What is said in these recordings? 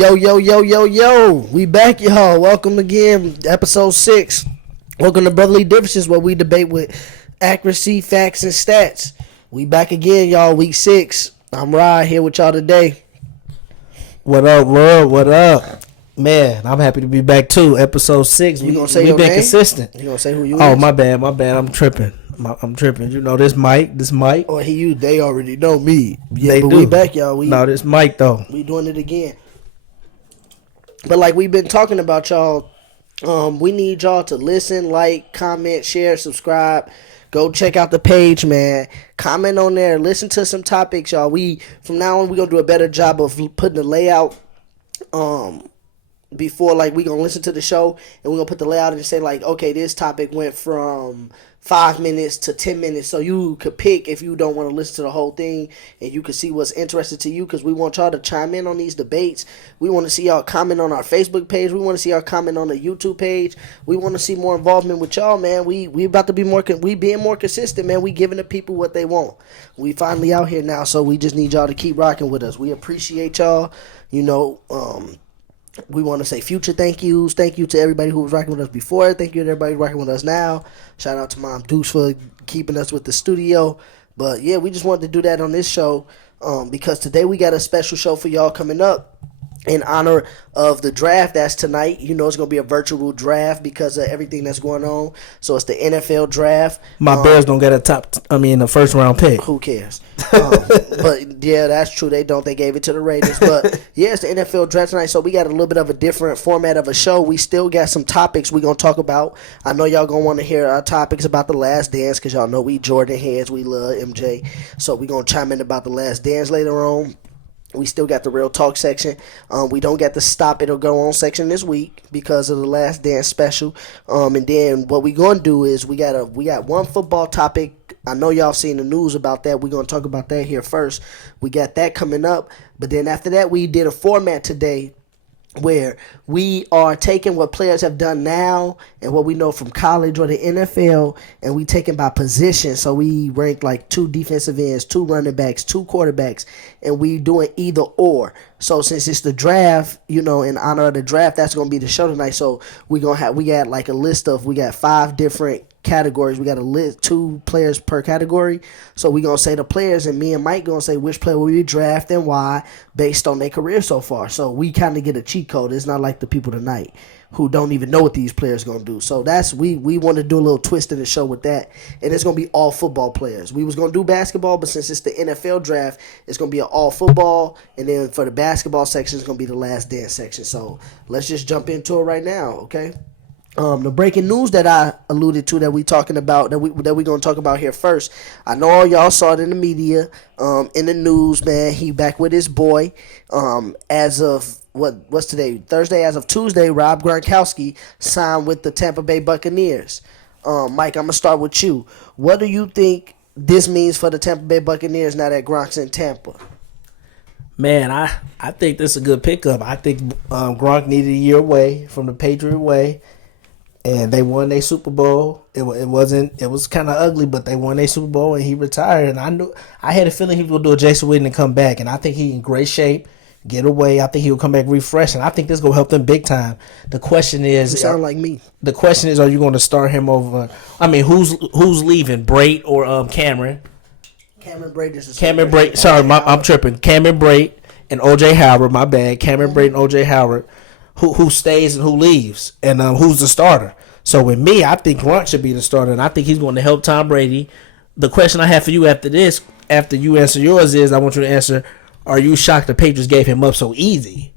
Yo, yo, yo, yo, yo. We back, y'all. Welcome again. Episode 6. Welcome to Brotherly Differences, where we debate with accuracy, facts, and stats. We back again, y'all. Week 6. I'm Rod here with y'all today. What up, world? What up? Man, I'm happy to be back too. Episode 6. You gonna say we your been name? consistent. You gonna say who you Oh, is? my bad. I'm tripping. I'm tripping. You know, this Mike. Or you, they already know me. Yeah, They but do. we back, y'all. No, this Mike, though. We doing it again. But like we've been talking about, y'all, we need y'all to listen, like, comment, share, subscribe. Go check out the page, man. Comment on there. Listen to some topics, y'all. From now on, we're going to do a better job of putting the layout before, like, we're going to listen to the show, and we're going to put the layout and say, like, okay, this topic went from 5 minutes to 10 minutes, so you could pick if you don't want to listen to the whole thing, and you can see what's interesting to you, because we want y'all to chime in on these debates. We want to see y'all comment on our Facebook page. We want to see y'all comment on the YouTube page. We want to see more involvement with y'all, man. We about to be we being more consistent, man. We giving the people what they want. We finally out here now, so we just need y'all to keep rocking with us. We appreciate y'all. You know, we want to say future thank yous. Thank you to everybody who was rocking with us before. Thank you to everybody rocking with us now. Shout out to Mom Deuce for keeping us with the studio. But yeah, we just wanted to do that on this show because today we got a special show for y'all coming up in honor of the draft that's tonight. You know it's going to be a virtual draft because of everything that's going on. So it's the NFL draft. My Bears don't get a first round pick. Who cares? But yeah, that's true. They don't. They gave it to the Raiders. But yeah, it's the NFL draft tonight. So we got a little bit of a different format of a show. We still got some topics we're going to talk about. I know y'all going to want to hear our topics about The Last Dance because y'all know we Jordan heads. We love MJ. So we're going to chime in about The Last Dance later on. We still got the real talk section. We don't get the stop it'll go on section this week because of the Last Dance special. And then what we gonna do is we got one football topic. I know y'all seen the news about that. We're gonna talk about that here first. We got that coming up. But then after that, we did a format today where we are taking what players have done now and what we know from college or the NFL, and we taking by position. So we rank like 2 defensive ends, 2 running backs, 2 quarterbacks, and we doing either or. So since it's the draft, you know, in honor of the draft, that's gonna be the show tonight. So we got like a list of 5 different categories. We got a list 2 players per category. So we gonna say the players, and me and Mike gonna say which player we draft and why based on their career so far. So we kind of get a cheat code. It's not like the people tonight who don't even know what these players gonna do. So that's we want to do a little twist in the show with that, and it's gonna be all football players. We was gonna do basketball, but since it's the NFL draft, it's gonna be an all football, and then for the basketball section, it's gonna be the Last Dance section. So let's just jump into it right now, okay? The breaking news that I alluded to that we talking about that we gonna talk about here first. I know all y'all saw it in the media, in the news, man. He back with his boy. As of what's today? Thursday. As of Tuesday, Rob Gronkowski signed with the Tampa Bay Buccaneers. Mike, I'm gonna start with you. What do you think this means for the Tampa Bay Buccaneers now that Gronk's in Tampa? Man, I think this is a good pickup. I think Gronk needed a year away from the Patriot way. And they won their Super Bowl. It was kind of ugly, but they won their Super Bowl, and he retired. And I had a feeling he was going to do a Jason Witten and come back. And I think he's in great shape, get away. I think he'll come back refreshed, and I think this is going to help them big time. The question is, you sound like me. The question is, are you going to start him over? I mean, who's leaving, Brate or Cameron? Cameron Brate is the Cameron Brate. Sorry, I'm tripping. Cameron Brate and O.J. Howard. My bad. Cameron Brate and O.J. Howard. Who stays and who leaves, and who's the starter. So with me, I think Gronk should be the starter, and I think he's going to help Tom Brady. The question I have for you after this, after you answer yours, is I want you to answer, are you shocked the Patriots gave him up so easy?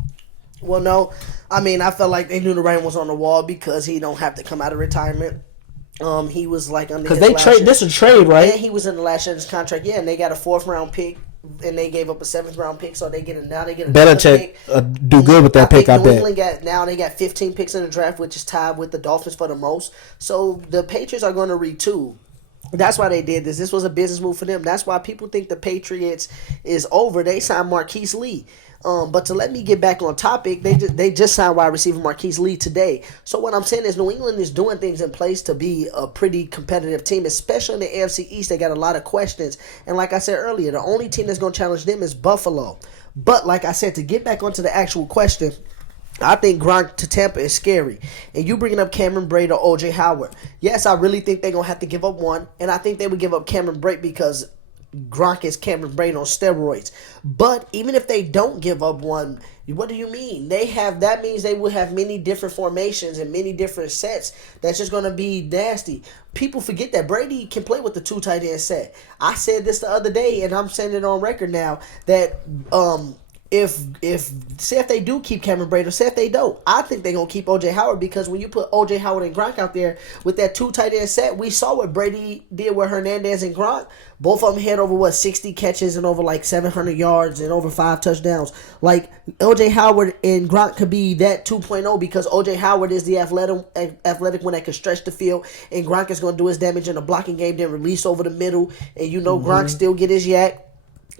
Well, no. I mean, I felt like they knew the writing was on the wall because he don't have to come out of retirement. He was like under because they trade. This is a trade, right? Yeah, he was in the last year of his contract. Yeah, and they got a 4th round pick. And they gave up a 7th round pick, so they get a Belichick do good with that pick. I bet. They got 15 picks in the draft, which is tied with the Dolphins for the most. So the Patriots are going to retool. That's why they did this. This was a business move for them. That's why people think the Patriots is over. They signed Marquise Lee. But to let me get back on topic, they just signed wide receiver Marquise Lee today. So what I'm saying is New England is doing things in place to be a pretty competitive team, especially in the AFC East. They got a lot of questions. And like I said earlier, the only team that's going to challenge them is Buffalo. But like I said, to get back onto the actual question, I think Gronk to Tampa is scary. And you bringing up Cameron Brate or O.J. Howard. Yes, I really think they're going to have to give up one. And I think they would give up Cameron Brate because Gronk is Cameron Brate on steroids. But even if they don't give up one, what do you mean? That means they will have many different formations and many different sets. That's just going to be nasty. People forget that Brady can play with the 2 tight end set. I said this the other day, and I'm saying it on record now, that if they do keep Cameron Brate or say if they don't, I think they're going to keep O.J. Howard because when you put O.J. Howard and Gronk out there with that 2 tight end set, we saw what Brady did with Hernandez and Gronk. Both of them had over, 60 catches and over, 700 yards and over 5 touchdowns. Like, O.J. Howard and Gronk could be that 2.0 because O.J. Howard is the athletic one that can stretch the field, and Gronk is going to do his damage in the blocking game, then release over the middle, and Gronk still get his yak.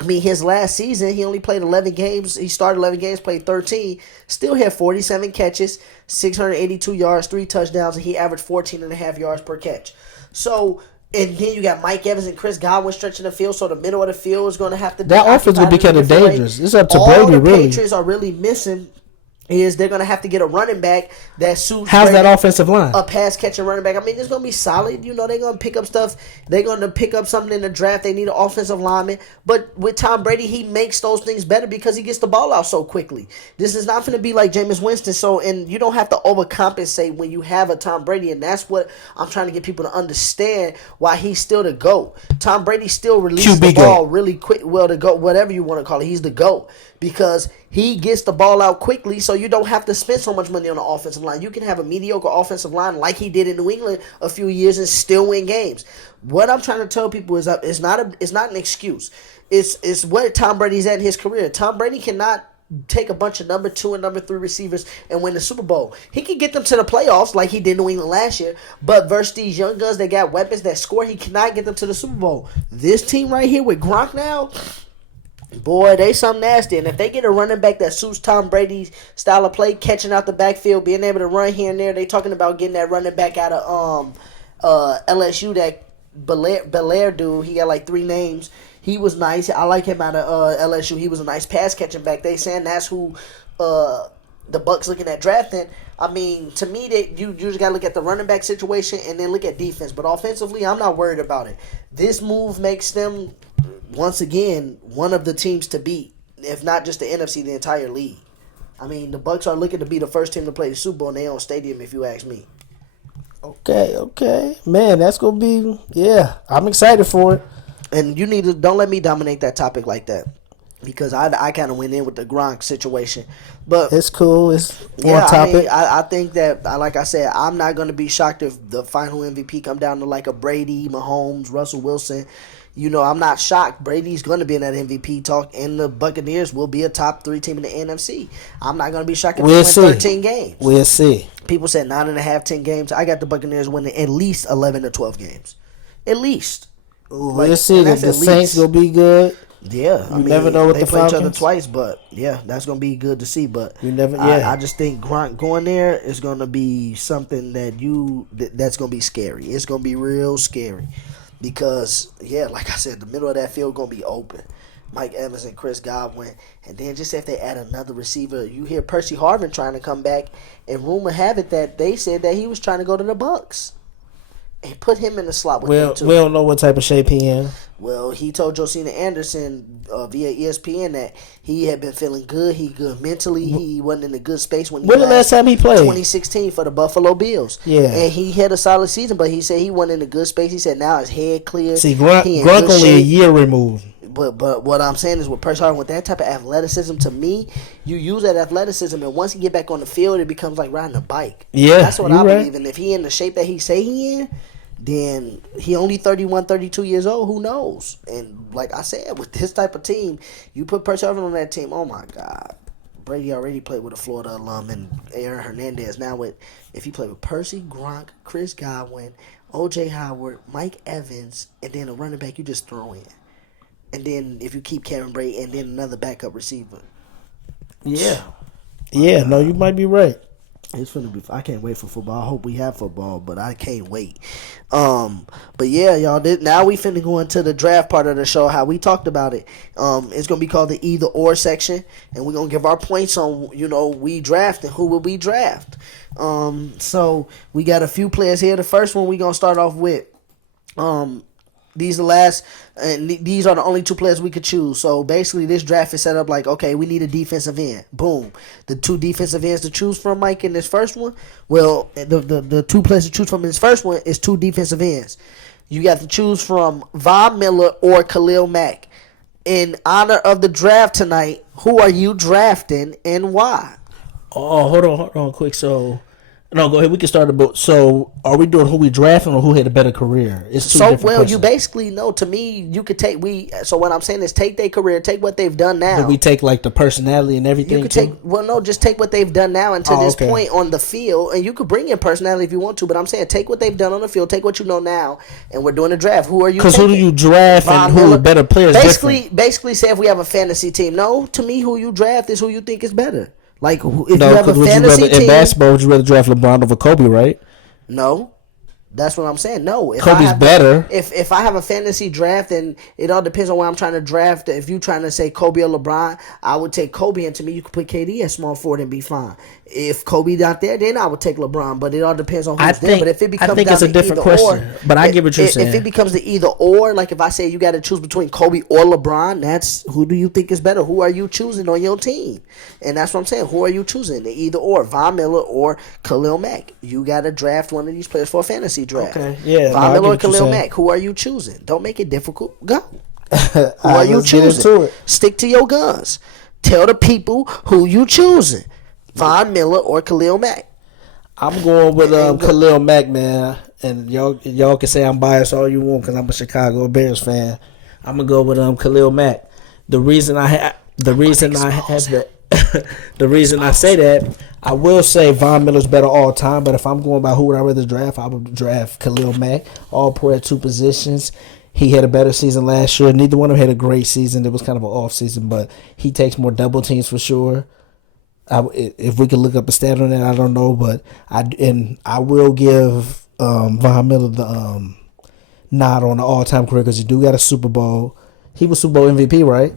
I mean, his last season, he only played 11 games. He started 11 games, played 13. Still had 47 catches, 682 yards, 3 touchdowns, and he averaged 14.5 yards per catch. So, and then you got Mike Evans and Chris Godwin stretching the field, so the middle of the field is going to have to be that offense will be kind of dangerous. It's up to Brady, really. All the Patriots are really missing is they're going to have to get a running back that suits How's Brady, that offensive line? A pass-catching running back. I mean, it's going to be solid. They're going to pick up stuff. They're going to pick up something in the draft. They need an offensive lineman. But with Tom Brady, he makes those things better because he gets the ball out so quickly. This is not going to be like Jameis Winston. And you don't have to overcompensate when you have a Tom Brady. And that's what I'm trying to get people to understand why he's still the GOAT. Tom Brady still releases the ball really quick. Well, the GOAT, whatever you want to call it, he's the GOAT. Because he gets the ball out quickly, so you don't have to spend so much money on the offensive line. You can have a mediocre offensive line like he did in New England a few years and still win games. What I'm trying to tell people is it's not an excuse. It's where Tom Brady's at in his career. Tom Brady cannot take a bunch of number 2 and number 3 receivers and win the Super Bowl. He can get them to the playoffs like he did in New England last year, but versus these young guns that got weapons that score, he cannot get them to the Super Bowl. This team right here with Gronk now, boy, they something nasty. And if they get a running back that suits Tom Brady's style of play, catching out the backfield, being able to run here and there, they talking about getting that running back out of LSU, that Belair dude. He got 3 names. He was nice. I like him out of LSU. He was a nice pass catching back. They saying that's who the Bucs looking at drafting. I mean, to me, you just got to look at the running back situation and then look at defense. But offensively, I'm not worried about it. This move makes them, once again, one of the teams to beat, if not just the NFC, the entire league. I mean, the Bucs are looking to be the first team to play the Super Bowl in their own stadium, if you ask me. Okay. Man, that's going to be, I'm excited for it. And you need to, don't let me dominate that topic like that. Because I kind of went in with the Gronk situation. But it's cool. It's on topic. I mean, I think that, like I said, I'm not going to be shocked if the final MVP come down to like a Brady, Mahomes, Russell Wilson. I'm not shocked. Brady's going to be in that MVP talk, and the Buccaneers will be a top 3 team in the NFC. I'm not going to be shocked if they win 13 games. We'll see. People said 9.5, 10 games. I got the Buccaneers winning at least 11 or 12 games. At least. We'll see. The Saints will be good. Yeah, you never know what they the play Falcons. Each other twice, but that's gonna be good to see. But you never, I just think Gronk going there is gonna be something that's gonna be scary. It's gonna be real scary because like I said, the middle of that field gonna be open. Mike Evans and Chris Godwin, and then just if they add another receiver, you hear Percy Harvin trying to come back, and rumor have it that they said that he was trying to go to the Bucs. And put him in the slot with them too. We don't know what type of shape he in. Well, he told Josina Anderson via ESPN that he had been feeling good. He good mentally. He wasn't in a good space when the last time he played? 2016 for the Buffalo Bills. Yeah. And he had a solid season, but he said he wasn't in a good space. He said now his head clear. See, Gronk only a year removed. But what I'm saying is with Percy Harvin, with that type of athleticism, to me, you use that athleticism, and once he get back on the field, it becomes like riding a bike. Yeah, that's what I believe. And if he in the shape that he say he in, then he only 31, 32 years old. Who knows? And like I said, with this type of team, you put Percy Harvin on that team, oh my God. Brady already played with a Florida alum and Aaron Hernandez. Now, if you play with Percy, Gronk, Chris Godwin, O.J. Howard, Mike Evans, and then a running back you just throw in. And then if you keep Kevin Brady, and then another backup receiver. Yeah. Yeah, no, you might be right. It's gonna be. I can't wait for football. I hope we have football, but I can't wait. But yeah, y'all. Now we finna go into the draft part of the show. How we talked about it. It's gonna be called the either or section, and we're gonna give our points on we draft and who will we draft. So we got a few players here. The first one we gonna start off with. These are the only two players we could choose. So basically, this draft is set up like, okay, we need a defensive end. Boom, the two defensive ends to choose from, Mike, in this first one. Well, the two players to choose from in this first one is two defensive ends. You got to choose from Von Miller or Khalil Mack. In honor of the draft tonight, who are you drafting and why? Oh, hold on, quick. So. No, go ahead. We can start about. So, are we doing who we drafting or who had a better career? It's two different questions. You basically know. To me, you could take So what I'm saying is, take their career, take what they've done now. But we take like the personality and everything. You could just take what they've done now until this point on the field, and you could bring in personality if you want to. But I'm saying, take what they've done on the field, take what you know now, and we're doing a draft. Who are you? Because who do you draft and who are better players? Basically, say if we have a fantasy team. No, to me, who you draft is who you think is better. Like, if you have a fantasy team... In basketball, would you rather draft LeBron over Kobe, right? No. That's what I'm saying. No. Kobe's better. If I have a fantasy draft, and it all depends on where I'm trying to draft. If you're trying to say Kobe or LeBron, I would take Kobe, and to me, you could put KD at small forward and be fine. If Kobe not there, then I would take LeBron. But it all depends on who's there. But if it becomes I think it's a different question. But I get what you're saying. If it becomes the either or, like if I say you got to choose between Kobe or LeBron, that's who do you think is better? Who are you choosing on your team? And that's what I'm saying. Who are you choosing? The either or, Von Miller or Khalil Mack. You got to draft one of these players for a fantasy draft. Okay, yeah. Von Miller or Khalil Mack. Who are you choosing? Don't make it difficult. Go. Who are you choosing? Stick to your guns. Tell the people who you choosing. Von Miller or Khalil Mack. I'm going with Khalil Mack, man. And y'all can say I'm biased all you want because I'm a Chicago Bears fan. I'm gonna go with Khalil Mack. The reason I say that, I will say Von Miller's better all time. But if I'm going by who would I rather draft, I would draft Khalil Mack. All pro at two positions. He had a better season last year. Neither one of them had a great season. It was kind of an off season, but he takes more double teams for sure. If we could look up a stat on that, I don't know, but I will give Von Miller the nod on the all-time career because he do got a Super Bowl. He was Super Bowl MVP, right?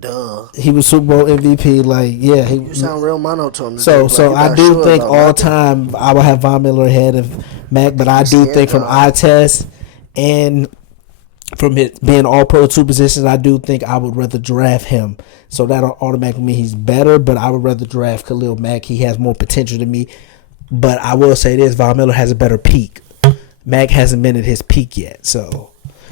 Duh. He was Super Bowl MVP. Like, yeah, you sound real monotone. So I do think all time I would have Von Miller ahead of Mac, but I do think from eye test and from it being all pro two positions, I do think I would rather draft him. So that automatically mean he's better, but I would rather draft Khalil Mack. He has more potential than me. But I will say this, Von Miller has a better peak. Mack hasn't been at his peak yet, so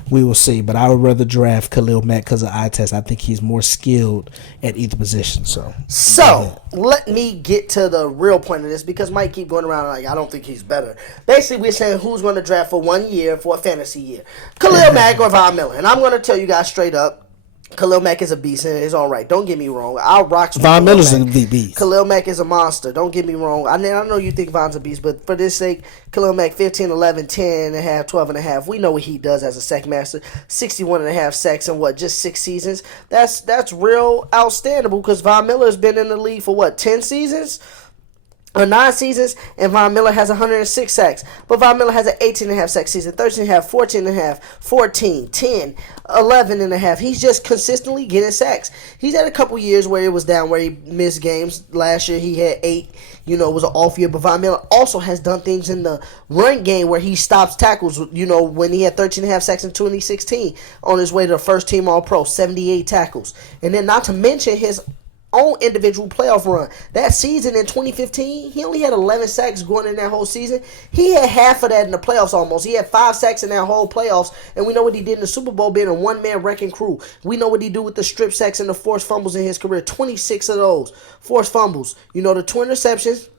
we will see. But I would rather draft Khalil Mack because of eye test. I think he's more skilled at either position. So let me get to the real point of this because Mike keep going around like I don't think he's better. Basically, we're saying who's going to draft for 1 year for a fantasy year, Khalil Mack or Von Miller. And I'm going to tell you guys straight up, Khalil Mack is a beast and it's all right. Don't get me wrong. I'll rock Von Miller's a beast. Khalil Mack is a monster. Don't get me wrong. I know you think Von's a beast, but for this sake, Khalil Mack 15, 11, 10 and a half, 12 and a half. We know what he does as a sack master. 61 and a half sacks in just 6 seasons. That's real outstanding because Von Miller has been in the league for 10 seasons? Or 9 seasons, and Von Miller has 106 sacks. But Von Miller has an 18.5 sack season, 13.5, 14.5, 14, 10, 11.5. He's just consistently getting sacks. He's had a couple years where it was down, where he missed games. Last year he had 8. It was an off year. But Von Miller also has done things in the run game where he stops tackles. When he had 13.5 sacks in 2016 on his way to the first team All-Pro, 78 tackles. And then not to mention his own individual playoff run. That season in 2015, he only had 11 sacks going in that whole season. He had half of that in the playoffs almost. He had 5 sacks in that whole playoffs, and we know what he did in the Super Bowl being a one-man wrecking crew. We know what he do with the strip sacks and the forced fumbles in his career. 26 of those forced fumbles. The 2 interceptions.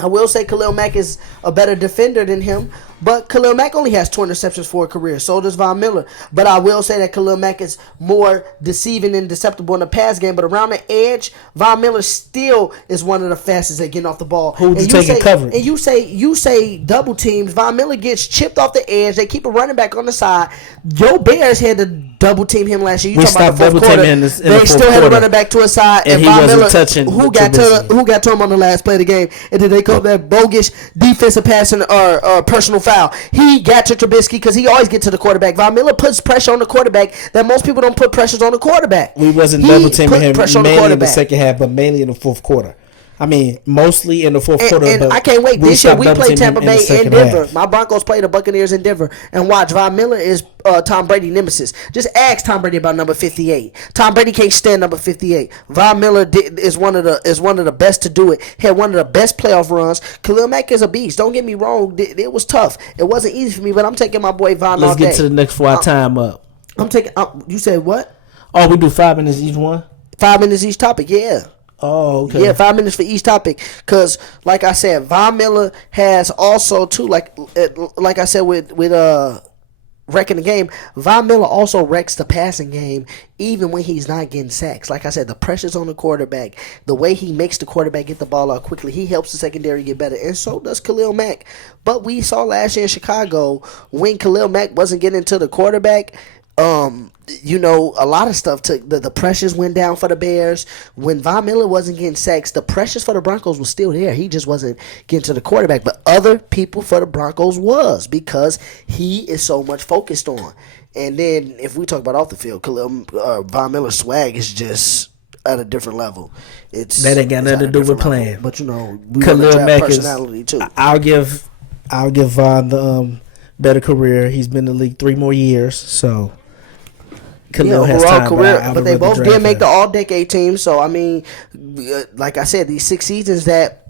I will say Khalil Mack is a better defender than him, But Khalil Mack only has 2 interceptions for a career. So does Von Miller. But I will say that Khalil Mack is more deceiving and deceptible in the pass game. But around the edge, Von Miller still is one of the fastest at getting off the ball. Who's taking coverage? And you say double teams. Von Miller gets chipped off the edge. They keep a running back on the side. Your Bears had to double team him last year. You talking about the fourth quarter? They still had a running back to his side, and he Von wasn't Miller, touching who got to him on the last play of the game, and then they called that bogus defensive passing or personal foul. He got to Trubisky because he always get to the quarterback. Von Miller puts pressure on the quarterback that most people don't put pressures on the quarterback. We wasn't double teaming him mainly in the second half, but mainly in the fourth quarter. I mean, mostly in the fourth quarter. And I can't wait. This year we play Tampa Bay and Denver. My Broncos play the Buccaneers in Denver. And watch, Von Miller is Tom Brady nemesis. Just ask Tom Brady about number 58. Tom Brady can't stand number 58. Von Miller is one of the best to do it. Had one of the best playoff runs. Khalil Mack is a beast. Don't get me wrong. It was tough. It wasn't easy for me, but I'm taking my boy Von all day. Let's get to the next 4 time up. I'm taking. You said what? Oh, we do 5 minutes each one? 5 minutes each topic, yeah. Oh, okay. Yeah, 5 minutes for each topic. Because, like I said, Von Miller has also, too, like I said with wrecking the game, Von Miller also wrecks the passing game even when he's not getting sacks. Like I said, the pressure's on the quarterback. The way he makes the quarterback get the ball out quickly, he helps the secondary get better. And so does Khalil Mack. But we saw last year in Chicago, when Khalil Mack wasn't getting to the quarterback, a lot of stuff took the pressures went down for the Bears. When Von Miller wasn't getting sacks, the pressures for the Broncos was still there. He just wasn't getting to the quarterback. But other people for the Broncos was, because he is so much focused on. And then if we talk about off the field, Von Miller's swag is just at a different level. That ain't got nothing to do with playing. But we Khalil Mack personality too. I'll give Von the better career. He's been in the league 3 more years, so. Khalil has time, career, but they both did make the all-decade team. So I mean, like I said, these 6 seasons that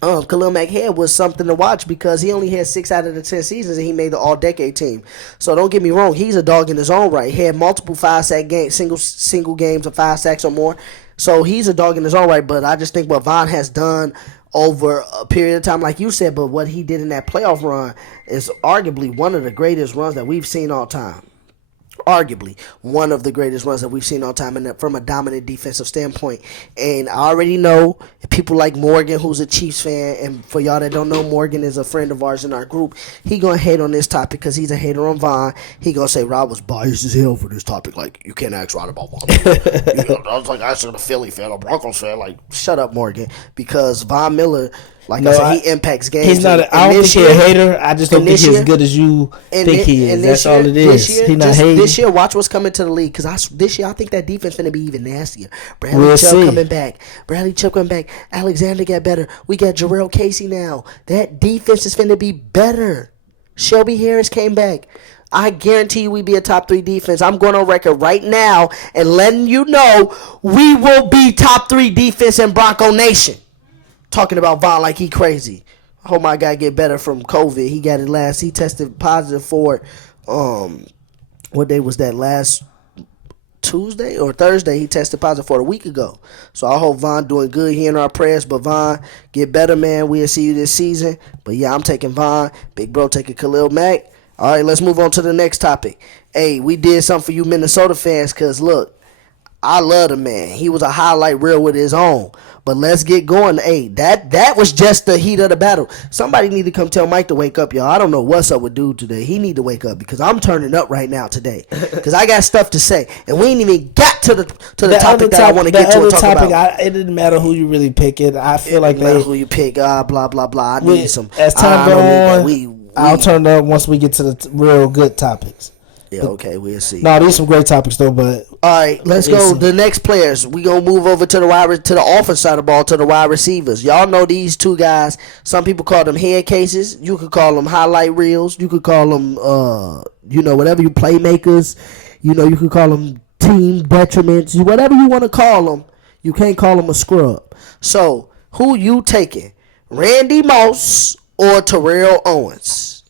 Khalil Mack had was something to watch, because he only had 6 out of the 10 seasons and he made the all-decade team. So don't get me wrong, he's a dog in his own right. He had multiple 5-sack games, single games of 5 sacks or more. So he's a dog in his own right. But I just think what Von has done over a period of time, like you said, but what he did in that playoff run is arguably one of the greatest runs that we've seen all time. Arguably one of the greatest runs that we've seen all time, and from a dominant defensive standpoint. And I already know people like Morgan, who's a Chiefs fan, and for y'all that don't know, Morgan is a friend of ours in our group. He gonna hate on this topic because he's a hater on Von. He gonna say Rob was biased as hell for this topic. Like, you can't ask Rod about Von. I was like, I said a Philly fan, a Broncos fan. Like, shut up, Morgan, because Von Miller. I said, he impacts games. He's not. I don't think he's a hater. I just don't think he's as good as you think he is. That's all it is. He's not hating. This year, watch what's coming to the league. Because this year, I think that defense going to be even nastier. Bradley Chubb coming back. Alexander got better. We got Jarrell Casey now. That defense is going to be better. Shelby Harris came back. I guarantee you we be a top 3 defense. I'm going on record right now and letting you know we will be top 3 defense in Bronco Nation. Talking about Von like he crazy. I hope my guy get better from COVID. He got it last. He tested positive for it. What day was that? Last Tuesday or Thursday? He tested positive for it a week ago. So I hope Von doing good here in our prayers. But Von, get better, man. We'll see you this season. But yeah, I'm taking Von. Big bro taking Khalil Mack. All right, let's move on to the next topic. Hey, we did something for you Minnesota fans, because look, I love the man. He was a highlight reel with his own. But let's get going. Hey, that was just the heat of the battle. Somebody need to come tell Mike to wake up, y'all. I don't know what's up with dude today. He need to wake up, because I'm turning up right now today. Because I got stuff to say. And we ain't even got to the topic that I want to get to and talk about. It didn't matter who you really pick it. I feel like matter who you pick. Blah, blah, blah. I need some. As time goes on, I'll turn up once we get to the real good topics. Yeah, okay, we'll see. No, these some great topics though, but all right, let's go. The next players, we gonna move over to the offense side of the ball, to the wide receivers. Y'all know these 2 guys. Some people call them head cases. You could call them highlight reels. You could call them, whatever you playmakers. You could call them team detriments. Whatever you want to call them. You can't call them a scrub. So who you taking? Randy Moss or Terrell Owens?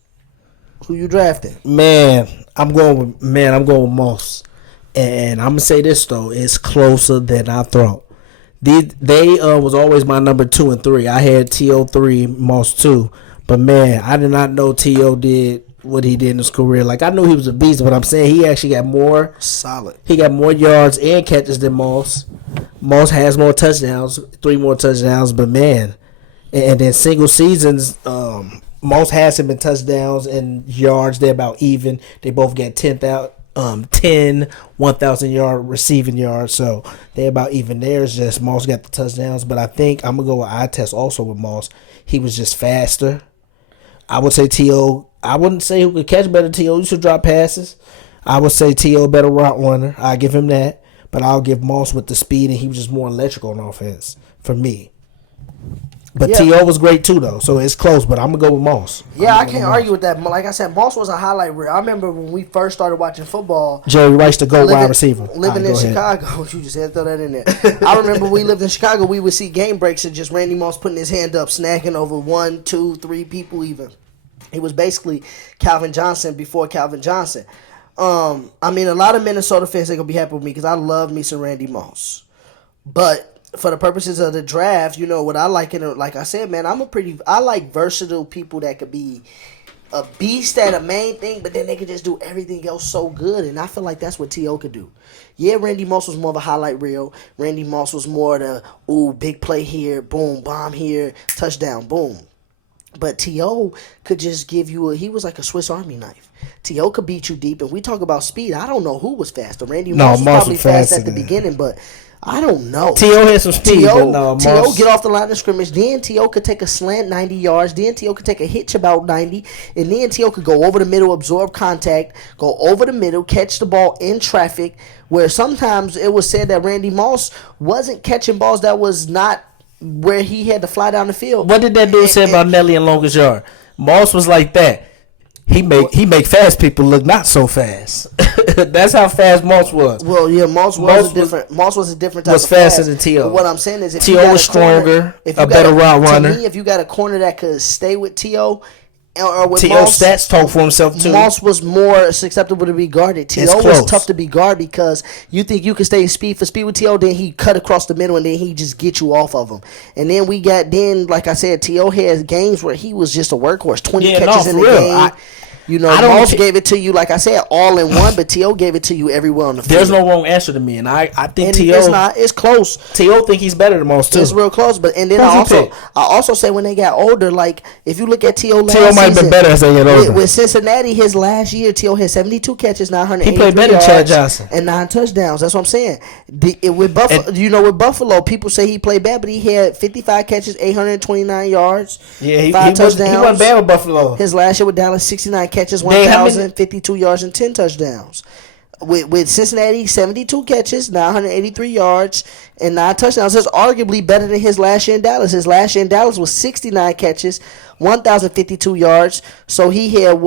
Who you drafting? Man, I'm going with Moss. And I'm going to say this, though. It's closer than I thought. They was always my number 2 and 3. I had T.O. 3, Moss 2. But man, I did not know T.O. did what he did in his career. Like, I knew he was a beast, but I'm saying he actually got more solid. He got more yards and catches than Moss. Moss has more touchdowns, 3 more touchdowns. But man, and then single seasons, Moss has him in touchdowns and yards. They're about even. They both get 10 1,000-yard receiving yards. So they're about even there. It's just Moss got the touchdowns. But I think I'm going to go with eye test also with Moss. He was just faster. I would say T.O. I wouldn't say who could catch better. T.O. You should drop passes. I would say T.O. better route runner. I give him that. But I'll give Moss with the speed, and he was just more electrical on offense for me. But yeah. T.O. was great too, though, so it's close. But I'm gonna go with Moss. Yeah, I can't argue with that. Like I said, Moss was a highlight reel. I remember when we first started watching football. Jerry Rice, the GOAT wide receiver. Living in Chicago, you just had to throw that in there. I remember we lived in Chicago. We would see game breaks of just Randy Moss putting his hand up, snagging over 1, 2, 3 people even. He was basically Calvin Johnson before Calvin Johnson. I mean, a lot of Minnesota fans are gonna be happy with me because I love me some Randy Moss, but for the purposes of the draft, you know what I like like I said, man, I like versatile people that could be a beast at a main thing, but then they could just do everything else so good, and I feel like that's what T.O. could do. Yeah, Randy Moss was more of a highlight reel. Randy Moss was more the big play here, boom, bomb here, touchdown, boom. But T.O. could just give you he was like a Swiss Army knife. T.O. could beat you deep, and we talk about speed. I don't know who was faster. Randy Moss was probably fast at the beginning, but I don't know. T.O. had some speed, but no, T.O. get off the line of scrimmage. Then T.O. could take a slant 90 yards. Then T.O. could take a hitch about 90. And then T.O. could go over the middle, absorb contact, go over the middle, catch the ball in traffic, where sometimes it was said that Randy Moss wasn't catching balls that was not where he had to fly down the field. What did that dude say about Nelly and Longest Yard? Moss was like that. He make fast people look not so fast. That's how fast Moss was. Well, yeah, Moss was a different type was of faster fast. than T.O. But what I'm saying is, if T.O. was stronger, a better route runner. To me, if you got a corner that could stay with T.O. or with T.O. Moss, stats talk for himself too. Moss was more susceptible to be guarded. T.O. was tough to be guarded because you think you can stay speed for speed with T.O., then he cut across the middle and then he just get you off of him. And then like I said, T.O. had games where he was just a workhorse, 20 catches in the game. Moss gave it to you, like I said, all in one, but T.O. gave it to you everywhere on the field. There's no wrong answer to me, and I think T.O. It's close. T.O. think he's better than Moss too. It's real close, but and then I also say when they got older, like if you look at T.O. last T.O. might have been better as they get older. With Cincinnati, his last year, T.O. had 72 catches, 983 He played better than Chad Johnson and 9 touchdowns. That's what I'm saying. With Buffalo, people say he played bad, but he had 55 catches, 829 yards, 5 touchdowns. He wasn't bad with Buffalo. His last year with Dallas, 69 catches, 1,052 yards and 10 touchdowns. With Cincinnati, 72 catches, 983 yards, and 9 touchdowns. That's arguably better than his last year in Dallas. His last year in Dallas was 69 catches, 1,052 yards. So he had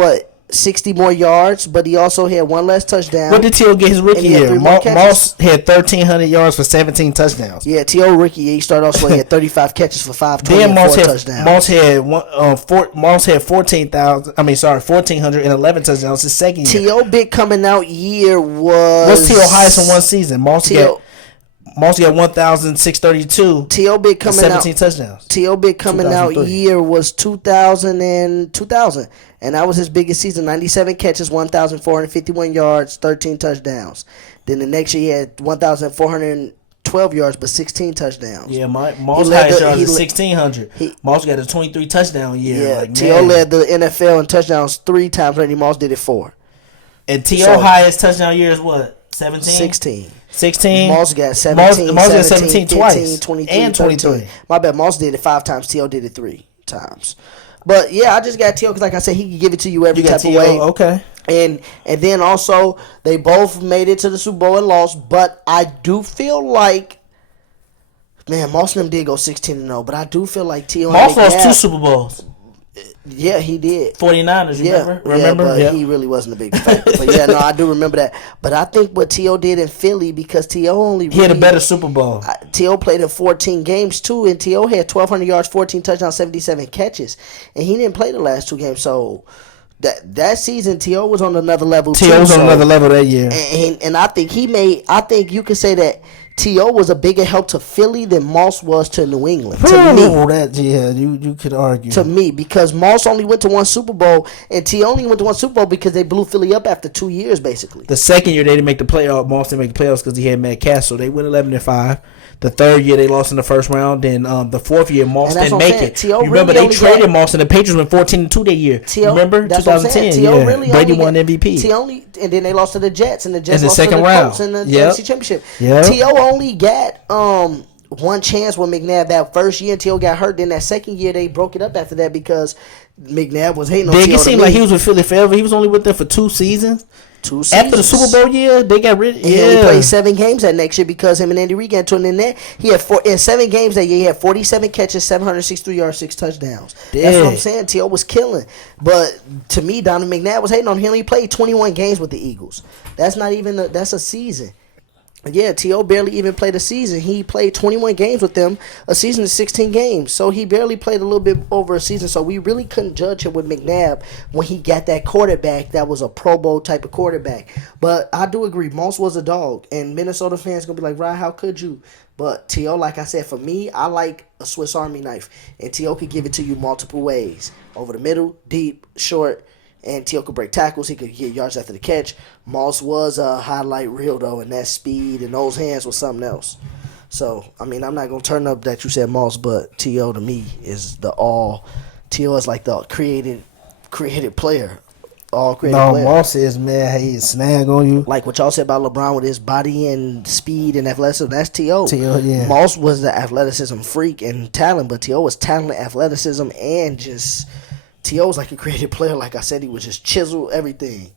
60 more yards, but he also had 1 less touchdown. What did T.O. get his rookie year? Moss had 1,300 yards for 17 touchdowns. Yeah, T.O. rookie year, he started off he had 35 catches for 524 touchdowns. Moss had 1,411 touchdowns his second year. T.O. big coming out year was... What's T.O. highest in one season? Moss got 1,632. T.O. big coming 17 touchdowns. T.O. big coming out year was 2000 and that was his biggest season. 97 catches, 1,451 yards, 13 touchdowns. Then the next year he had 1,412 yards, but 16 touchdowns. Yeah, Moss highest yards is 1,600. Moss got a 23 touchdown year. Yeah, T.O. led the NFL in touchdowns 3 times. Randy Moss did it 4. And T.O. highest touchdown year is what? 17? 16. Moss got 17. Moss got 17 twice. 15, 22, and 23. My bad. Moss did it 5 times. T.O. did it 3 times. But yeah, I just got T.O. because, like I said, he can give it to you every type of way. Okay. And then also they both made it to the Super Bowl and lost. But I do feel like, man, Moss and them did go 16-0. But I do feel like T.O. Moss lost 2 Super Bowls. Yeah, he did. 49ers, remember? But he really wasn't a big factor. But yeah, no, I do remember that. But I think what T.O. did in Philly, because T.O. he had a better Super Bowl. T.O. played in 14 games too, and T.O. had 1,200 yards, 14 touchdowns, 77 catches, and he didn't play the last 2 games. So that season, T.O. was on another level. T.O. was on another level that year, and I think I think you could say that T.O. was a bigger help to Philly than Moss was to New England. To me. You could argue. To me, because Moss only went to one Super Bowl, and T.O. only went to one Super Bowl because they blew Philly up after 2 years, basically. The second year they didn't make the playoff. Moss didn't make the playoffs because he had Matt Castle. They went 11-5. The third year they lost in the first round. Then the fourth year Moss didn't make it. You remember they traded Moss and the Patriots went 14-2 that year. Remember 2010? Yeah. Really Brady won MVP. And then they lost to the Jets, and the Jets in the lost second to the round. Colts in the NFC Championship. T.O. only got one chance with McNabb that first year. T.O. got hurt. Then that second year they broke it up after that because McNabb was hating on T.O. It seemed like he was with Philly forever. He was only with them for 2 seasons. 2 seasons. After the Super Bowl year, they got rid of him. He only played 7 games that next year because him and Andy Reid got into it. In that, he had in 7 games that year, he had 47 catches, 763 yards, 6 touchdowns. That's what I'm saying. T.O. was killing. But to me, Donovan McNabb was hating on him. He only played 21 games with the Eagles. That's not even that's a season. Yeah, T.O. barely even played a season. He played 21 games with them. A season is 16 games. So he barely played a little bit over a season. So we really couldn't judge him with McNabb when he got that quarterback that was a Pro Bowl type of quarterback. But I do agree, Moss was a dog. And Minnesota fans going to be like, Ryan, how could you? But T.O., like I said, for me, I like a Swiss Army knife. And T.O. could give it to you multiple ways. Over the middle, deep, short. And T.O. could break tackles. He could get yards after the catch. Moss was a highlight reel, though, and that speed and those hands was something else. So, I mean, I'm not going to turn up that you said Moss, but T.O. to me is T.O. is like the created player. Player. Moss is, man, he snag on you. Like what y'all said about LeBron with his body and speed and athleticism, that's T.O. Yeah. Moss was the athleticism freak and talent, but T.O. was talent, athleticism, and just... T.O. was like a creative player. Like I said, he would just chisel everything.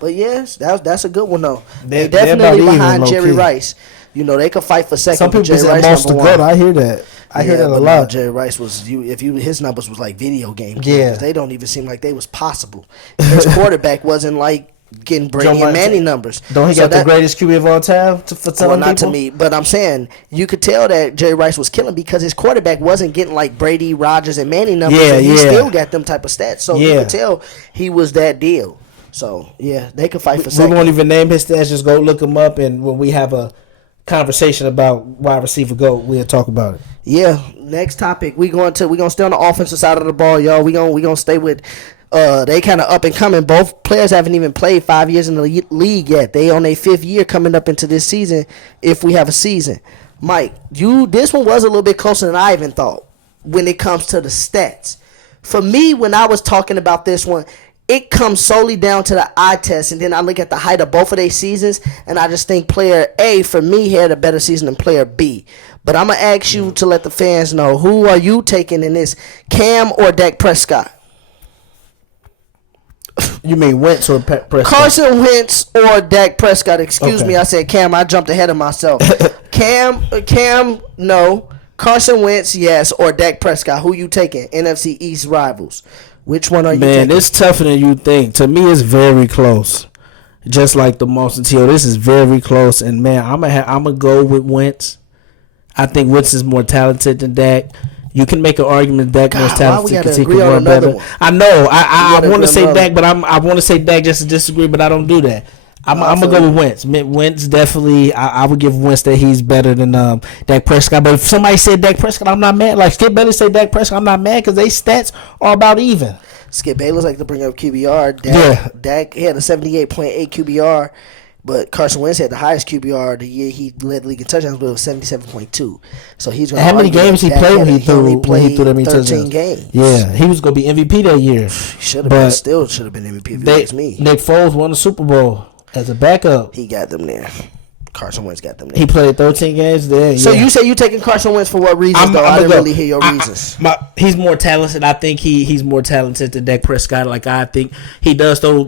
But yes, that's a good one though. They're definitely behind Jerry Rice. You know, they could fight for second. Some people Jerry say Rice Moss the GOAT. I hear that. I hear that a lot. Jerry Rice was his numbers was like video game. Yeah, they don't even seem like they was possible. His quarterback wasn't like getting Brady and Manny numbers. Don't he got the greatest QB of all time for telling not to me, but I'm saying you could tell that Jerry Rice was killing because his quarterback wasn't getting like Brady, Rodgers, and Manny numbers. Yeah, and he still got them type of stats. So you could tell he was that deal. So yeah, they could fight for second. We won't even name his stats. Just go look him up, and when we have a conversation about wide receiver GOAT, we'll talk about it. Yeah. Next topic, we gonna stay on the offensive side of the ball, y'all. We gonna stay with. They kind of up and coming. Both players haven't even played 5 years in the league yet. They on their 5th year coming up into this season, if we have a season. Mike, this one was a little bit closer than I even thought when it comes to the stats. For me, when I was talking about this one, it comes solely down to the eye test, and then I look at the height of both of their seasons, and I just think player A, for me, had a better season than player B. But I'm going to ask you to let the fans know, who are you taking in this, Cam or Dak Prescott? You mean Wentz or Prescott? Carson Wentz or Dak Prescott. Excuse me, I said Cam. I jumped ahead of myself. Cam, no. Carson Wentz, yes, or Dak Prescott. Who you taking? NFC East rivals. Which one are you taking? Man, it's tougher than you think. To me, it's very close. Just like the Moss and T.O., this is very close. And, man, I'm gonna go with Wentz. I think Wentz is more talented than Dak. You can make an argument Dak more talented because he can run better. I know. I want to say Dak, but I want to say Dak just to disagree, but I don't do that. I'm gonna go with Wentz. Wentz definitely. I would give Wentz that he's better than Dak Prescott. But if somebody said Dak Prescott, I'm not mad. Like Skip Bayless say Dak Prescott, I'm not mad because they stats are about even. Skip Bayless like to bring up QBR. Dak had a 78.8 QBR. But Carson Wentz had the highest QBR the year he led the league in touchdowns, but it was 77.2. So he's going to. How many games he played when he threw them in 13 games. Yeah, he was going to be MVP that year. Should have been. Still should have been MVP. If it was me. Nick Foles won the Super Bowl as a backup. He got them there. Carson Wentz got them there. He played 13 games there. So you say you taking Carson Wentz for what reasons? I didn't really hear your reasons. He's more talented. I think he's more talented than Dak Prescott. Like I think he does throw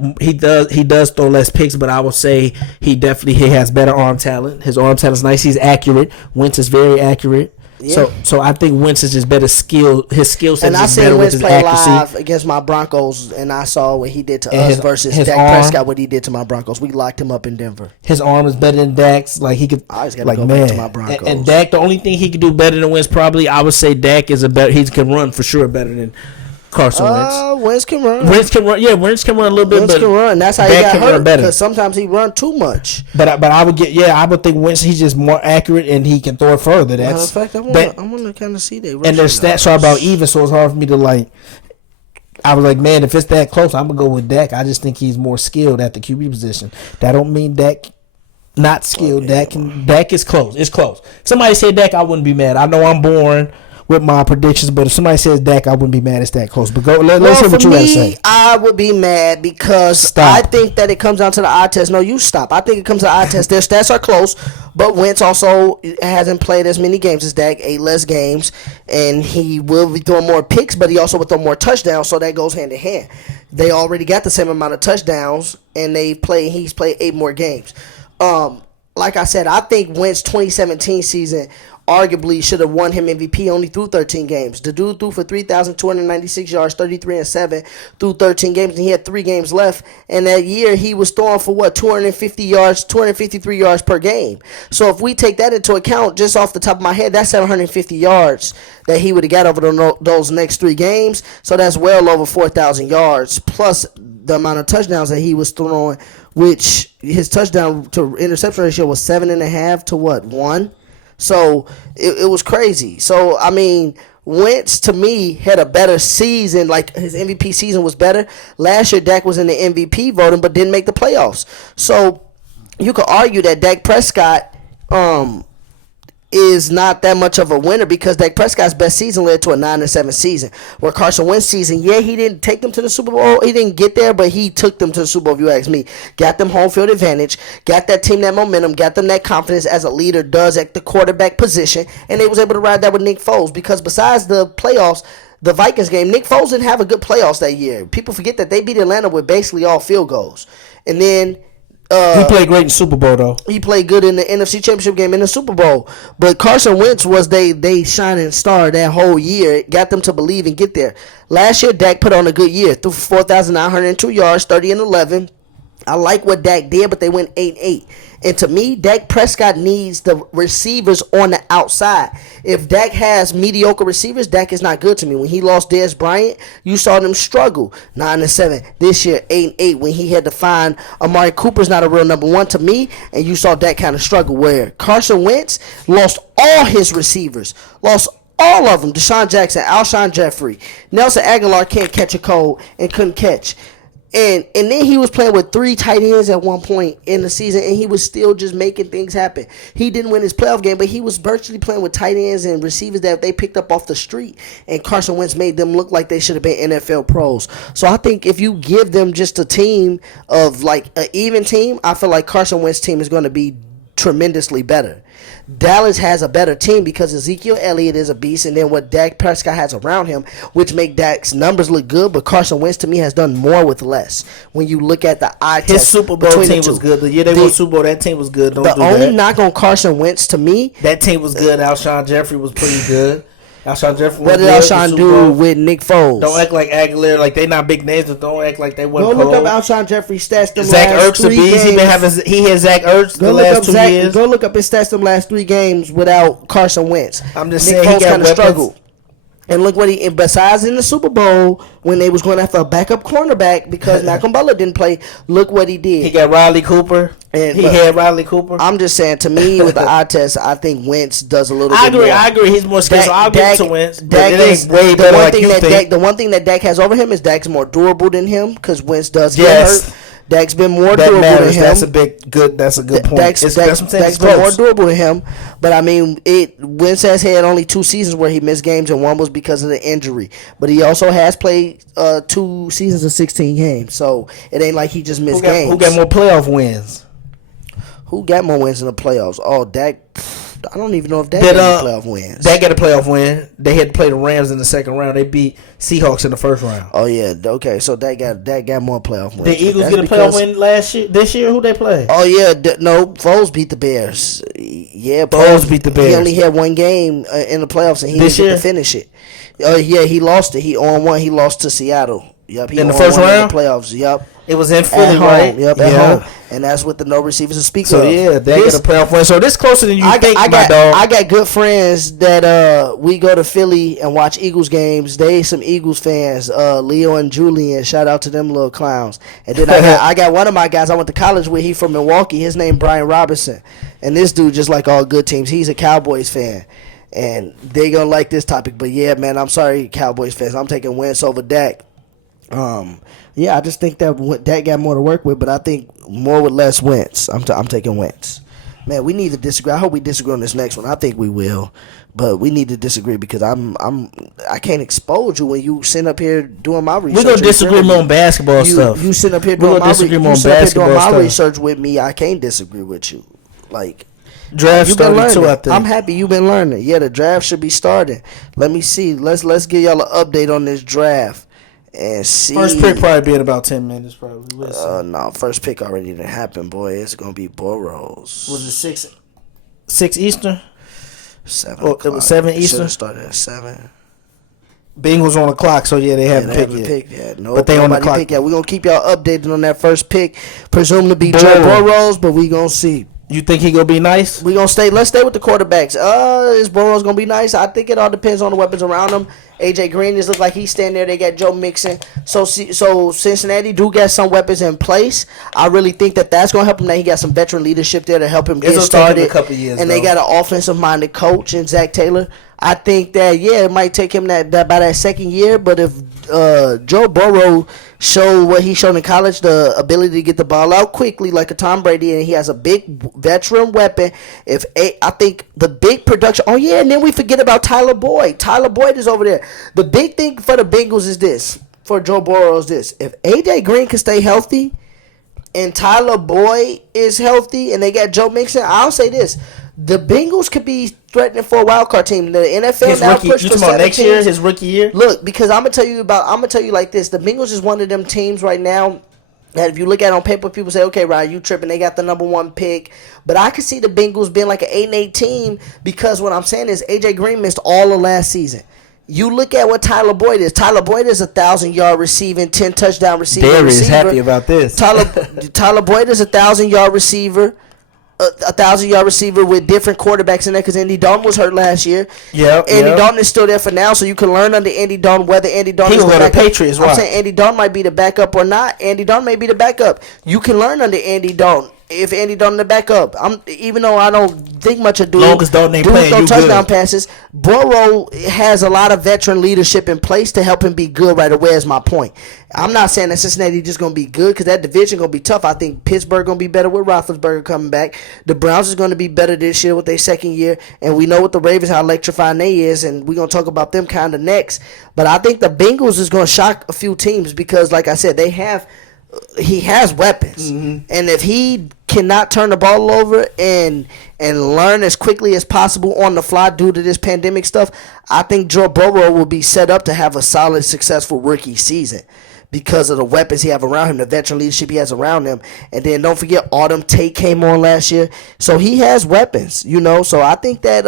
less picks, but I would say he has better arm talent. His arm talent is nice. He's accurate. Wentz is very accurate. Yeah. So I think Wentz is just better skill. His skill set is better with his accuracy. And I seen Wentz play live against my Broncos, and I saw what he did to us versus Dak Prescott. What he did to my Broncos, we locked him up in Denver. His arm is better than Dak's. Like he could. I always gotta go back to my Broncos. And Dak, the only thing he could do better than Wentz, probably I would say Dak is he can run for sure better than Carson Wentz. Wentz can run. Wentz can run. Yeah, Wentz can run a little bit. Wentz but can run. That's how he Dak got can run hurt. better. Because sometimes he run too much. But I would get. Yeah, I would think Wentz. He's just more accurate and he can throw it further. Matter That's of fact, I want to kind of see that. and their stats are about even, so it's hard for me to like. I was like, man, if it's that close, I'm gonna go with Dak. I just think he's more skilled at the QB position. That don't mean Dak not skilled. Dak is close. It's close. Somebody said Dak, I wouldn't be mad. I know I'm boring with my predictions, but if somebody says Dak, I wouldn't be mad. It's that close. But let's hear what you got to say. I would be mad because I think that it comes down to the eye test. No, you stop. I think it comes to the eye test. Their stats are close, but Wentz also hasn't played as many games as Dak, 8 less games, and he will be throwing more picks, but he also will throw more touchdowns, so that goes hand in hand. They already got the same amount of touchdowns, and he's played 8 more games. Like I said, I think Wentz 2017 season arguably should have won him MVP. Only threw 13 games. The dude threw for 3,296 yards, 33-7 through 13 games, and he had 3 games left. And that year he was throwing for 250 yards, 253 yards per game. So if we take that into account, just off the top of my head, that's 750 yards that he would have got over those next 3 games. So that's well over 4,000 yards plus the amount of touchdowns that he was throwing, which his touchdown to interception ratio was 7.5 to 1. So it was crazy. So I mean, Wentz to me had a better season. Like his MVP season was better. Last year Dak was in the MVP voting but didn't make the playoffs. So you could argue that Dak Prescott is not that much of a winner because Dak Prescott's best season led to a 9-7 season. Where Carson Wentz's season, he didn't take them to the Super Bowl. He didn't get there, but he took them to the Super Bowl, if you ask me. Got them home field advantage, got that team that momentum, got them that confidence as a leader does at the quarterback position, and they was able to ride that with Nick Foles because besides the playoffs, the Vikings game, Nick Foles didn't have a good playoffs that year. People forget that they beat Atlanta with basically all field goals. And then he played great in Super Bowl, though. He played good in the NFC Championship game in the Super Bowl. But Carson Wentz was they shining star that whole year. It got them to believe and get there. Last year, Dak put on a good year. Threw 4,902 yards, 30-11. I like what Dak did, but they went 8-8. And to me, Dak Prescott needs the receivers on the outside. If Dak has mediocre receivers, Dak is not good to me. When he lost Dez Bryant, you saw them struggle. 9-7. This year, 8-8. When he had to find Amari Cooper's not a real number 1 to me, and you saw Dak kind of struggle. Where Carson Wentz lost all his receivers. Lost all of them. Deshaun Jackson, Alshon Jeffrey. Nelson Aguilar can't catch a cold and couldn't catch. And then he was playing with 3 tight ends at one point in the season, and he was still just making things happen. He didn't win his playoff game, but he was virtually playing with tight ends and receivers that they picked up off the street, and Carson Wentz made them look like they should have been NFL pros. So I think if you give them just a team of like an even team, I feel like Carson Wentz's team is going to be tremendously better. Dallas has a better team because Ezekiel Elliott is a beast, and then what Dak Prescott has around him, which make Dak's numbers look good. But Carson Wentz to me has done more with less. When you look at the eye test, his Super Bowl team was good. The year they won Super Bowl, that team was good. The only knock on Carson Wentz to me, that team was good. Alshon Jeffrey was pretty good. Alshon Jeffrey. What did Alshon do with Nick Foles? Don't act like Aguilar. Like they not big names, but don't act like they wasn't. Go look up Alshon Jeffrey's stats. Zach Ertz a beast. He had Zach Ertz the last 2 years. Go look up his stats them last 3 games without Carson Wentz. I'm just Nick saying Foles kind of struggled. And look what and besides in the Super Bowl when they was going after a backup cornerback because Malcolm Butler didn't play, look what he did. He got Riley Cooper. And he had Riley Cooper. I'm just saying, to me, with the eye test, I think Wentz does a little bit more. I agree. He's more skilled, so I'll give it to Wentz. Dak is way better the one thing that Dak has over him is Dak's more durable than him because Wentz does get hurt. Dak's been more durable than him. That's a good point. Dak's been more durable than him. But I mean, Wentz has had only 2 seasons where he missed games, and one was because of the injury. But he also has played 2 seasons of 16 games, so it ain't like he just missed games. Who got more playoff wins? Who got more wins in the playoffs? Oh, Dak. I don't even know if Dak got any playoff wins. Dak got a playoff win. They had to play the Rams in the second round. They beat Seahawks in the first round. Oh yeah, okay. So Dak got more playoff wins. The Eagles get a playoff win this year. Who they play? Oh yeah, no. Foles beat the Bears. Yeah, Foles beat the Bears. He only had 1 game in the playoffs, and he didn't get to finish it. Oh yeah, he lost it. He on 1. He lost to Seattle. Yep, he in the won first one in round. the playoffs. Yep, It was in at Philly, home. right? Yep, at home, and that's with the no receivers to speak So of. yeah, they get a playoff win. So this closer than you think, my got, dog. I got good friends that we go to Philly and watch Eagles games. They some Eagles fans, Leo and Julian. Shout out to them little clowns. And then I got one of my guys I went to college with. He from Milwaukee. His name Brian Robinson. And this dude, just like all good teams, he's a Cowboys fan. And they gonna like this topic. But yeah, man, I'm sorry, Cowboys fans. I'm taking Wentz over Dak. Yeah, I just think that Dak got more to work with, but I think more with less Wentz. I'm taking Wentz. Man, we need to disagree. I hope we disagree on this next one. I think we will, but we need to disagree because I can't expose you when you sit up here doing my research. We're gonna disagree more on basketball stuff. You sit up here We're doing gonna disagree more on doing basketball my stuff. research with me. I can't disagree with you. Like Draft you've been started too, learning. I think. I'm happy you've been learning. Yeah, the draft should be starting. Let me see. Let's give y'all an update on this draft. And see. First pick probably be in about 10 minutes, probably. We'll see. No, first pick already didn't happen, boy. It's gonna be Burrows. Was it 6 Eastern? 7 Oh, it was 7 Eastern? Should've started at 7. Bengals on the clock, so yeah, they haven't They picked haven't yet. picked yet. No, But they on the nobody clock. picked yet. We're gonna keep y'all updated on that first pick. Presumed to be Joe Burrow. Burrows, but we gonna see. You think he gonna be nice? We gonna stay. Let's stay with the quarterbacks. Is Burrow's gonna be nice? I think it all depends on the weapons around him. AJ Green just look like he's standing there. They got Joe Mixon. So Cincinnati do get some weapons in place. I really think that's gonna help him. That he got some veteran leadership there to help him get It's gonna take him started. a couple years, and they though. got an offensive minded coach in Zach Taylor. I think that it might take him that by that second year. But if Joe Burrow show what he showed in college, the ability to get the ball out quickly like a Tom Brady, and he has a big veteran weapon. I think the big production. Oh yeah, and then we forget about Tyler Boyd. Tyler Boyd is over there. The big thing for the Bengals is this. For Joe Burrow is this. If AJ Green can stay healthy, and Tyler Boyd is healthy, and they got Joe Mixon, I'll say this: the Bengals could be threatening for a wild card team. The NFL His now rookie, pushed you for talking about 7 next year? teams. His rookie year? Look, because I'm gonna tell you like this: the Bengals is one of them teams right now that if you look at it on paper, people say, "Okay, Ryan, you tripping? They got the number 1 pick." But I could see the Bengals being like an 8-8 team because what I'm saying is AJ Green missed all of last season. You look at what Tyler Boyd is. Tyler Boyd is 1,000-yard receiving, 10 touchdown receiving. Darius is happy about this. Tyler Boyd is 1,000-yard receiver. A 1,000-yard receiver with different quarterbacks in there because Andy Dalton was hurt last year. Andy Dalton is still there for now, so you can learn under Andy Dalton whether Andy Dalton He is will the go to backup. Patriots, I'm right? saying Andy Dalton might be the backup or not. Andy Dalton may be the backup. You can learn under Andy Dalton if Andy Dalton the backup. Even though I don't think much of dude. Long as Dalton ain't dude playing, throw you touchdown good. passes. Burrow has a lot of veteran leadership in place to help him be good right away. Is my point. I'm not saying that Cincinnati just gonna be good because that division gonna be tough. I think Pittsburgh gonna be better with Roethlisberger coming back. The Browns is gonna be better this year with their second year, and we know with the Ravens how electrifying they is, and we're gonna talk about them kind of next. But I think the Bengals is gonna shock a few teams because, like I said, he has weapons, and if he cannot turn the ball over and learn as quickly as possible on the fly due to this pandemic stuff, I think Joe Burrow will be set up to have a solid, successful rookie season because of the weapons he have around him, the veteran leadership he has around him. And then don't forget, Autumn Tate came on last year, so he has weapons, So I think that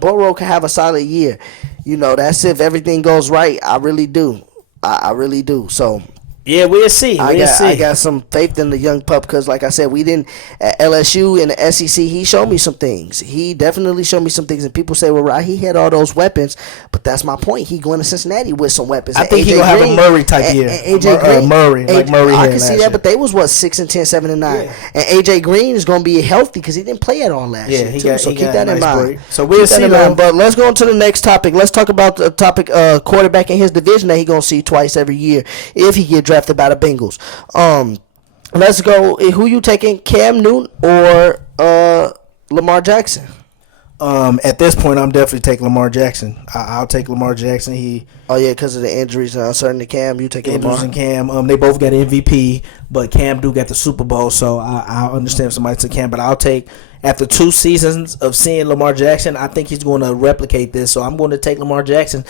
Burrow can have a solid year. That's if everything goes right. I really do. I really do. So. Yeah, we'll see. I got some faith in the young pup because, like I said, we didn't at LSU and the SEC. He showed me some things. He definitely showed me some things, and people say, "Well, right, he had all those weapons," but that's my point. He going to Cincinnati with some weapons. I think he gonna have a Murray type year. AJ Green, Murray, like Murray. I had can see last that, year. but they was 6-10, 7-9, and AJ Green is gonna be healthy because he didn't play at all last year. he too. got. So he keep got that a in nice mind. break. So we'll Keep that see. in mind. But let's go on to the next topic. Let's talk about the topic quarterback in his division that he gonna see twice every year if he get drafted by the Bengals. Let's go. Who you taking, Cam Newton or Lamar Jackson? At this point, I'm definitely taking Lamar Jackson. I'll take Lamar Jackson. Because of the injuries and uncertainty. Cam, you taking Lamar? Andrews and Cam. They both got MVP, but Cam do got the Super Bowl, so I understand if somebody took Cam, but I'll take. After 2 seasons of seeing Lamar Jackson, I think he's going to replicate this, so I'm going to take Lamar Jackson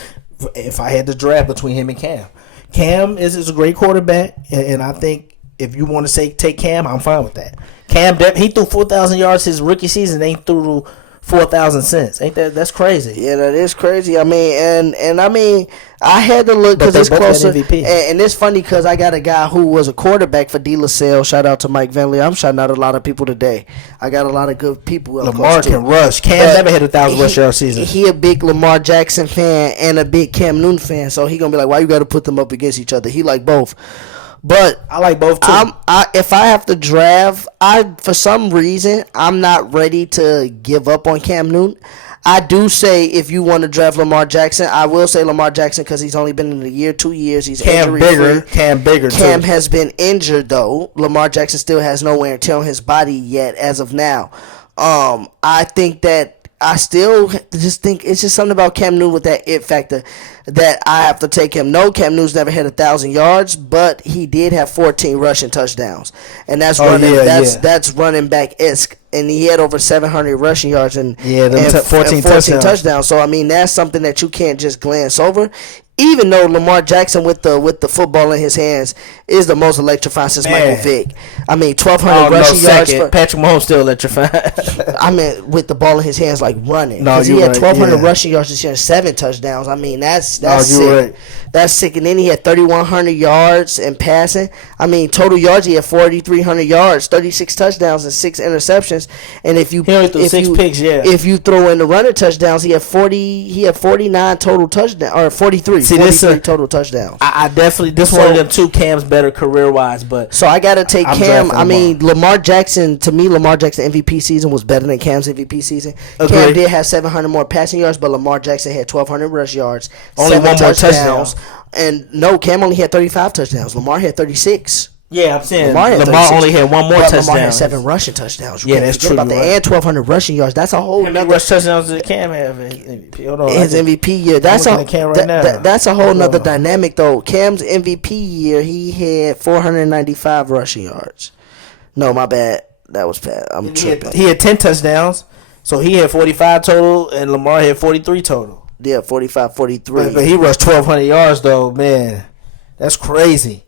if I had to draft between him and Cam. Cam is a great quarterback, and I think if you want to say take Cam, I'm fine with that. Cam, he threw 4,000 yards his rookie season. They threw 4,000 cents. Ain't that's crazy? Yeah, that is crazy. I mean, and I mean, I had to look because But they it's both had closer. MVP. And it's funny because I got a guy who was a quarterback for De La Salle. Shout out to Mike Venley. I'm shouting out a lot of people today. I got a lot of good people. Lamar can rush. Cam But never hit 1,000 rush yard season. He a big Lamar Jackson fan and a big Cam Newton fan, so he gonna be like, why you got to put them up against each other? He like both. But I like both too. if I have to draft, for some reason I'm not ready to give up on Cam Newton. I do say if you want to draft Lamar Jackson, I will say Lamar Jackson because he's only been in the year 2 years. He's injury free. Cam bigger. Cam too. has been injured though. Lamar Jackson still has no wear and tear on his body yet as of now. I think that I still just think it's just something about Cam Newton with that it factor that I have to take him. No, Cam Newton's never hit 1,000 yards, but he did have 14 rushing touchdowns, and that's that's running back-esque. And he had over 700 rushing yards and 14 touchdowns. So I mean, that's something that you can't just glance over. Even though Lamar Jackson with the football in his hands is the most electrifying since Michael Vick. I mean, 1,200 rushing yards. Patrick Mahomes still electrifying. I mean, with the ball in his hands, like running. No, he had 1,200 rushing yards this year and 7 touchdowns. I mean, that's sick. Right. That's sick. And then he had 3,100 yards in passing. I mean, total yards, he had 4,300 yards, 36 touchdowns, and 6 interceptions. And if you if you throw in the running touchdowns, he had 49 total touchdowns or 43. See, 43 total touchdowns. I definitely one of them two. Cam's better career wise, but so I gotta take Cam. I mean, Lamar Jackson MVP season was better than Cam's MVP season. Agreed. Cam did have 700 more passing yards, but Lamar Jackson had 1,200 rush yards, only 7 one touchdowns, more touchdown. and no, Cam only had 35 touchdowns. Lamar had 36. Yeah, I'm saying Lamar only had one more touchdown. Lamar had 7 rushing touchdowns. Yeah, that's true. About the and 1,200 rushing yards. That's a whole nother rush touchdowns that Cam have. Hold on, his MVP year. That's that's a whole nother dynamic though. Cam's MVP year, he had 495 rushing yards. No, my bad. That was bad. I'm tripping. He had 10 touchdowns, so he had 45 total, and Lamar had 43 total. Yeah, 45, 43. But he rushed 1,200 yards though, man. That's crazy.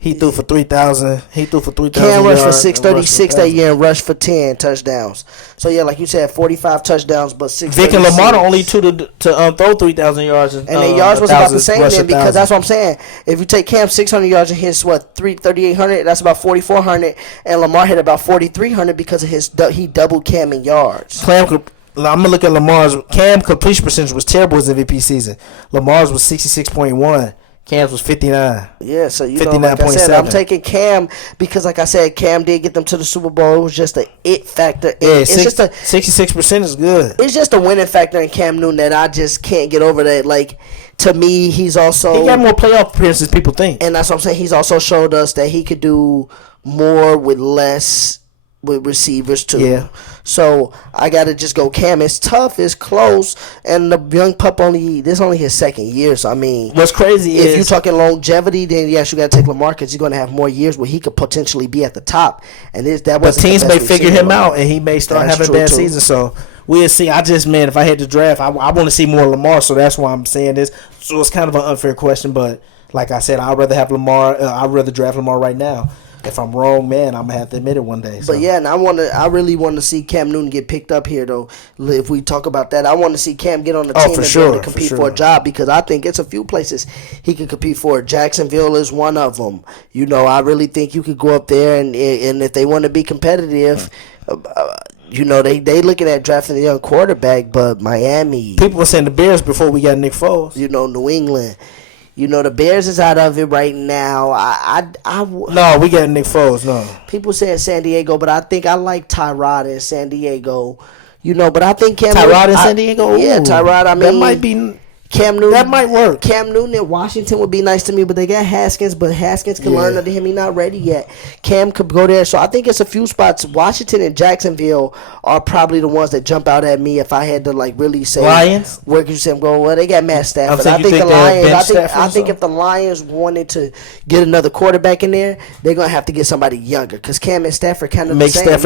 He threw for 3,000. He threw for 3,000. Cam rushed for 636 that year and rushed for 10 touchdowns. So yeah, like you said, 45 touchdowns, but 6. Vic and Lamar the only two to throw 3,000 yards, and their yards was about the same then because that's what I'm saying. If you take Cam 600 yards and hits 3,800, that's about 4,400, and Lamar hit about 4,300 because of he doubled Cam in yards. I'm gonna look at Lamar's. Cam completion percentage was terrible his MVP season. Lamar's was 66.1. Cam's was 59. Yeah, so you know, like I said, I'm taking Cam because, like I said, Cam did get them to the Super Bowl. It was just an it factor. Yeah, it's just 66% is good. It's just a winning factor in Cam Newton that I just can't get over. That, like, to me, he got more playoff appearances than people think, and that's what I'm saying. He's also showed us that he could do more with less with receivers too. Yeah. So I gotta just go Cam. It's tough, it's close, and the young pup this only his second year. So I mean, what's crazy if you're talking longevity, then yes, you gotta take Lamar because he's gonna have more years where he could potentially be at the top. And but teams may figure him out, and he may start having bad seasons. So we'll see. If I had to draft, I want to see more Lamar. So that's why I'm saying this. So it's kind of an unfair question, but like I said, I'd rather have Lamar. I'd rather draft Lamar right now. If I'm wrong, man, I'm gonna have to admit it one day. So. But yeah, and I really want to see Cam Newton get picked up here, though. If we talk about that, I want to see Cam get on the team and be able to compete for a job because I think it's a few places he can compete for. Jacksonville is one of them. You know, I really think you could go up there and if they want to be competitive. You know, they looking at drafting a young quarterback, but Miami. People were saying the Bears before we got Nick Foles. You know, New England. You know, the Bears is out of it right now. No, we got Nick Foles, no. People saying San Diego, but I think I like Tyrod in San Diego. You know, but I think Tyrod in San Diego? Yeah, Tyrod. I mean, that might be... Cam Newton, that might work. Cam Newton in Washington would be nice to me, but they got Haskins, but Haskins can learn under him. He's not ready yet. Cam could go there. So I think it's a few spots. Washington and Jacksonville are probably the ones that jump out at me if I had to like really say Lions. Where could you say I'm going? Well, they got Matt Stafford. I think the Lions. I think if the Lions wanted to get another quarterback in there, they're gonna have to get somebody younger because Cam and Stafford kind of the same.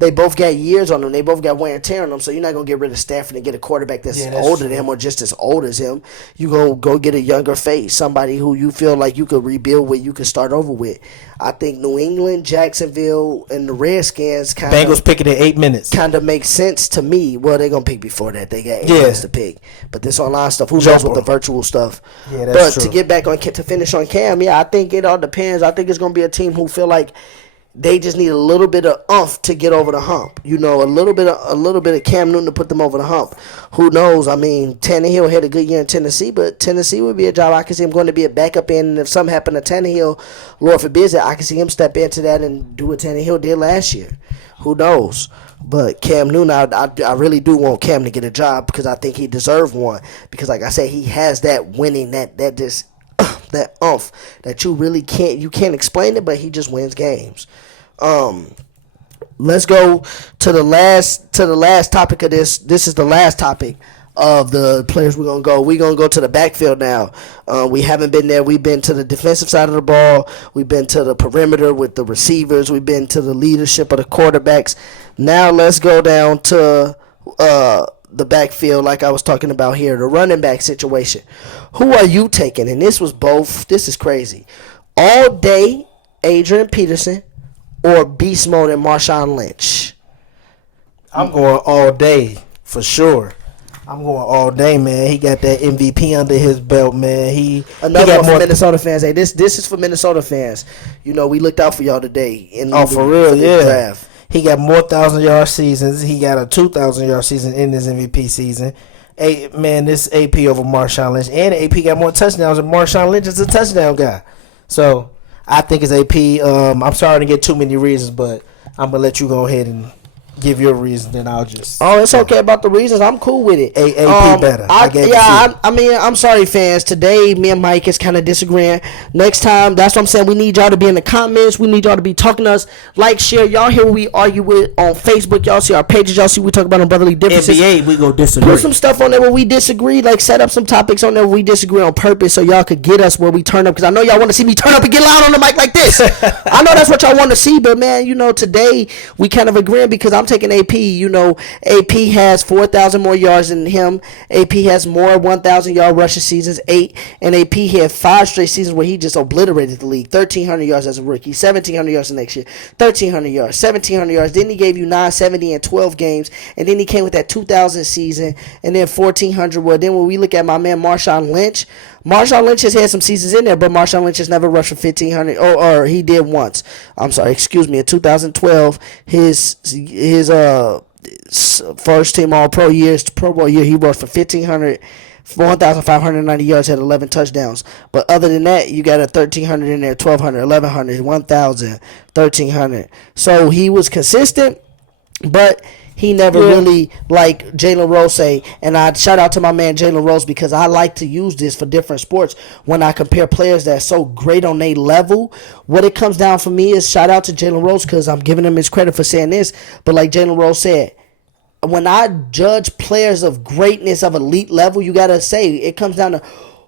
They both got years on them. They both got wear and tear on them. So you're not gonna get rid of Stafford and get a quarterback that's older than him or just as old. old as him. You gonna go get a younger face, somebody who you feel like you could rebuild with, you could start over with. I think New England, Jacksonville, and the Redskins Bengals picking in 8 minutes. kind of makes sense to me. Well, they're gonna pick before that. They got 8 minutes to pick, but this online stuff, who knows with the virtual stuff? Yeah, that's true. To get back on to finish on Cam, yeah, I think it all depends. I think it's gonna be a team who feel like they just need a little bit of oomph to get over the hump. You know, a little bit of Cam Newton to put them over the hump. Who knows? I mean, Tannehill had a good year in Tennessee, but Tennessee would be a job I could see him going to be a backup in. And if something happened to Tannehill, Lord forbid it, I could see him step into that and do what Tannehill did last year. Who knows? But Cam Newton, I really do want Cam to get a job because I think he deserves one. Because like I said, he has that winning, that just that oomph that you can't explain it, but he just wins games. Let's go to the last topic of this. This is the last topic of the players we're gonna go. We're gonna go to the backfield now. We haven't been there. We've been to the defensive side of the ball. We've been to the perimeter with the receivers. We've been to the leadership of the quarterbacks. Now let's go down to the backfield, like I was talking about here, the running back situation. Who are you taking? And this is crazy. All day, Adrian Peterson or beast mode and Marshawn Lynch? I'm going all day for sure. I'm going all day, man. He got that MVP under his belt, man. Another one for Minnesota fans. Hey, this is for Minnesota fans. You know, we looked out for y'all today. For real, yeah. Draft. He got more 1,000-yard seasons. He got a 2,000-yard season in his MVP season. This AP over Marshawn Lynch. And AP got more touchdowns, and Marshawn Lynch is a touchdown guy. So, I think it's AP. I'm sorry to get too many reasons, but I'm going to let you go ahead and give your reason, then I'll just. Oh, it's okay about the reasons. I'm cool with it. AP better. I'm sorry, fans. Today, me and Mike is kind of disagreeing. Next time, that's what I'm saying. We need y'all to be in the comments. We need y'all to be talking to us. Like, share. Y'all hear what we argue with on Facebook. Y'all see our pages. Y'all see what we talk about on Brotherly Differences. NBA, we go disagree. Put some stuff on there where we disagree. Like, set up some topics on there where we disagree on purpose so y'all could get us where we turn up. Because I know y'all want to see me turn up and get loud on the mic like this. I know that's what y'all want to see. But, man, today we kind of agreeing because I'm taking AP. AP has 4,000 more yards than him. AP has more 1,000-yard rushing seasons, 8. And AP had 5 straight seasons where he just obliterated the league. 1,300 yards as a rookie, 1,700 yards the next year, 1,300 yards, 1,700 yards. Then he gave you 970 in 12 games. And then he came with that 2,000 season. And then 1,400. Well, then when we look at my man Marshawn Lynch has had some seasons in there, but Marshawn Lynch has never rushed for 1,500, or he did once. I'm sorry, excuse me. In 2012, his first team All Pro Bowl year, he rushed for 1,500, 1,590 yards, had 11 touchdowns. But other than that, you got a 1,300 in there, 1,200, 1,100, 1,000, 1,300. So he was consistent, but he never really, like Jalen Rose say, and I shout out to my man Jalen Rose because I like to use this for different sports when I compare players that are so great on their level. What it comes down for me is shout out to Jalen Rose because I'm giving him his credit for saying this. But like Jalen Rose said, when I judge players of greatness of elite level, you got to say it comes down to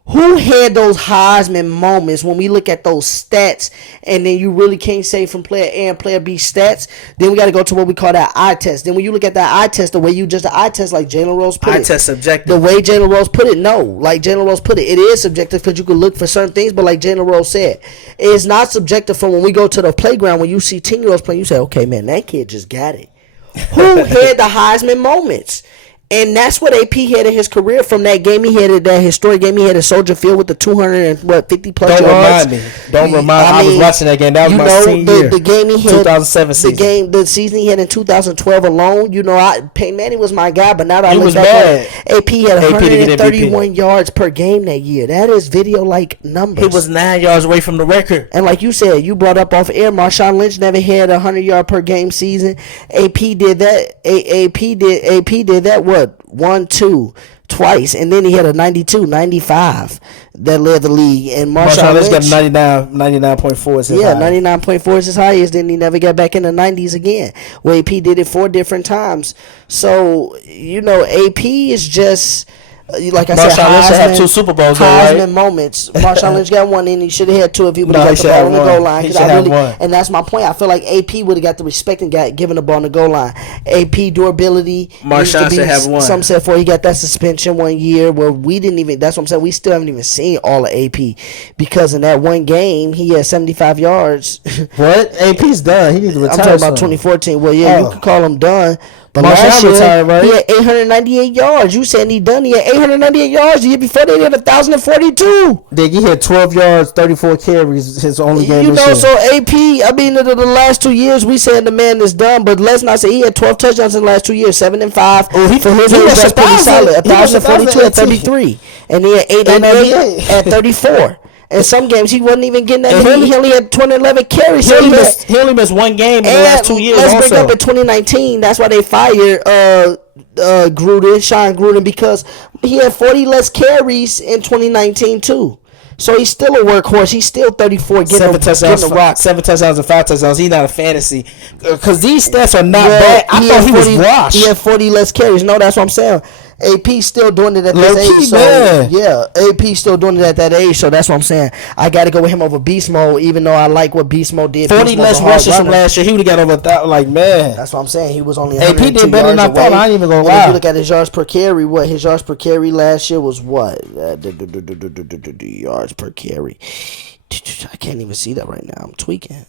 who had those Heisman moments when we look at those stats, and then you really can't say from player A and player B stats. Then we got to go to what we call that eye test. Then when you look at that eye test, the way you just the eye test, like Jalen Rose put it. Eye test subjective. The way Jalen Rose put it, no. Like Jalen Rose put it is subjective because you can look for certain things, but like Jalen Rose said, it's not subjective from when we go to the playground, when you see 10-year-olds playing, you say, okay, man, that kid just got it. Who had the Heisman moments? And that's what AP had in his career from that game he had, that historic game he had at Soldier Field with the 250 plus yards. Don't remind me. I was watching that game. That was my senior year. The game he had, 2007 season. The season he had in 2012 alone. Peyton Manning was my guy, but now that I look back at AP had 131 yards per game that year. That is video-like numbers. He was 9 yards away from the record. And like you said, you brought up off air, Marshawn Lynch never had a 100-yard per game season. AP did that. AP did that. What? 1, 2, twice, and then he had a 92, 95 that led the league. And Marshawn Lynch got 99.4 is his high. 99.4 is his highest. Then he never got back in the 90s again. Well, AP did it 4 different times. So AP is just. Like I said, Marshawn Lynch should have 2 Super Bowls, though, Heisman right? moments. Marshawn Lynch got one, and he should have had 2 if he would No, have he got the should ball have on the one. goal line. He 'Cause should I have really, one. and that's my point. I feel like AP would have got the respect and got given the ball on the goal line. AP durability. Marshawn should have one. Some said he got that suspension 1 year. Where we didn't even. That's what I'm saying. We still haven't even seen all of AP because in that one game he had 75 yards. What? AP's done. He needs to retire. I'm talking about 2014. Well, yeah, you could call him done. But Marshawn last year, retired, right? he had 898 yards. You said he done. He had 898 yards. The year before, they had 1,042. He had 12 yards, 34 carries. His only game You this know, year. so AP, I mean, the last 2 years, we saying the man is done. But let's not say he had 12 touchdowns in the last 2 years, 7 and 5. Oh, For his he age, was that's pretty 1,000. solid. He was 1,042 at 1,018. 33. And he had 898 at 34. And some games he wasn't even getting that. He only had 211 carries. He only missed 1 game in the last 2 years. Let's also. bring up in 2019. That's why they fired Gruden, Sean Gruden, because he had 40 less carries in 2019 too. So he's still a workhorse. He's still 34 getting the rock. 7 touchdowns and 5 touchdowns. He's not a fantasy. Because these stats are not Yeah, bad. I thought he was washed. He had 40 less carries. No, that's what I'm saying. AP still doing it at this Low-key, age. So man. yeah, AP still doing it at that age. So that's what I'm saying. I got to go with him over Beast Mode, even though I like what Beast Mode did. 40 Beast Mode's less a hard rushes from runner. last year. He would have got over 1,000. Like, man. That's what I'm saying. He was only AP did 102 better than I yards thought. away. I ain't even gonna And lie. if you look at his yards per carry, his yards per carry last year was what? Yards per carry. I can't even see that right now. I'm tweaking.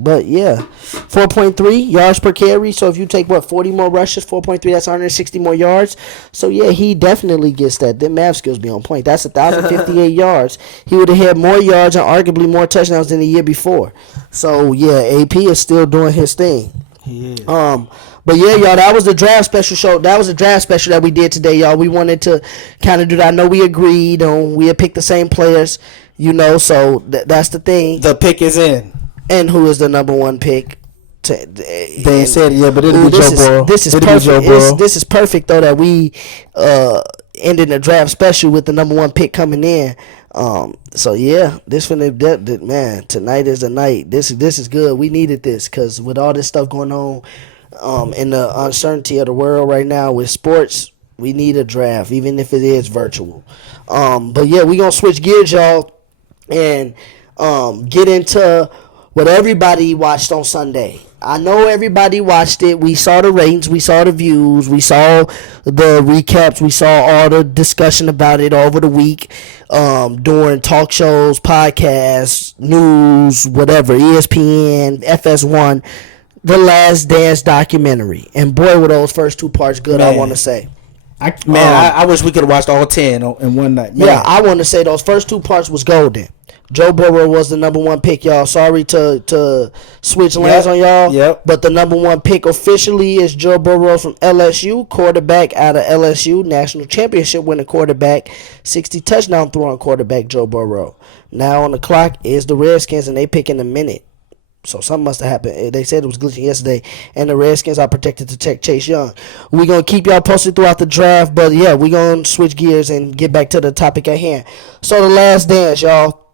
But yeah, 4.3 yards per carry. So if you take 40 more rushes, 4.3, that's 160 more yards. So yeah, he definitely gets that. Their math skills be on point. That's 1,058 yards. He would have had more yards and arguably more touchdowns than the year before. So yeah, AP is still doing his thing. Yeah. But yeah, y'all, that was the draft special show. That was the draft special that we did today, y'all. We wanted to kind of do that. I know we agreed on we had picked the same players, so that's the thing. The pick is in. And who is the number 1 pick? They ain't said it yet, but it'll be Joe Burrow. This is perfect. This is perfect though that we ended the draft special with the number 1 pick coming in. So yeah, man, tonight is the night. This is good. We needed this because with all this stuff going on, in the uncertainty of the world right now with sports, we need a draft, even if it is virtual. But yeah, we gonna switch gears, y'all, and get into what everybody watched on Sunday. I know everybody watched it. We saw the ratings, we saw the views, we saw the recaps, we saw all the discussion about it over the week, during talk shows, podcasts, news, whatever, ESPN, FS1, The Last Dance documentary. And boy, were those first 2 parts good, Man. I want to say. I wish we could have watched all 10 in one night. Man. Yeah, I want to say those first 2 parts was golden. Joe Burrow was the number 1 pick, y'all. Sorry to switch lanes on y'all. Yep. But the number 1 pick officially is Joe Burrow from LSU, quarterback out of LSU, national championship winning quarterback, 60 touchdown throwing quarterback Joe Burrow. Now on the clock is the Redskins, and they pick in a minute. So something must have happened. They said it was glitching yesterday, and the Redskins are protected to take Chase Young. We're going to keep y'all posted throughout the draft, but yeah, we're going to switch gears and get back to the topic at hand. So The Last Dance, y'all.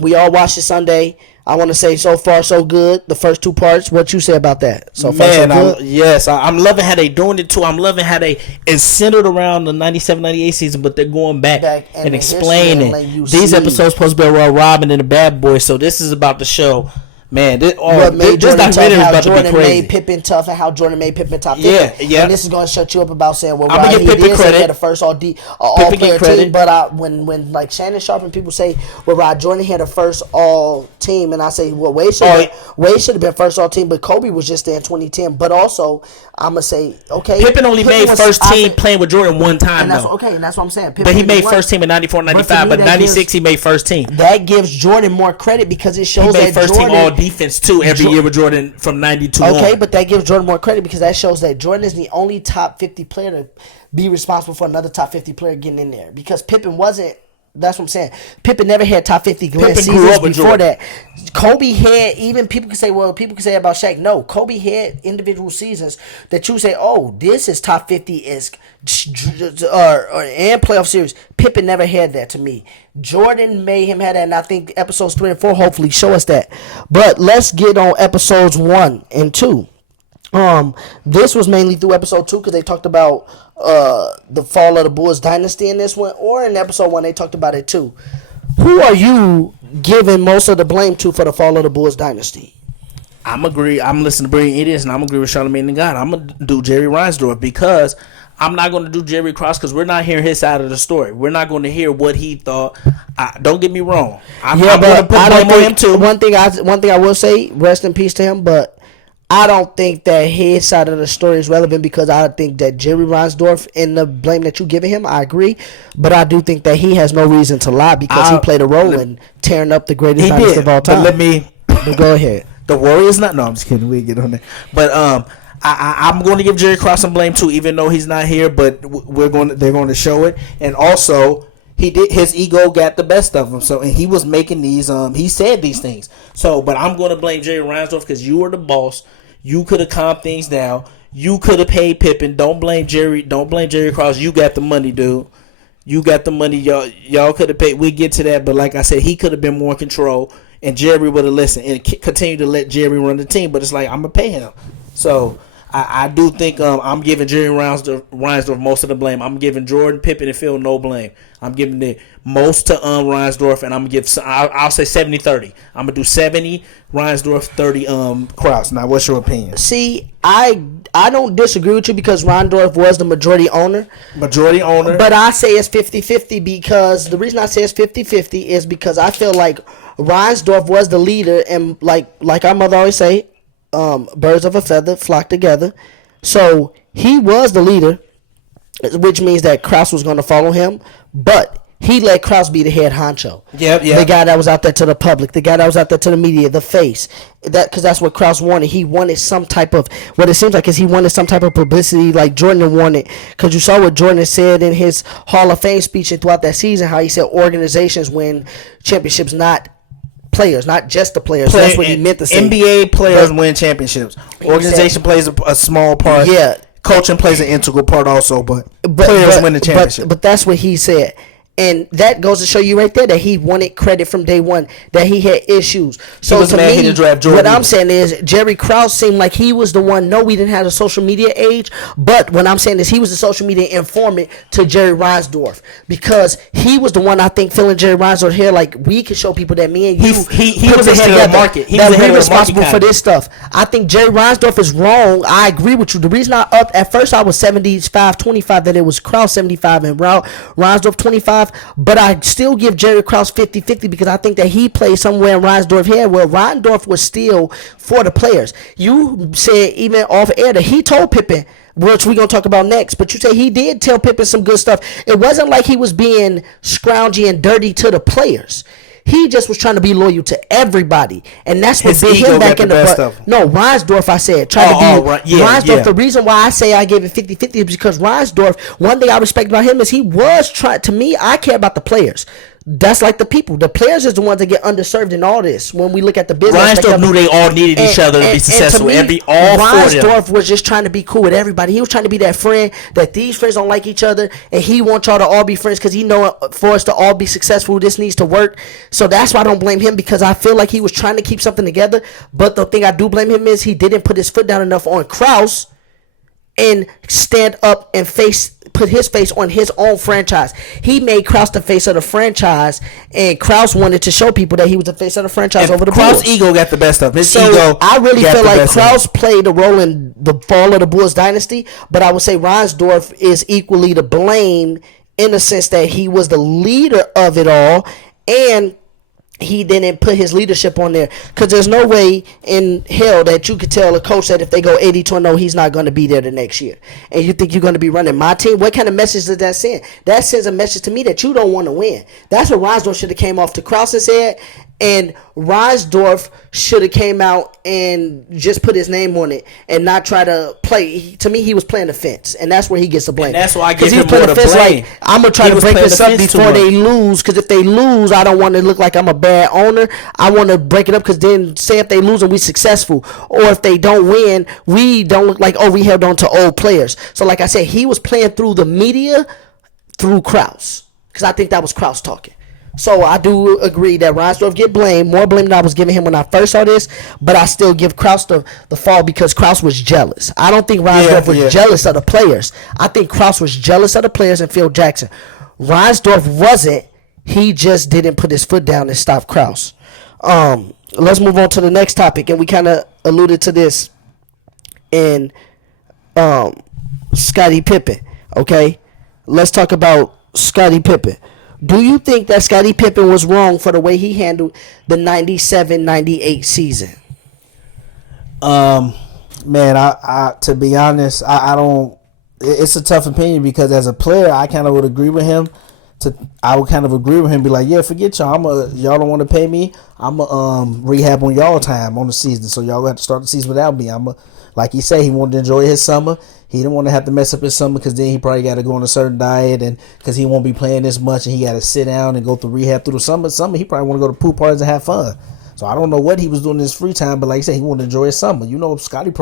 We all watched it Sunday. I want to say so far so good. The first 2 parts. What you say about that? So far so good. I'm loving how they doing it too. I'm loving how it's centered around the 97-98 season, but they're going back and explaining. These episodes supposed to be around Robin and the Bad Boys, so this is about the show. Man, this documentary is about to be crazy. Made Pippen tough and how Jordan made Pippen top 50. Yeah. And this is going to shut you up about saying, well, I'm Rod, gonna give Pippen credit. He had the first all-player team. But when like Shannon Sharp and people say, well, Rod Jordan had a first all-team, and I say, well, Wade should have been first all-team, but Kobe was just there in 2010. But also, I'm going to say, okay. Pippen only made first team playing with Jordan 1 time, and though. And that's what I'm saying. But he made first team in 94, 95, but 96 he made first team. That gives Jordan more credit because it shows he made that first Jordan... team all defense, too, every year with Jordan from 92 on. Okay, but that gives Jordan more credit because that shows that Jordan is the only top 50 player to be responsible for another top 50 player getting in there. Because Pippen wasn't. That's what I'm saying. Pippen never had top 50 seasons before that. Kobe had, even people can say about Shaq. No, Kobe had individual seasons that you say, oh, this is top 50 and playoff series. Pippen never had that to me. Jordan made him have that, and I think episodes 3 and 4 hopefully show us that. But let's get on episodes 1 and 2. This was mainly through episode 2 because they talked about the fall of the Bulls dynasty in this one, or in episode 1 they talked about it too. Who are you giving most of the blame to for the fall of the Bulls dynasty? I'm listening to Brilliant Idiots, and I'm agree with Charlamagne the God. I'm gonna do Jerry Reinsdorf because I'm not going to do Jerry Krause because we're not hearing his side of the story. We're not going to hear what he thought. Don't get me wrong. I'm going to put blame on him too. One thing I will say, rest in peace to him, but I don't think that his side of the story is relevant because I think that Jerry Reinsdorf and the blame that you giving him, I agree, but I do think that he has no reason to lie because he played a role in tearing up the greatest dynasty of all time. But go ahead. The Warriors not. No, I'm just kidding. We get on there, but I'm going to give Jerry Krause some blame too, even though he's not here. But they're going to show it, and also his ego got the best of him. So, and he was making these. He said these things. So, but I'm going to blame Jerry Reinsdorf because you were the boss. You could have calmed things down. You could have paid Pippen. Don't blame Jerry. Don't blame Jerry Krause. You got the money, dude. You got the money. Y'all could have paid. We get to that, but like I said, he could have been more in control. And Jerry would have listened and continue to let Jerry run the team. But it's like, I'm going to pay him. So, I do think I'm giving Jerry Reinsdorf most of the blame. I'm giving Jordan, Pippen, and Phil no blame. I'm giving the most to Reinsdorf, and I'm going to give, I'll say 70-30. I'm going to do 70 Reinsdorf, 30 Krause. Now, what's your opinion? See, I don't disagree with you because Reinsdorf was the majority owner. But I say it's 50-50 because the reason I say it's 50-50 is because I feel like Reinsdorf was the leader, and like our mother always say, birds of a feather flock together. So he was the leader, which means that Krause was going to follow him, but he let Krause be the head honcho. Yep. The guy that was out there to the public, the guy that was out there to the media, the face. Because that's what Krause wanted. He wanted some type of, what it seems like is he wanted some type of publicity like Jordan wanted. Because you saw what Jordan said in his Hall of Fame speech and throughout that season, how he said organizations win championships, not players, not just the players. That's what he meant to say. NBA players win championships. Organization plays a small part. Yeah. Coaching plays an integral part also, but players win the championship. But that's what he said. And that goes to show you right there that he wanted credit from day one, that he had issues. So to me, what I'm saying is Jerry Krause seemed like he was the one. No, we didn't have a social media age, but what I'm saying is he was the social media informant to Jerry Reinsdorf because he was the one, I think, filling Jerry Reinsdorf here like we could show people that me and you he was ahead of the market. He was ahead of the responsible for this stuff. I think Jerry Reinsdorf is wrong. I agree with you. The reason at first I was 75-25 that it was Krause 75 and Reinsdorf 25. But I still give Jerry Krause 50-50 because I think that he played somewhere in Reinsdorf's head where Reinsdorf was still for the players. You said even off air that he told Pippen, which we're going to talk about next, but you say he did tell Pippen some good stuff. It wasn't like he was being scroungy and dirty to the players. He just was trying to be loyal to everybody, and that's what bit him back in the butt. No, Reinsdorf, I said, Reinsdorf. The reason why I say I gave it 50-50 is because Reinsdorf, one thing I respect about him is he was trying, to me, I care about the players. That's like the people. The players is the ones that get underserved in all this. When we look at the business, Reinsdorf knew they all needed each other to be successful. Reinsdorf was just trying to be cool with everybody. He was trying to be that friend that these friends don't like each other, and he wants y'all to all be friends because he know for us to all be successful, this needs to work. So that's why I don't blame him because I feel like he was trying to keep something together. But the thing I do blame him is he didn't put his foot down enough on Krause and stand up and put his face on his own franchise. He made Krause the face of the franchise, and Krause wanted to show people that he was the face of the franchise over the Bulls. Krause's ego got the best of him. I really feel like Krause played a role in the fall of the Bulls dynasty, but I would say Reinsdorf is equally to blame in the sense that he was the leader of it all, and he didn't put his leadership on there because there's no way in hell that you could tell a coach that if they go 80-0, he's not going to be there the next year. And you think you're going to be running my team? What kind of message does that send? That sends a message to me that you don't want to win. That's what Reinsdorf should have came off to Krause and said. And Reinsdorf should have came out and just put his name on it and not try to play. To me, he was playing the fence, and that's where he gets the blame. And that's why I give him more the blame. Like, I'm going to try to break this up before they lose, because if they lose, I don't want to look like I'm a bad owner. I want to break it up because then say if they lose and we successful, or if they don't win, we don't look like, oh, we held on to old players. So like I said, he was playing through the media through Krause, because I think that was Krause talking. So I do agree that Reinsdorf get blamed, more blame than I was giving him when I first saw this, but I still give Krause the fall because Krause was jealous. I don't think Reinsdorf was jealous of the players. I think Krause was jealous of the players and Phil Jackson. Reinsdorf wasn't. He just didn't put his foot down and stop Krause. Let's move on to the next topic, and we kind of alluded to this in Scottie Pippen. Okay, let's talk about Scottie Pippen. Do you think that Scottie Pippen was wrong for the way he handled the 97-98 season? Man, I to be honest, I don't. It's a tough opinion because as a player, I kind of would agree with him. I would kind of agree with him, be like, yeah, forget y'all. Y'all don't want to pay me. I'm a rehab on y'all time on the season, so y'all got to start the season without me. Like he said, he wanted to enjoy his summer. He didn't want to have to mess up his summer because then he probably got to go on a certain diet and because he won't be playing this much and he got to sit down and go through rehab through the summer. He probably want to go to pool parties and have fun. So I don't know what he was doing in his free time, but like I said, he wanted to enjoy his summer. You know, Scotty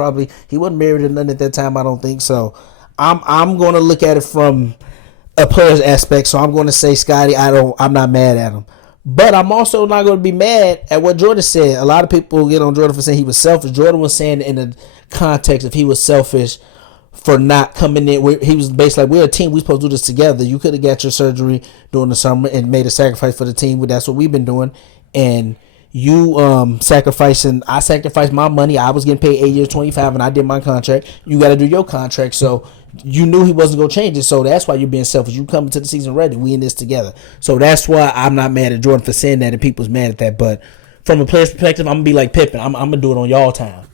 he wasn't married or nothing at that time. I don't think so. I'm going to look at it from a player's aspect. So I'm going to say Scotty. I'm not mad at him. But I'm also not going to be mad at what Jordan said. A lot of people get on Jordan for saying he was selfish. Jordan was saying in the context if he was selfish for not coming in. He was basically like, we're a team. We're supposed to do this together. You could have got your surgery during the summer and made a sacrifice for the team. That's what we've been doing. And you sacrificing. I sacrificed my money. I was getting paid 8 years, 25, and I did my contract. You got to do your contract. So you knew he wasn't going to change it. So that's why you're being selfish. You coming to the season ready. We in this together. So that's why I'm not mad at Jordan for saying that and people's mad at that. But from a player's perspective, I'm going to be like Pippen. I'm going to do it on y'all time.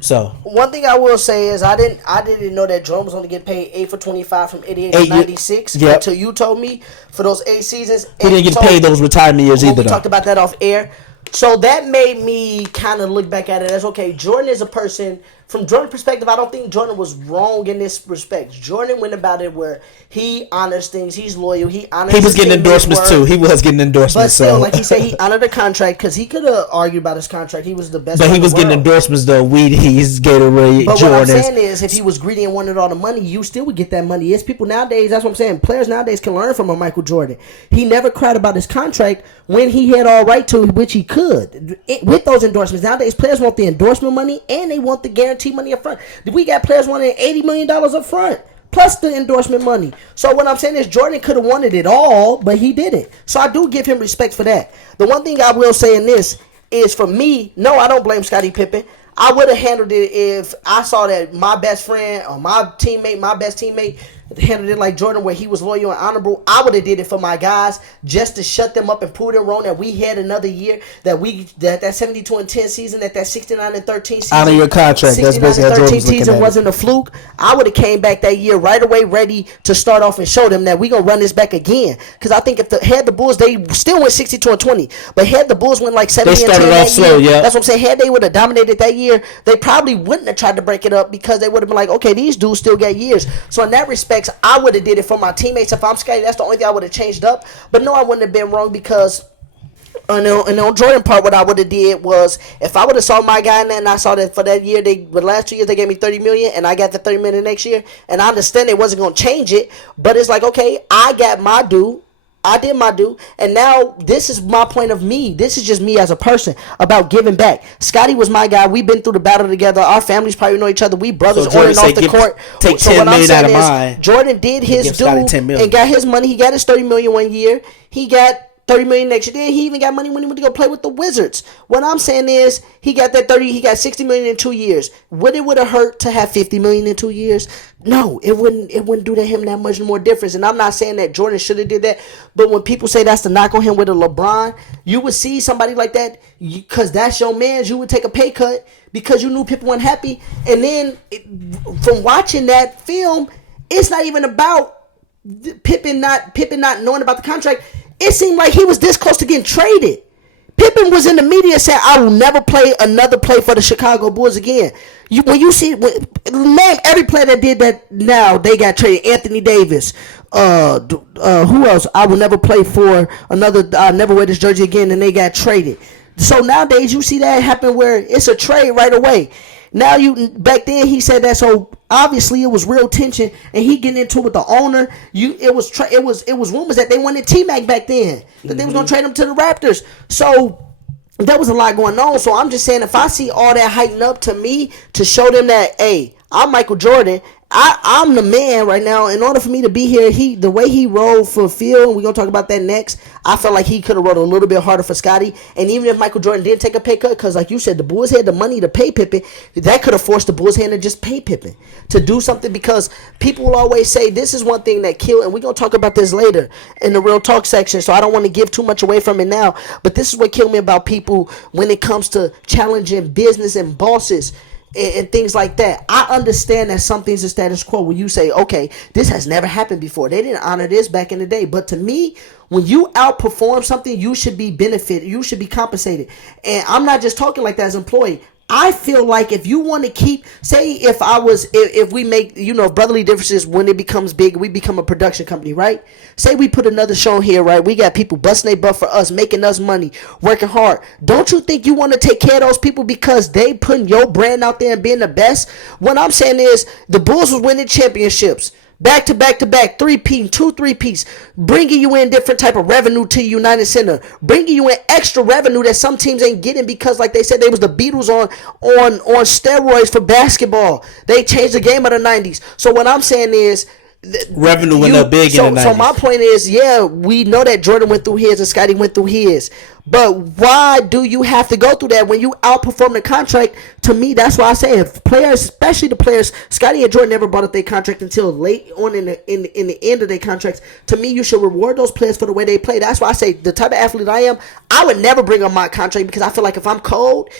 So one thing I will say is I didn't know that Jordan was only getting paid 8 for 25 from 88 to 96 until you told me for those 8 seasons. He didn't get paid those retirement years either. We talked about that off air. So that made me kind of look back at it as, okay, Jordan is a person, from Jordan's perspective, I don't think Jordan was wrong in this respect. Jordan went about it where he honors things, he's loyal, he honors He was getting endorsements too. He was getting endorsements. But still, like he said, he honored the contract because he could have argued about his contract. He was the best. But he was getting endorsements though. Wheaties, Gatorade, but Jordans. What I'm saying is, if he was greedy and wanted all the money, you still would get that money. It's people nowadays, that's what I'm saying. Players nowadays can learn from a Michael Jordan. He never cried about his contract when he had all right to, which he could. With those endorsements, nowadays players want the endorsement money and they want the guarantee money up front. We got players wanting $80 million up front, plus the endorsement money. So what I'm saying is Jordan could have wanted it all, but he didn't. So I do give him respect for that. The one thing I will say in this is, for me, no, I don't blame Scottie Pippen. I would have handled it if I saw that my best friend or my best teammate handled it like Jordan, where he was loyal and honorable. I would have did it for my guys just to shut them up and prove them wrong that we had another year, that 72-10 season, that 69-13 season, honor your contract. That's basically how Jordan season wasn't a fluke. I would have came back that year right away ready to start off and show them that we gonna run this back again. Because I think if had the Bulls, they still went 62-20, but had the Bulls went like 70-10 they started off slow. Yeah, that's what I'm saying. Had they would have dominated that year, they probably wouldn't have tried to break it up because they would have been like, okay, these dudes still got years. So in that respect, I would have did it for my teammates. If I'm Scotty, that's the only thing I would have changed up. But no, I wouldn't have been wrong because on Jordan part, what I would have did was, if I would have saw my guy in there and I saw that for that year, the last 2 years they gave me $30 million and I got the $30 million next year, and I understand they wasn't gonna change it, but it's like, okay, I got my due. I did my due, and now this is my point of me. This is just me as a person about giving back. Scotty was my guy. We've been through the battle together. Our families probably know each other. We brothers on and off the court. Take $10 million out of mine. Jordan did his due and got his money. He got his $30 million 1 year. He got $30 million next year. Then he even got money when he went to go play with the Wizards. What I'm saying is, he got that 30. He got $60 million in 2 years. Would have hurt to have $50 million in 2 years? No, it wouldn't. It wouldn't do to him that much more difference. And I'm not saying that Jordan should have did that. But when people say that's the knock on him with a LeBron, you would see somebody like that, because that's your man's. You would take a pay cut because you knew people weren't happy. And then from watching that film, it's not even about Pippen not knowing about the contract. It seemed like he was this close to getting traded. Pippen was in the media saying, I will never play another play for the Chicago Bulls again. Name every player that did that now, they got traded. Anthony Davis. Who else? I will never play for another, I'll never wear this jersey again, and they got traded. So nowadays you see that happen where it's a trade right away. Now you back then he said that, so obviously it was real tension, and he getting into it with the owner. It was rumors that they wanted T-Mac back then, that they was gonna trade him to the Raptors. So there was a lot going on. So I'm just saying, if I see all that heightened up to me to show them that, hey, I'm Michael Jordan, I'm the man right now. In order for me to be here, the way he rolled for Phil, and we're gonna talk about that next, I felt like he could have rolled a little bit harder for Scottie. And even if Michael Jordan did take a pay cut, because like you said, the Bulls had the money to pay Pippen, that could have forced the Bulls' hand to just pay Pippen to do something. Because people will always say this is one thing that killed, and we're gonna talk about this later in the real talk section, so I don't want to give too much away from it now. But this is what killed me about people when it comes to challenging business and bosses and things like that. I understand that some things are status quo when you say, okay, this has never happened before. They didn't honor this back in the day. But to me, when you outperform something, you should be benefited. You should be compensated. And I'm not just talking like that as an employee. I feel like if you want to keep, say if we make, brotherly differences, when it becomes big, we become a production company, right? Say we put another show here, right? We got people busting their butt for us, making us money, working hard. Don't you think you want to take care of those people because they putting your brand out there and being the best? What I'm saying is the Bulls was winning championships. Back to back to back, 3-peats, bringing you in different type of revenue to United Center, bringing you in extra revenue that some teams ain't getting because, like they said, they was the Beatles on steroids for basketball. They changed the game of the 90s. So what I'm saying is, revenue went up big in the 90s. So my point is, yeah, we know that Jordan went through his and Scottie went through his. But why do you have to go through that when you outperform the contract? To me, that's why I say if players, especially the players, Scottie and Jordan never bought up their contract until late on in the end of their contracts. To me, you should reward those players for the way they play. That's why I say the type of athlete I am, I would never bring up my contract because I feel like if I'm cold,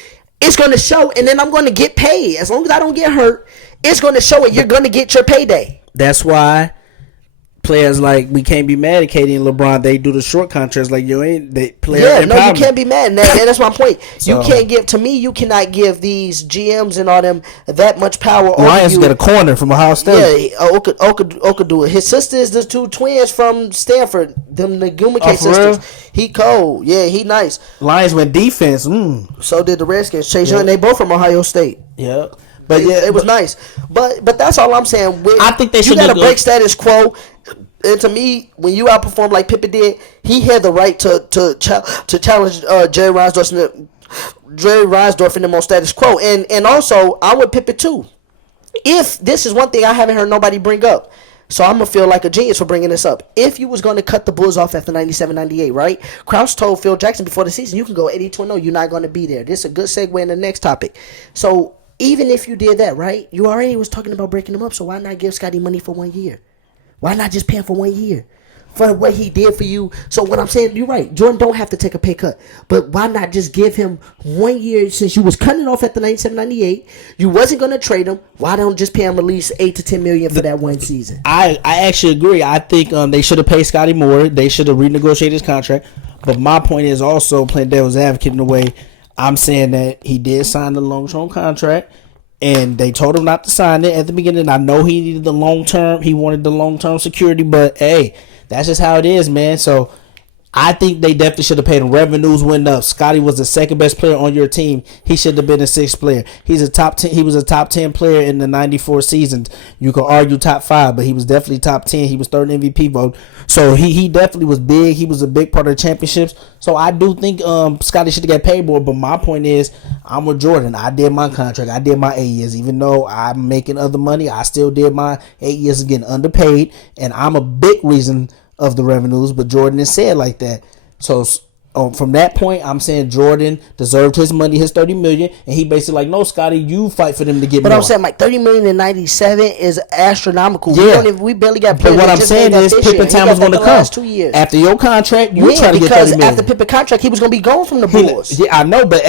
it's going to show, and then I'm going to get paid. As long as I don't get hurt, it's going to show, and you're going to get your payday. That's why players like, we can't be mad at KD and LeBron. They do the short contracts like you ain't. They player empowerment. No, you can't be mad. And that's my point. You can't give, to me, you cannot give these GMs and all them that much power. Lions got a corner from Ohio State. Yeah, Oka do it. His sister is the two twins from Stanford. Them the Gumake sisters. Real? He cold. Yeah, he nice. Lions went defense. So did the Redskins. Chase Young, they both from Ohio State. Yeah. But it was nice. But that's all I'm saying. I think they should. You got to break status quo. And to me, when you outperform like Pippen did, he had the right to challenge Jerry Reinsdorf in the most status quo. And also, I would Pippen too. If this is one thing I haven't heard nobody bring up, so I'm going to feel like a genius for bringing this up. If you was going to cut the Bulls off after 97-98, right? Krause told Phil Jackson before the season, you can go 80-0. You're not going to be there. This is a good segue in the next topic. So even if you did that, right, you already was talking about breaking them up, so why not give Scottie money for 1 year? Why not just pay him for 1 year? For what he did for you. So what I'm saying, you're right. Jordan don't have to take a pay cut. But why not just give him 1 year since you was cutting it off at the 97-98? You wasn't going to trade him. Why don't just pay him at least $8 to $10 million for that one season? I actually agree. I think they should have paid Scottie more. They should have renegotiated his contract. But my point is also playing devil's advocate in a way. I'm saying that he did sign the long-term contract. And they told him not to sign it at the beginning. I know he needed the long term. He wanted the long term security, but hey, that's just how it is, man. So I think they definitely should have paid him. Revenues went up. Scottie was the second best player on your team. He should have been a sixth player. He's a top 10. He was a top 10 player in the 94 seasons. You could argue top 5, but he was definitely top 10. He was third MVP vote. So he definitely was big. He was a big part of the championships. So I do think Scottie should have got paid more. But my point is, I'm with Jordan. I did my contract. I did my 8 years. Even though I'm making other money, I still did my 8 years of getting underpaid. And I'm a big reason of the revenues, but Jordan is said like that. So from that point, I'm saying Jordan deserved his money, his $30 million, and he basically like, no, Scottie, you fight for them to get more. But I'm saying like $30 million in '97 is astronomical. Yeah, we barely got. But what I'm saying is, Pippen time was going to come. 2 years After your contract, you try to get $30 million. After Pippen contract, he was going to be gone from the Bulls. Yeah, I know, but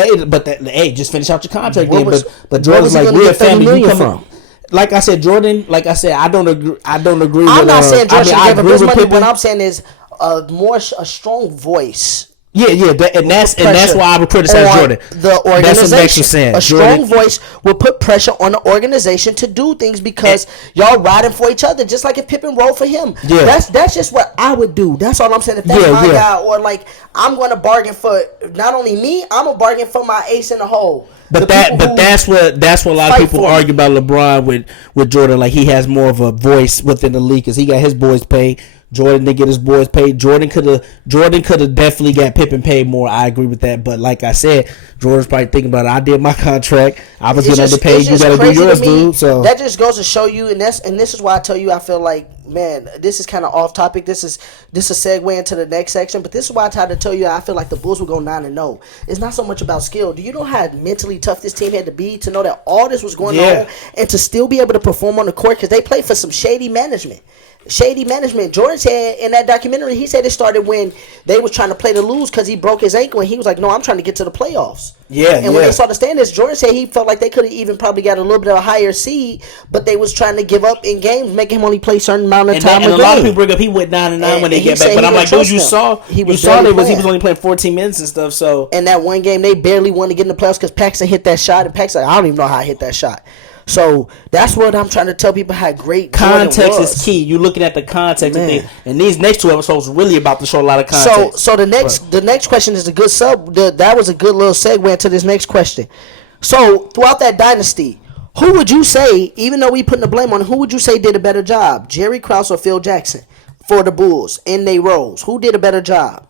just finish out your contract then. But Jordan's like, we're a family. You come like I said, Jordan. Like I said, I don't agree. I'm not saying Jordan should give him his money. What I'm saying is a strong voice Yeah, and that's why I would criticize Jordan. The organization. That's what Max was saying. A strong voice will put pressure on the organization to do things because y'all riding for each other, just like if Pippen rolled for him. Yeah. That's just what I would do. That's all I'm saying. If that's my guy, or like I'm going to bargain for not only me, I'm gonna bargain for my ace in the hole. But that's what a lot of people argue about LeBron with Jordan. Like he has more of a voice within the league because he got his boys paid. Jordan didn't get his boys paid. Jordan could have definitely got Pippen paid more. I agree with that. But like I said, Jordan's probably thinking about it. I did my contract. I was getting underpaid. You got to do yours, dude. So that just goes to show you, and this is why I tell you I feel like, man, this is kind of off topic. This is a segue into the next section. But this is why I tried to tell you I feel like the Bulls will go 9-0. It's not so much about skill. Do you know how mentally tough this team had to be to know that all this was going on and to still be able to perform on the court because they played for some shady management. Jordan said in that documentary, he said it started when they was trying to play to lose because he broke his ankle and he was like, no, I'm trying to get to the playoffs. And when they saw the standards, Jordan said he felt like they could have even probably got a little bit of a higher seed, but they was trying to give up in games, making him only play a certain amount of time. And a lot of people bring up he went 9-9 when they get back, but I'm like, dude, you saw he was only playing 14 minutes and stuff. So and that one game they barely won to get in the playoffs because Paxson hit that shot, and Paxson, I don't even know how I hit that shot. So that's what I'm trying to tell people how great context is key. You're looking at the context of things, and these next two episodes are really about to show a lot of context. So the next question is a good that was a good little segue into this next question. So throughout that dynasty, who would you say, even though we putting the blame on, who would you say did a better job, Jerry Krause or Phil Jackson for the Bulls in their roles? Who did a better job?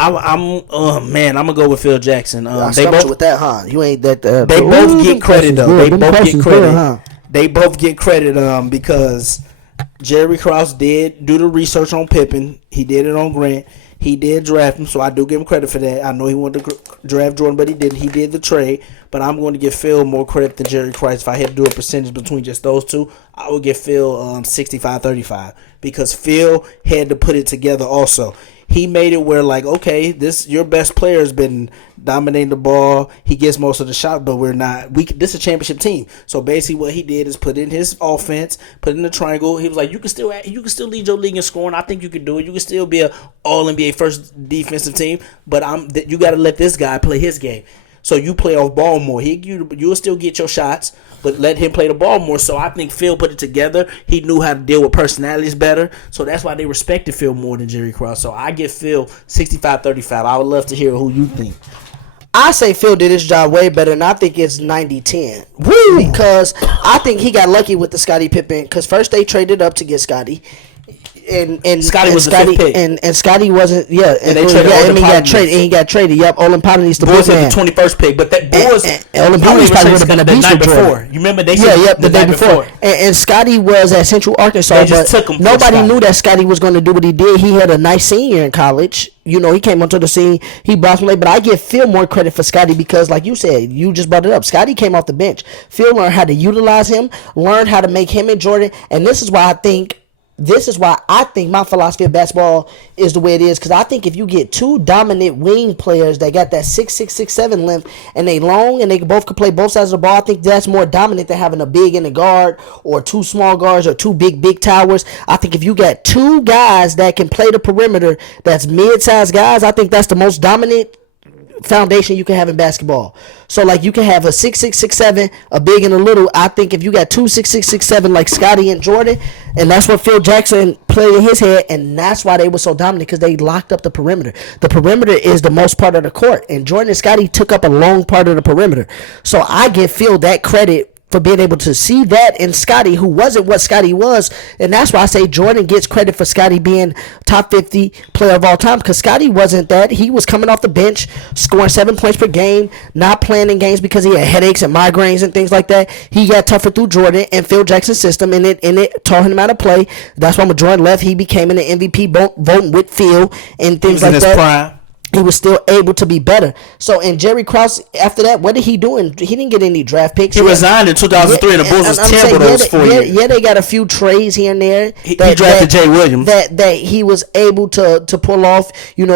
I'm gonna go with Phil Jackson. They both with that, huh? You ain't that. They both get credit though. They both get credit. They both get credit because Jerry Krause did do the research on Pippen. He did it on Grant. He did draft him, so I do give him credit for that. I know he wanted to draft Jordan, but he didn't. He did the trade, but I'm going to give Phil more credit than Jerry Krause. If I had to do a percentage between just those two, I would give Phil 65-35 because Phil had to put it together also. He made it where, like, okay, your best player has been dominating the ball. He gets most of the shot, but we're not. This is a championship team. So basically, what he did is put in his offense, put in the triangle. He was like, you can still lead your league in scoring. I think you can do it. You can still be an All NBA first defensive team, but you got to let this guy play his game. So you play off ball more. You'll still get your shots, but let him play the ball more. So I think Phil put it together. He knew how to deal with personalities better. So that's why they respected Phil more than Jerry Krause. So I give Phil 65-35. I would love to hear who you think. I say Phil did his job way better, and I think it's 90-10. Woo! Because I think he got lucky with the Scottie Pippen. Because first they traded up to get Scottie. And Scottie was the fifth pick. And Scottie wasn't, and they traded he got traded. Yep, Olin Polynice, the Bulls had the 21st pick, but that Bulls Olin Polynice probably would have been a beast with Jordan. You remember they said the day before. And Scottie was at Central Arkansas, but nobody knew that Scottie was going to do what he did. He had a nice senior in college. You know, he came onto the scene. He blossomed late, but I give Phil more credit for Scottie because, like you said, you just brought it up. Scottie came off the bench. Phil learned how to utilize him, learned how to make him and Jordan, and this is why I think my philosophy of basketball is the way it is, because I think if you get two dominant wing players that got that 6'6", 6'7" length, and they long and they both can play both sides of the ball, I think that's more dominant than having a big in the guard or two small guards or two big towers. I think if you got two guys that can play the perimeter, that's mid-sized guys, I think that's the most dominant foundation you can have in basketball. So like you can have a 6'6", 6'7", a big and a little. I think if you got two 6'6", 6'7" like Scottie and Jordan, and that's what Phil Jackson played in his head, and that's why they were so dominant, because they locked up the perimeter. The perimeter is the most part of the court, and Jordan and Scottie took up a long part of the perimeter. So I give Phil that credit for being able to see that in Scottie, who wasn't what Scottie was. And that's why I say Jordan gets credit for Scottie being top 50 player of all time, because Scottie wasn't that. He was coming off the bench, scoring 7 points per game, not playing in games because he had headaches and migraines and things like that. He got tougher through Jordan and Phil Jackson's system, and it taught him how to play. That's why when Jordan left, he became in the MVP voting with Phil and things like that. Prime. He was still able to be better. So, and Jerry Krause, after that, what did he do? He didn't get any draft picks. He resigned in 2003, and the Bulls was terrible those 4 years. Yeah, they got a few trades here and there. He drafted Jay Williams. That he was able to pull off,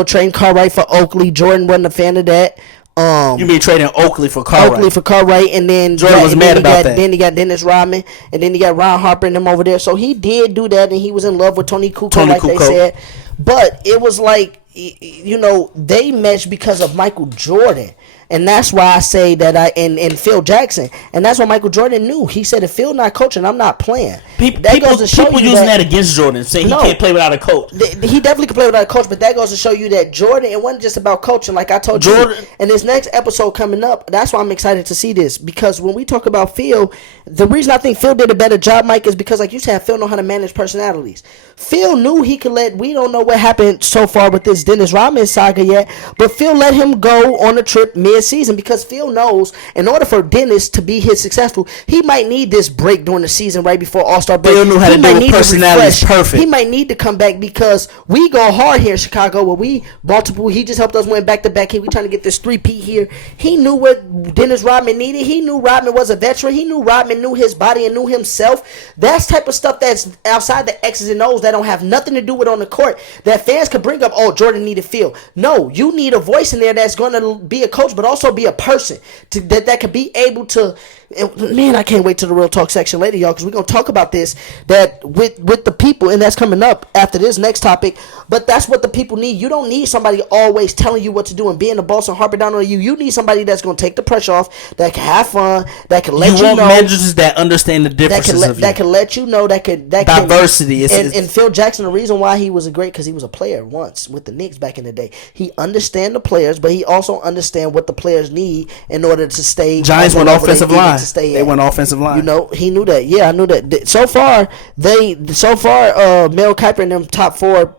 trading Cartwright for Oakley. Jordan wasn't a fan of that. You mean trading Oakley for Cartwright? And then Jordan was mad about that. Then he got Dennis Rodman, and then he got Ron Harper and them over there. So he did do that, and he was in love with Tony Kukoc, like they said. But it was like they meshed because of Michael Jordan. And that's why I say that and Phil Jackson. And that's what Michael Jordan knew. He said, if Phil not coaching, I'm not playing. People using that against Jordan, saying he can't play without a coach. He definitely can play without a coach, but that goes to show you that Jordan, it wasn't just about coaching. Like I told you, in this next episode coming up, that's why I'm excited to see this. Because when we talk about Phil, the reason I think Phil did a better job, Mike, is because, like you said, Phil know how to manage personalities. Phil knew he could we don't know what happened so far with this Dennis Rodman saga yet, but Phil let him go on a trip mid-season because Phil knows in order for Dennis to be successful, he might need this break during the season right before All-Star break. Phil knew how to do it. Personality is perfect. He might need to come back because we go hard here in Chicago. Baltimore, he just helped us win back-to-back. We trying to get this 3-peat here. He knew what Dennis Rodman needed. He knew Rodman was a veteran. He knew Rodman knew his body and knew himself. That's type of stuff that's outside the X's and O's that don't have nothing to do with on the court that fans could bring up. Oh, Jordan needed Phil. No, you need a voice in there that's going to be a coach, but also be a person that could be able to. Man, I can't wait to the Real Talk section later, y'all, because we're going to talk about this that with the people, and that's coming up after this next topic. But that's what the people need. You don't need somebody always telling you what to do and being the boss and harping down on you. You need somebody that's going to take the pressure off, that can have fun, that can let you know. You want managers that understand the differences that can let you know, that diversity. And Phil Jackson, the reason why he was because he was a player once with the Knicks back in the day. He understand the players, but he also understand what the players need in order to stay. Giants went offensive line. They went offensive line. He knew that. Yeah, I knew that. So far, Mel Kiper and them top 4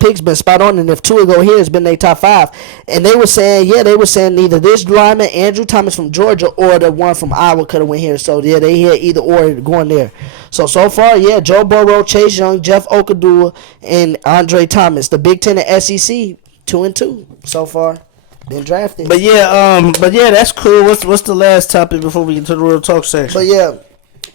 picks been spot on, and if Tua go here, it's been their top 5. And they were saying either this lineman, Andrew Thomas from Georgia, or the one from Iowa could have went here. So yeah, they had either or going there. So far, yeah, Joe Burrow, Chase Young, Jeff Okudah, and Andre Thomas. The Big Ten and SEC 2-2 so far. Been drafted. But yeah, that's cool. What's the last topic before we get to the Real Talk section? But yeah,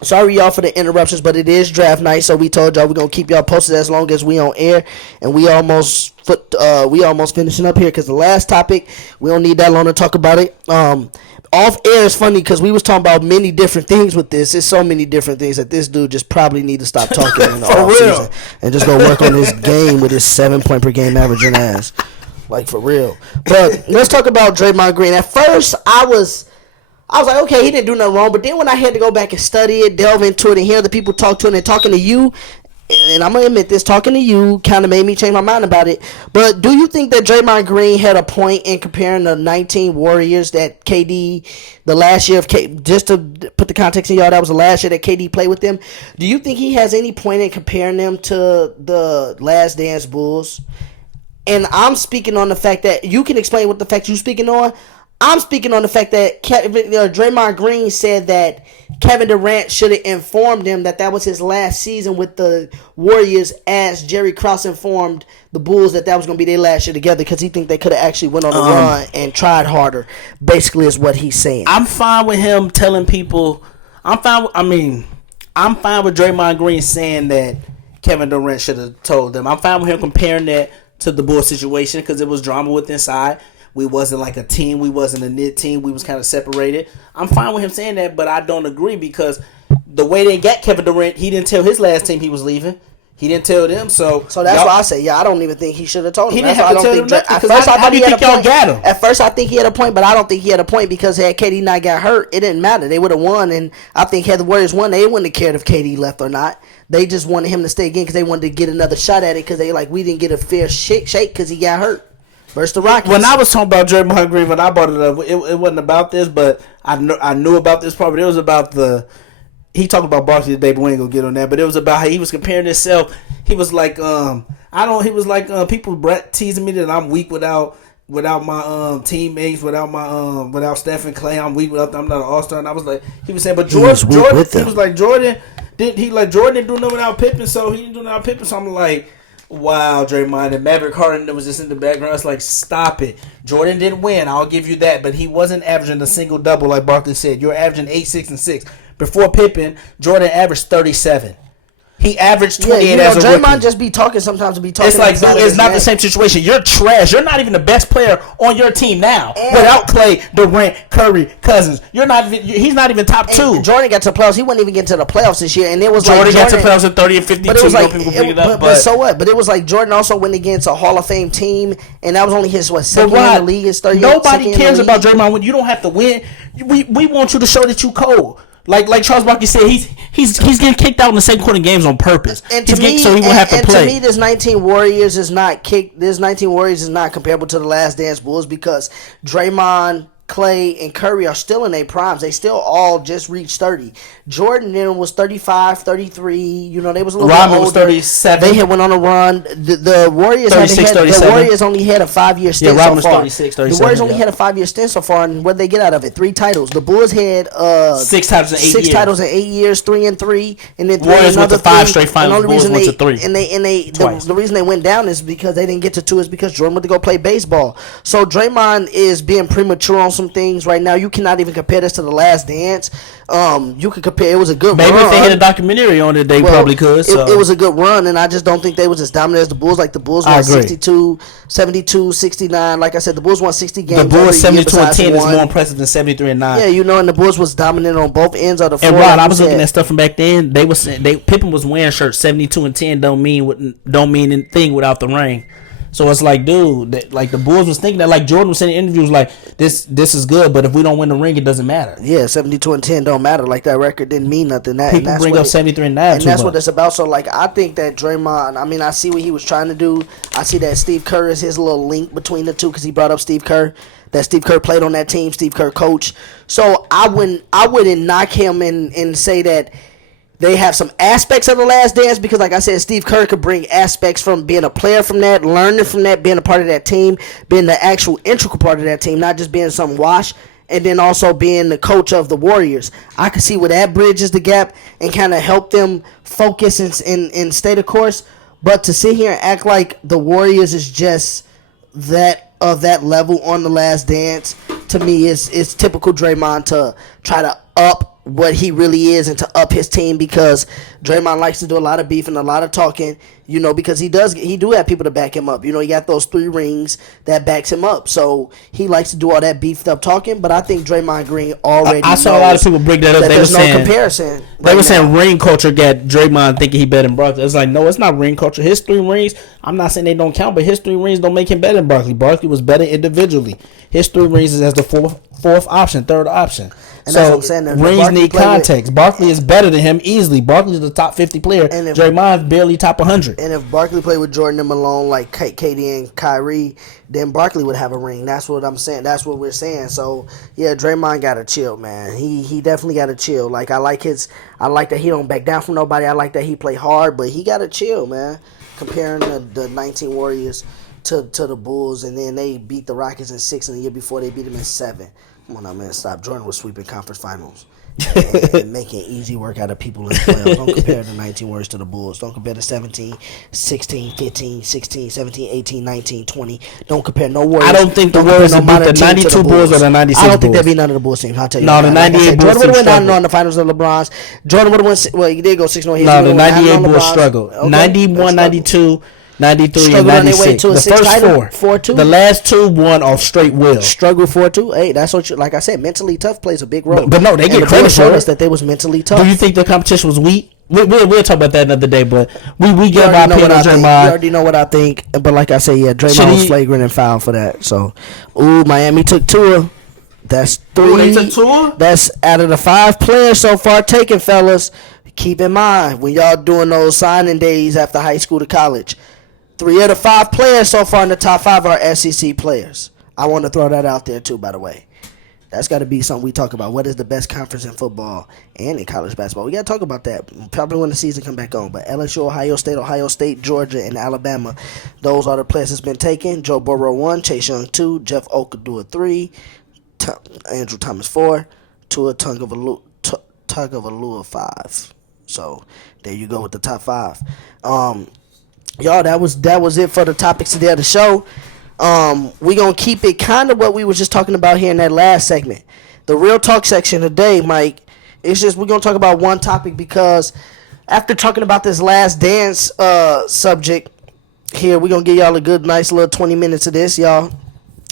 sorry y'all for the interruptions, but it is draft night, so we told y'all we're gonna keep y'all posted as long as we on air, and we almost finishing up here because the last topic we don't need that long to talk about it. Off air is funny because we was talking about many different things with this. There's so many different things that this dude just probably need to stop talking in the off season and just go work on his game with his 7-point per game averaging ass. Like, for real. But let's talk about Draymond Green. At first, I was like, okay, he didn't do nothing wrong. But then when I had to go back and study it, delve into it, and hear the people talk to it, and talking to you, and I'm going to admit this, talking to you kind of made me change my mind about it. But do you think that Draymond Green had a point in comparing the 19 Warriors that KD, the last year of KD, just to put the context in y'all, that was the last year that KD played with them. Do you think he has any point in comparing them to the Last Dance Bulls? And I'm speaking on the fact that you can explain what the fact you're speaking on. I'm speaking on the fact that Draymond Green said that Kevin Durant should have informed him that was his last season with the Warriors, as Jerry Krause informed the Bulls that was going to be their last year together because he think they could have actually went on a run and tried harder. Basically, is what he's saying. I'm fine with him telling people. I'm fine with Draymond Green saying that Kevin Durant should have told them. I'm fine with him comparing that to the Bulls situation because it was drama with inside. We wasn't like a team. We wasn't a knit team. We was kind of separated. I'm fine with him saying that, but I don't agree because the way they got Kevin Durant, he didn't tell his last team he was leaving. He didn't tell them. So that's why I say, I don't even think he should have told them. He didn't have to tell them nothing. At first, I think he had a point, but I don't think he had a point because had KD not got hurt, it didn't matter. They would have won, and I think had the Warriors won, they wouldn't have cared if KD left or not. They just wanted him to stay again because they wanted to get another shot at it because they we didn't get a fair shake because he got hurt. Versus the Rockets. When I was talking about Draymond Green, when I brought it up, it wasn't about this, but I knew about this part. But it was about he talked about Barkley today, but we ain't gonna get on that. But it was about how he was comparing himself. He was like, people teasing me that I'm weak without my teammates, without Steph and Clay. I'm weak without them. I'm not an all-star. And I was like, he was saying, but Jordan didn't do nothing without Pippen, so he didn't do nothing without Pippen. So I'm like, wow, Draymond. And Maverick Harden was just in the background. It's like, stop it. Jordan didn't win. I'll give you that. But he wasn't averaging a single double like Barkley said. You're averaging 8, 6, and 6. Before Pippen, Jordan averaged 37. He averaged Yeah, 28 you know, as a Draymond rookie. just be talking sometimes to be talking. It's like, outside dude, of it's his not the neck. same situation. You're trash. You're not even the best player on your team now. And- Without Clay, Durant, Curry, Cousins, you're not even. He's not even top two. And Jordan got to the playoffs. He wouldn't even get to the playoffs this year, and it was Jordan like got to Jordan. playoffs at 30 and 52. But it was like, people bring it up, but so what? But it was like Jordan also went against a Hall of Fame team, and that was only his second year in the league. His third year, second Nobody year in the cares league. about Draymond when you don't have to win. We want you to show that you cold. Like Charles Barkley said, he's getting kicked out in the second quarter games on purpose. And He's to getting, me, so he won't have to play. To me, this 19 Warriors is not kicked. This 19 Warriors is not comparable to the Last Dance Bulls because Draymond, Clay, and Curry are still in their primes. They still all just reached 30. Jordan then was 35, 33. You know, they was a little Rodman bit older. was 37. They had went on a run. The Warriors 36, the 37. Warriors only had a 5-year stint Rodman was so far. 36, the 37, Warriors only yeah. had a 5-year stint so far, and what did they get out of it? 3 titles. The Bulls had 6 titles in 8 years. 6 titles in 8 years, 3 and 3, and then 3 Warriors another went to 5 3. straight finals. And the only Bulls reason went to 3. and they Twice. the reason they went down is because they didn't get to 2 is because Jordan went to go play baseball. So Draymond is being premature on some things right now. You cannot even compare this to the Last Dance. You could compare. It was a good Maybe run. if they had a documentary on it, they probably could. So. It was a good run, and I just don't think they was as dominant as the Bulls. Like the Bulls I won agree. 62, 72, 69. Like I said, the Bulls won 60 games. The Bulls every year 72 and besides 10 is one. more impressive than 73 and 9. Yeah, you know, and the Bulls was dominant on both ends of the floor. And Rod, like I you was said. looking at stuff from back then. They was saying Pippen was wearing shirts 72 and 10 don't mean anything without the ring. So it's like, dude, like the Bulls was thinking that, like Jordan was saying in interviews, like this is good, but if we don't win the ring, it doesn't matter. Yeah, 72 and 10 don't matter. Like that record didn't mean nothing. People bring up 73 and 9 and that's what it's about. So like I think that Draymond, I mean, I see what he was trying to do. I see that Steve Kerr is his little link between the two because he brought up Steve Kerr. That Steve Kerr played on that team. Steve Kerr coach. So I wouldn't knock him and say that they have some aspects of the Last Dance because, like I said, Steve Kerr could bring aspects from being a player from that, learning from that, being a part of that team, being the actual integral part of that team, not just being some wash, and then also being the coach of the Warriors. I could see where that bridges the gap and kind of help them focus and stay the course. But to sit here and act like the Warriors is just that of that level on the Last Dance, to me, is typical Draymond to try to up what he really is and to up his team because Draymond likes to do a lot of beef and a lot of talking, you know, because he do have people to back him up. You know, he got those 3 rings that backs him up. So he likes to do all that beefed up talking, but I think Draymond Green already I saw a lot of people bring that up. They were there's no saying comparison. They were saying ring culture got Draymond thinking he better than Barkley. It's like, no, it's not ring culture. His 3 rings, I'm not saying they don't count, but his 3 rings don't make him better than Barkley. Barkley was better individually. His 3 rings is as the fourth option, third option. And so that's what I'm saying. If rings Barkley need played context. Barkley is better than him easily. Barkley's the top 50 player. And if- Draymond's barely top 100. And if Barkley played with Jordan and Malone like KD and Kyrie, then Barkley would have a ring. That's what I'm saying. That's what we're saying. So yeah, Draymond got to chill, man. He definitely got to chill. Like I like that he don't back down from nobody. I like that he play hard, but he got to chill, man. Comparing the 19 Warriors to the Bulls, and then they beat the Rockets in 6, and the year before they beat them in 7. Come on now, man. Stop. Jordan was sweeping conference finals. and making easy work out of people in the playoffs. Don't compare the 19 Warriors to the Bulls. Don't compare the 17, 16, 15, 16, 17, 18, 19, 20. Don't compare no Warriors. I don't think the compare Warriors no would beat minor the team to 92 Bulls or the 96 I don't think Bulls. they'd be none of the Bulls teams. I'll tell you. No, that. the Like I 98 said, Bulls Jordan would have team went struggled. on the finals of LeBron's. Jordan would have went. Well, he did go 6-1. No, the 98 Bulls struggled. 91, 92, 93, and Struggled on their way 96. to a The sixth first title, 4. 4-2. The last 2 won off straight will. Struggle 4-2. Hey, that's what you, like I said, mentally tough plays a big role. But no, they And get the credit Bulls for showed it. us that they was mentally tough. Do you think the competition was weak? We'll talk about that another day, but we You give our already know opinion what on I think. You Draymond. already know what I think. But like I say, yeah, Should Draymond was he- flagrant and foul for that. So, Miami took Tua. That's 3. Ooh, they took Tua? That's out of the 5 players so far taken, fellas. Keep in mind, when y'all doing those signing days after high school to college, 3 of the 5 players so far in the top 5 are SEC players. I want to throw that out there too, by the way. That's got to be something we talk about. What is the best conference in football and in college basketball? We got to talk about that probably when the season come back on. But LSU, Ohio State, Georgia, and Alabama, those are the players that's been taken. Joe Burrow 1, Chase Young 2, Jeff Okudah 3, Andrew Thomas 4, Tua Tagovailoa 5. So there you go with the top 5. Y'all, that was it for the topics today of the show. We gonna keep it kind of what we were just talking about here in that last segment. The real talk section today, Mike, it's just we're gonna talk about one topic because after talking about this Last Dance subject here, we're gonna give y'all a good, nice little 20 minutes of this, y'all.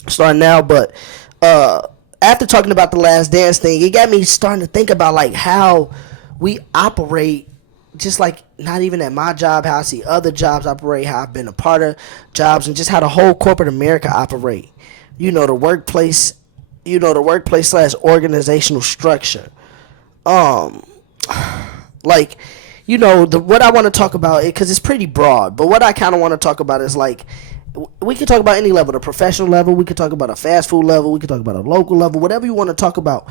Starting now, but after talking about the Last Dance thing, it got me starting to think about like how we operate. Just like not even at my job, how I see other jobs operate, how I've been a part of jobs, and just how the whole corporate America operate. You know, the workplace. You know, the workplace / organizational structure. Like, you know, what I want to talk about, because it's pretty broad, but what I kind of want to talk about is like, we can talk about any level, the professional level, we could talk about a fast food level, we could talk about a local level, whatever you want to talk about.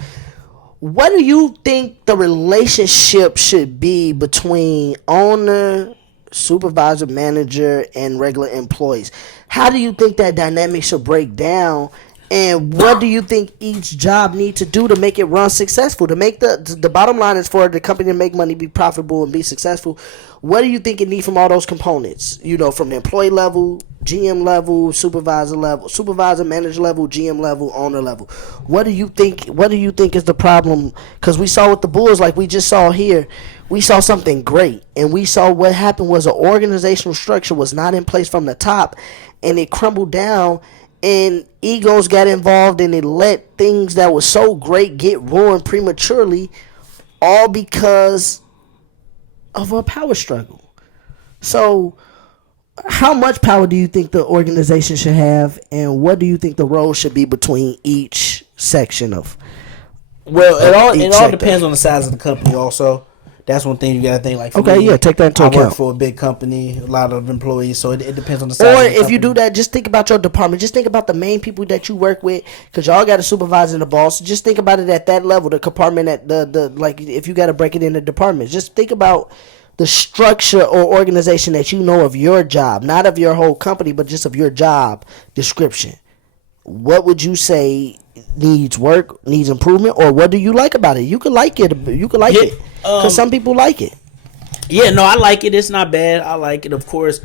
What do you think the relationship should be between owner, supervisor, manager, and regular employees? How do you think that dynamic should break down? And what do you think each job needs to do to make it run successful? To make the bottom line is for the company to make money, be profitable, and be successful. What do you think it needs from all those components? You know, from the employee level, GM level, supervisor, manager level, GM level, owner level. What do you think? What do you think is the problem? Because we saw with the Bulls, like we just saw here, we saw something great, and we saw what happened was an organizational structure was not in place from the top, and it crumbled down. And egos got involved, and it let things that were so great get ruined prematurely, all because of a power struggle. So, how much power do you think the organization should have, and what do you think the role should be between each section of? Well, it all depends on the size of the company. Also, that's one thing you gotta think. Like, for me, take that into account. I work for a big company, a lot of employees, so it depends on the size. Or of the if company. you do that, just think about your department. Just think about the main people that you work with, because y'all got a supervisor and a boss. Just think about it at that level, the compartment at the like. If you got to break it into departments, just think about the structure or organization that you know of your job, not of your whole company, but just of your job description. What would you say needs work, needs improvement, or what do you like about it? You could like it. You could like it. Because some people like it. Yeah, no, I like it. It's not bad. I like it. Of course,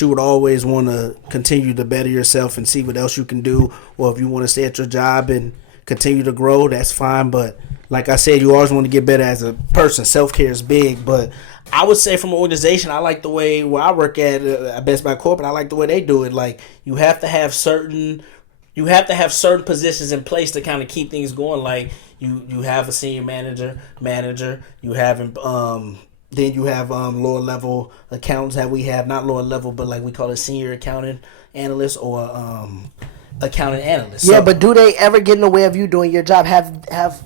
you would always want to continue to better yourself and see what else you can do. Or if you want to stay at your job and continue to grow, that's fine. But like I said, you always want to get better as a person. Self-care is big. But I would say from an organization, I like the way where I work at Best Buy Corporate. I like the way they do it. Like, you have to have certain positions in place to kind of keep things going. Like, you have a senior manager, you have then you have lower level accountants that we have, not lower level, but like we call it senior accountant analyst or accountant analyst. Yeah, but do they ever get in the way of you doing your job? Have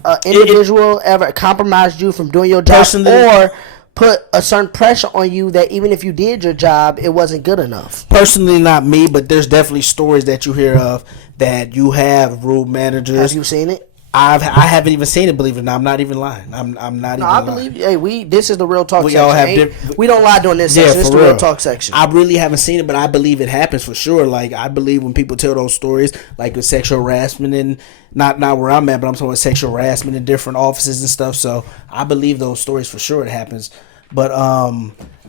an individual ever compromised you from doing your job, or put a certain pressure on you that even if you did your job, it wasn't good enough? Personally, not me, but there's definitely stories that you hear of that you have rude managers. Have you seen it? I haven't even seen it. Believe it or not, I'm not even lying. I'm not even. I believe. Hey, this is the real talk we section. All have we don't lie during this section. This is the real talk section. I really haven't seen it, but I believe it happens for sure. Like, I believe when people tell those stories, like with sexual harassment and not where I'm at, but I'm talking about sexual harassment in different offices and stuff. So I believe those stories for sure. It happens, but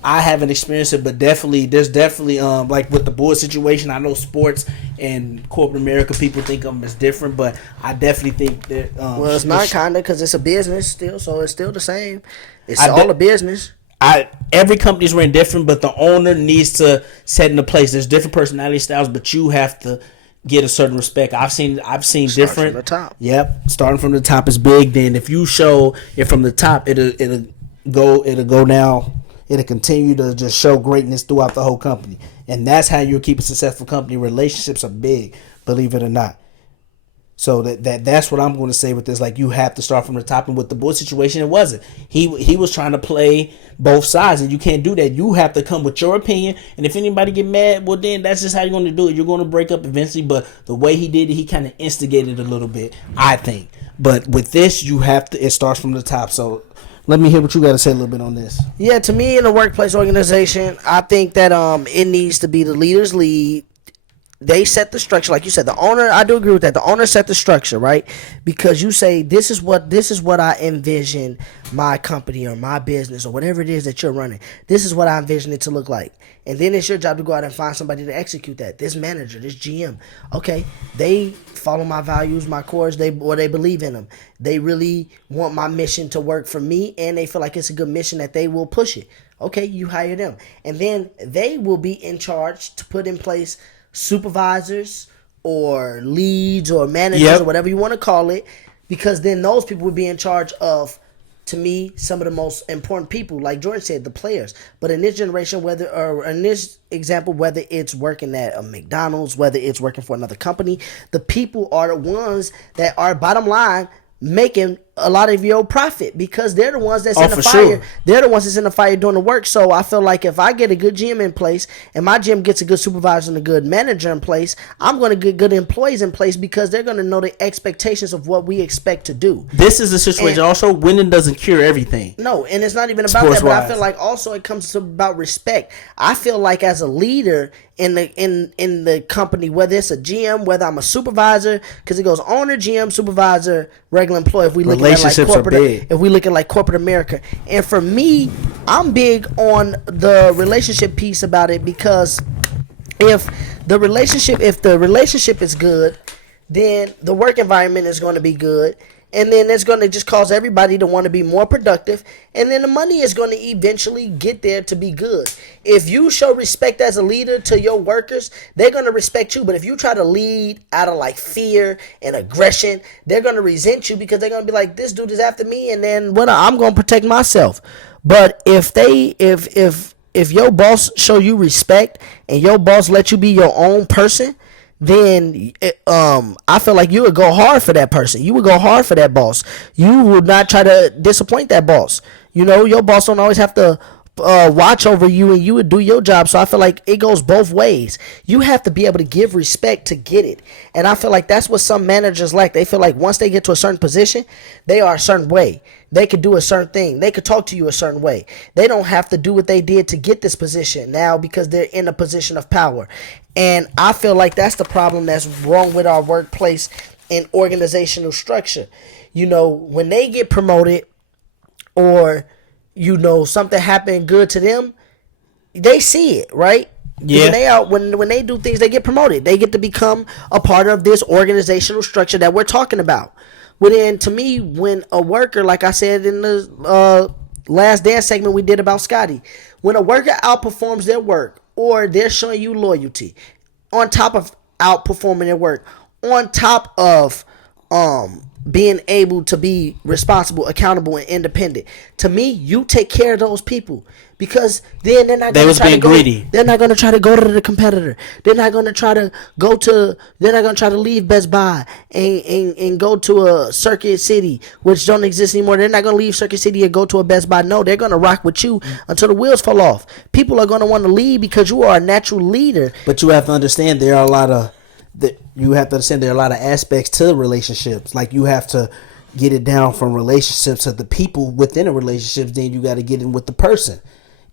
I haven't experienced it, but there's definitely like with the Bulls situation. I know sports and corporate America, people think of them as different, but I definitely think that. Well, it's not kinda, because it's a business still, so it's still the same. It's all a business. Every company's run different, but the owner needs to set into place. There's different personality styles, but you have to get a certain respect. I've seen different. From the top. Yep, starting from the top is big. Then if you show it from the top, it'll go now. It'll continue to just show greatness throughout the whole company. And that's how you'll keep a successful company. Relationships are big, believe it or not. So that's what I'm going to say with this. Like, you have to start from the top. And with the Bulls situation, it wasn't. He was trying to play both sides, and you can't do that. You have to come with your opinion. And if anybody get mad, well, then that's just how you're going to do it. You're going to break up eventually. But the way he did it, he kind of instigated a little bit, I think. But with this, it starts from the top. So let me hear what you got to say a little bit on this. Yeah, to me, in a workplace organization, I think that it needs to be the leaders lead, they set the structure, like you said. The owner, I do agree with that. The owner set the structure, right? Because you say this is what I envision my company or my business or whatever it is that you're running. This is what I envision it to look like, and then it's your job to go out and find somebody to execute that. This manager, this GM, okay, they follow my values, my cores. They believe in them. They really want my mission to work for me, and they feel like it's a good mission that they will push it. Okay, you hire them, and then they will be in charge to put in place supervisors or leads or managers or whatever you want to call it, because then those people would be in charge of, to me, some of the most important people, like George said, the players. But in this generation, in this example, whether it's working at a McDonald's, whether it's working for another company, the people are the ones that are, bottom line, making a lot of your profit, because they're the ones that's in the fire. Sure. They're the ones that's in the fire doing the work. So I feel like if I get a good GM in place and my GM gets a good supervisor and a good manager in place, I'm going to get good employees in place, because they're going to know the expectations of what we expect to do. This is the situation. And also, winning doesn't cure everything. No, and it's not even about that, but I feel like also it comes about respect. I feel like as a leader in the company, whether it's a GM, whether I'm a supervisor, because it goes owner, GM, supervisor, regular employee. If we look at like corporate, if we look at like corporate America, and for me, I'm big on the relationship piece about it, because if the relationship is good, then the work environment is going to be good. And then it's going to just cause everybody to want to be more productive. And then the money is going to eventually get there to be good. If you show respect as a leader to your workers, they're going to respect you. But if you try to lead out of like fear and aggression, they're going to resent you, because they're going to be like, this dude is after me, and then I'm going to protect myself. But if your boss show you respect and your boss let you be your own person, then I feel like you would go hard for that person. You would go hard for that boss. You would not try to disappoint that boss. You know, your boss don't always have to watch over you, and you would do your job. So I feel like it goes both ways. You have to be able to give respect to get it. And I feel like that's what some managers like. They feel like once they get to a certain position, they are a certain way. They could do a certain thing. They could talk to you a certain way. They don't have to do what they did to get this position now, because they're in a position of power. And I feel like that's the problem that's wrong with our workplace and organizational structure. You know, when they get promoted, or, you know, something happened good to them, they see it, right? Yeah. When they do things, they get promoted. They get to become a part of this organizational structure that we're talking about. Well, then, to me, when a worker, like I said in the Last Dance segment we did about Scotty, when a worker outperforms their work, or they're showing you loyalty, on top of outperforming their work, on top of being able to be responsible, accountable, and independent, to me, you take care of those people, because then they're not going to try to greedy. They're not going to try to go to the competitor. They're not going to try to they're not going to try to leave Best Buy and go to a Circuit City, which don't exist anymore. They're not going to leave Circuit City and go to a Best Buy. No, they're going to rock with you until the wheels fall off. People are going to want to leave because you are a natural leader. But you have to understand there are a lot of aspects to relationships. Like, you have to get it down from relationships to the people within a relationship. Then you got to get in with the person.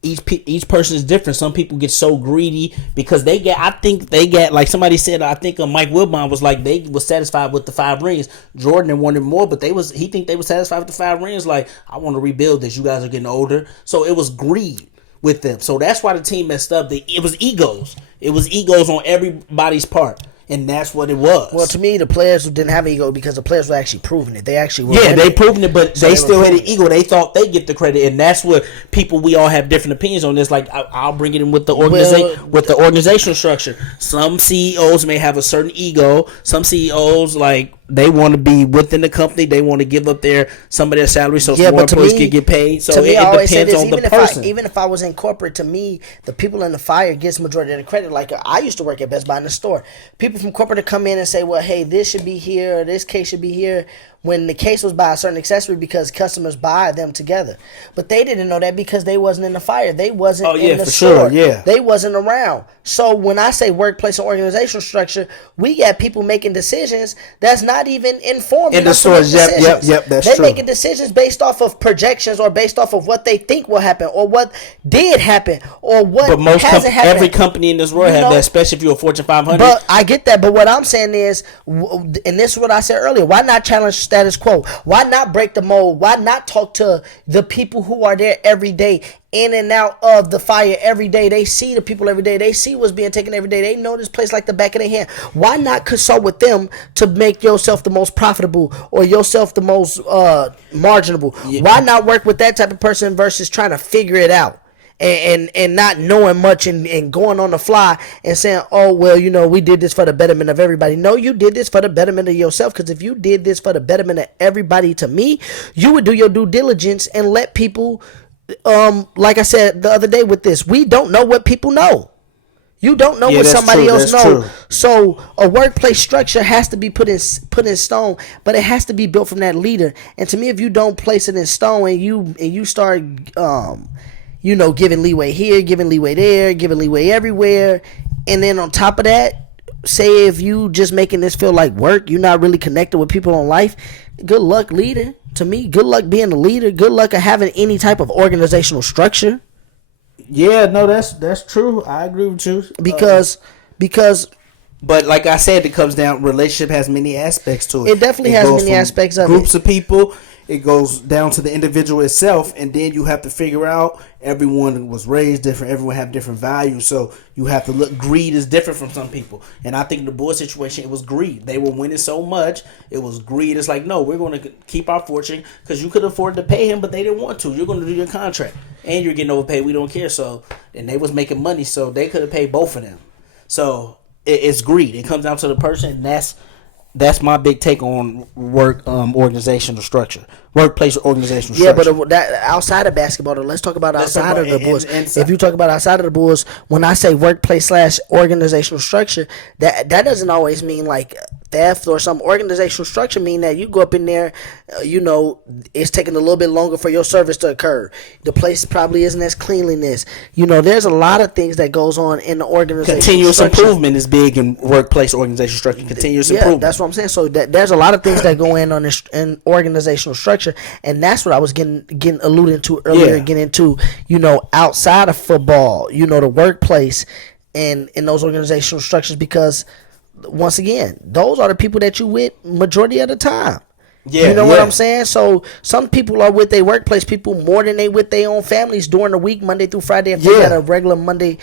Each person is different. Some people get so greedy because like somebody said, I think Mike Wilbon was like, they was satisfied with the 5 rings. Jordan wanted more, but he think they were satisfied with the 5 rings. Like, I want to rebuild this. You guys are getting older. So it was greed with them. So that's why the team messed up. It was egos. It was egos on everybody's part. And that's what it was. Well, to me, the players didn't have ego, because the players were actually proving it. They actually were. Yeah, they proving it, but so they still had an ego. They thought they get the credit, and that's what we all have different opinions on this. Like, I'll bring it in with the organizational structure. Some CEOs may have a certain ego. Some CEOs, like, they want to be within the company. They want to give up some of their salary so more employees can get paid. So it depends on the person. Even if I was in corporate, to me, the people in the fire gets majority of the credit. Like, I used to work at Best Buy in the store. People from corporate to come in and say, well, hey, this should be here, or this case should be here. when the case was by a certain accessory because customers buy them together. But they didn't know that because they wasn't in the fire. They wasn't in the store. They wasn't around. So when I say workplace and organizational structure, we got people making decisions that's not even informed in the stores. Yep, that's They're true. making decisions based off of projections or based off of what they think will happen or what did happen or what hasn't happened. Every company in this world has that, especially if you're a Fortune 500. But I get that. But what I'm saying is, and this is what I said earlier, why not challenge status quo? Why not break the mold? Why not talk to the people who are there every day, in and out of the fire every day? They see the people every day. They see what's being taken every day. They know this place like the back of their hand. Why not consult with them to make yourself the most profitable or yourself the most marginable? Yeah. Why not work with that type of person versus trying to figure it out? And not knowing much and going on the fly and saying, oh, well, you know, we did this for the betterment of everybody. No, you did this for the betterment of yourself, because if you did this for the betterment of everybody, to me, you would do your due diligence and let people, like I said the other day with this, we don't know what people know. You don't know what somebody else knows. So a workplace structure has to be put in stone, but it has to be built from that leader. And to me, if you don't place it in stone and you start you know, giving leeway here, giving leeway there, giving leeway everywhere. And then on top of that, say if you just making this feel like work, you're not really connected with people in life, good luck leader. To me, good luck being a leader. Good luck of having any type of organizational structure. Yeah, no, that's true. I agree with you. Because but like I said, it comes down, relationship has many aspects to it. It definitely has many aspects of it. Groups of people. It goes down to the individual itself, and then you have to figure out everyone was raised different, everyone have different values, so you have to look. Greed is different from some people, and I think in the Bulls situation, it was greed. They were winning so much, it was greed. It's like, no, we're going to keep our fortune because you could afford to pay him, but they didn't want to. You're going to do your contract, and you're getting overpaid. We don't care. So, and they was making money, so they could have paid both of them. So it's greed. It comes down to the person, and that's my big take on organizational structure, workplace organizational structure. Yeah, but that outside of basketball, though, let's talk about outside of the Bulls. If you talk about outside of the Bulls, when I say workplace / organizational structure, that doesn't always mean like theft or some. Organizational structure mean that you go up in there, you know, it's taking a little bit longer for your service to occur. The place probably isn't as cleanliness. You know, there's a lot of things that goes on in the organization. Continuous improvement is big in workplace organizational structure. Continuous improvement. That's what I'm saying. So there's a lot of things that go in on this in organizational structure, and that's what I was getting alluding to earlier. Yeah. Getting into, you know, outside of football, you know, the workplace and in those organizational structures, because once again, those are the people that you with majority of the time. Yeah, you know what I'm saying? So some people are with their workplace people more than they with their own families during the week, Monday through Friday, if they got a regular Monday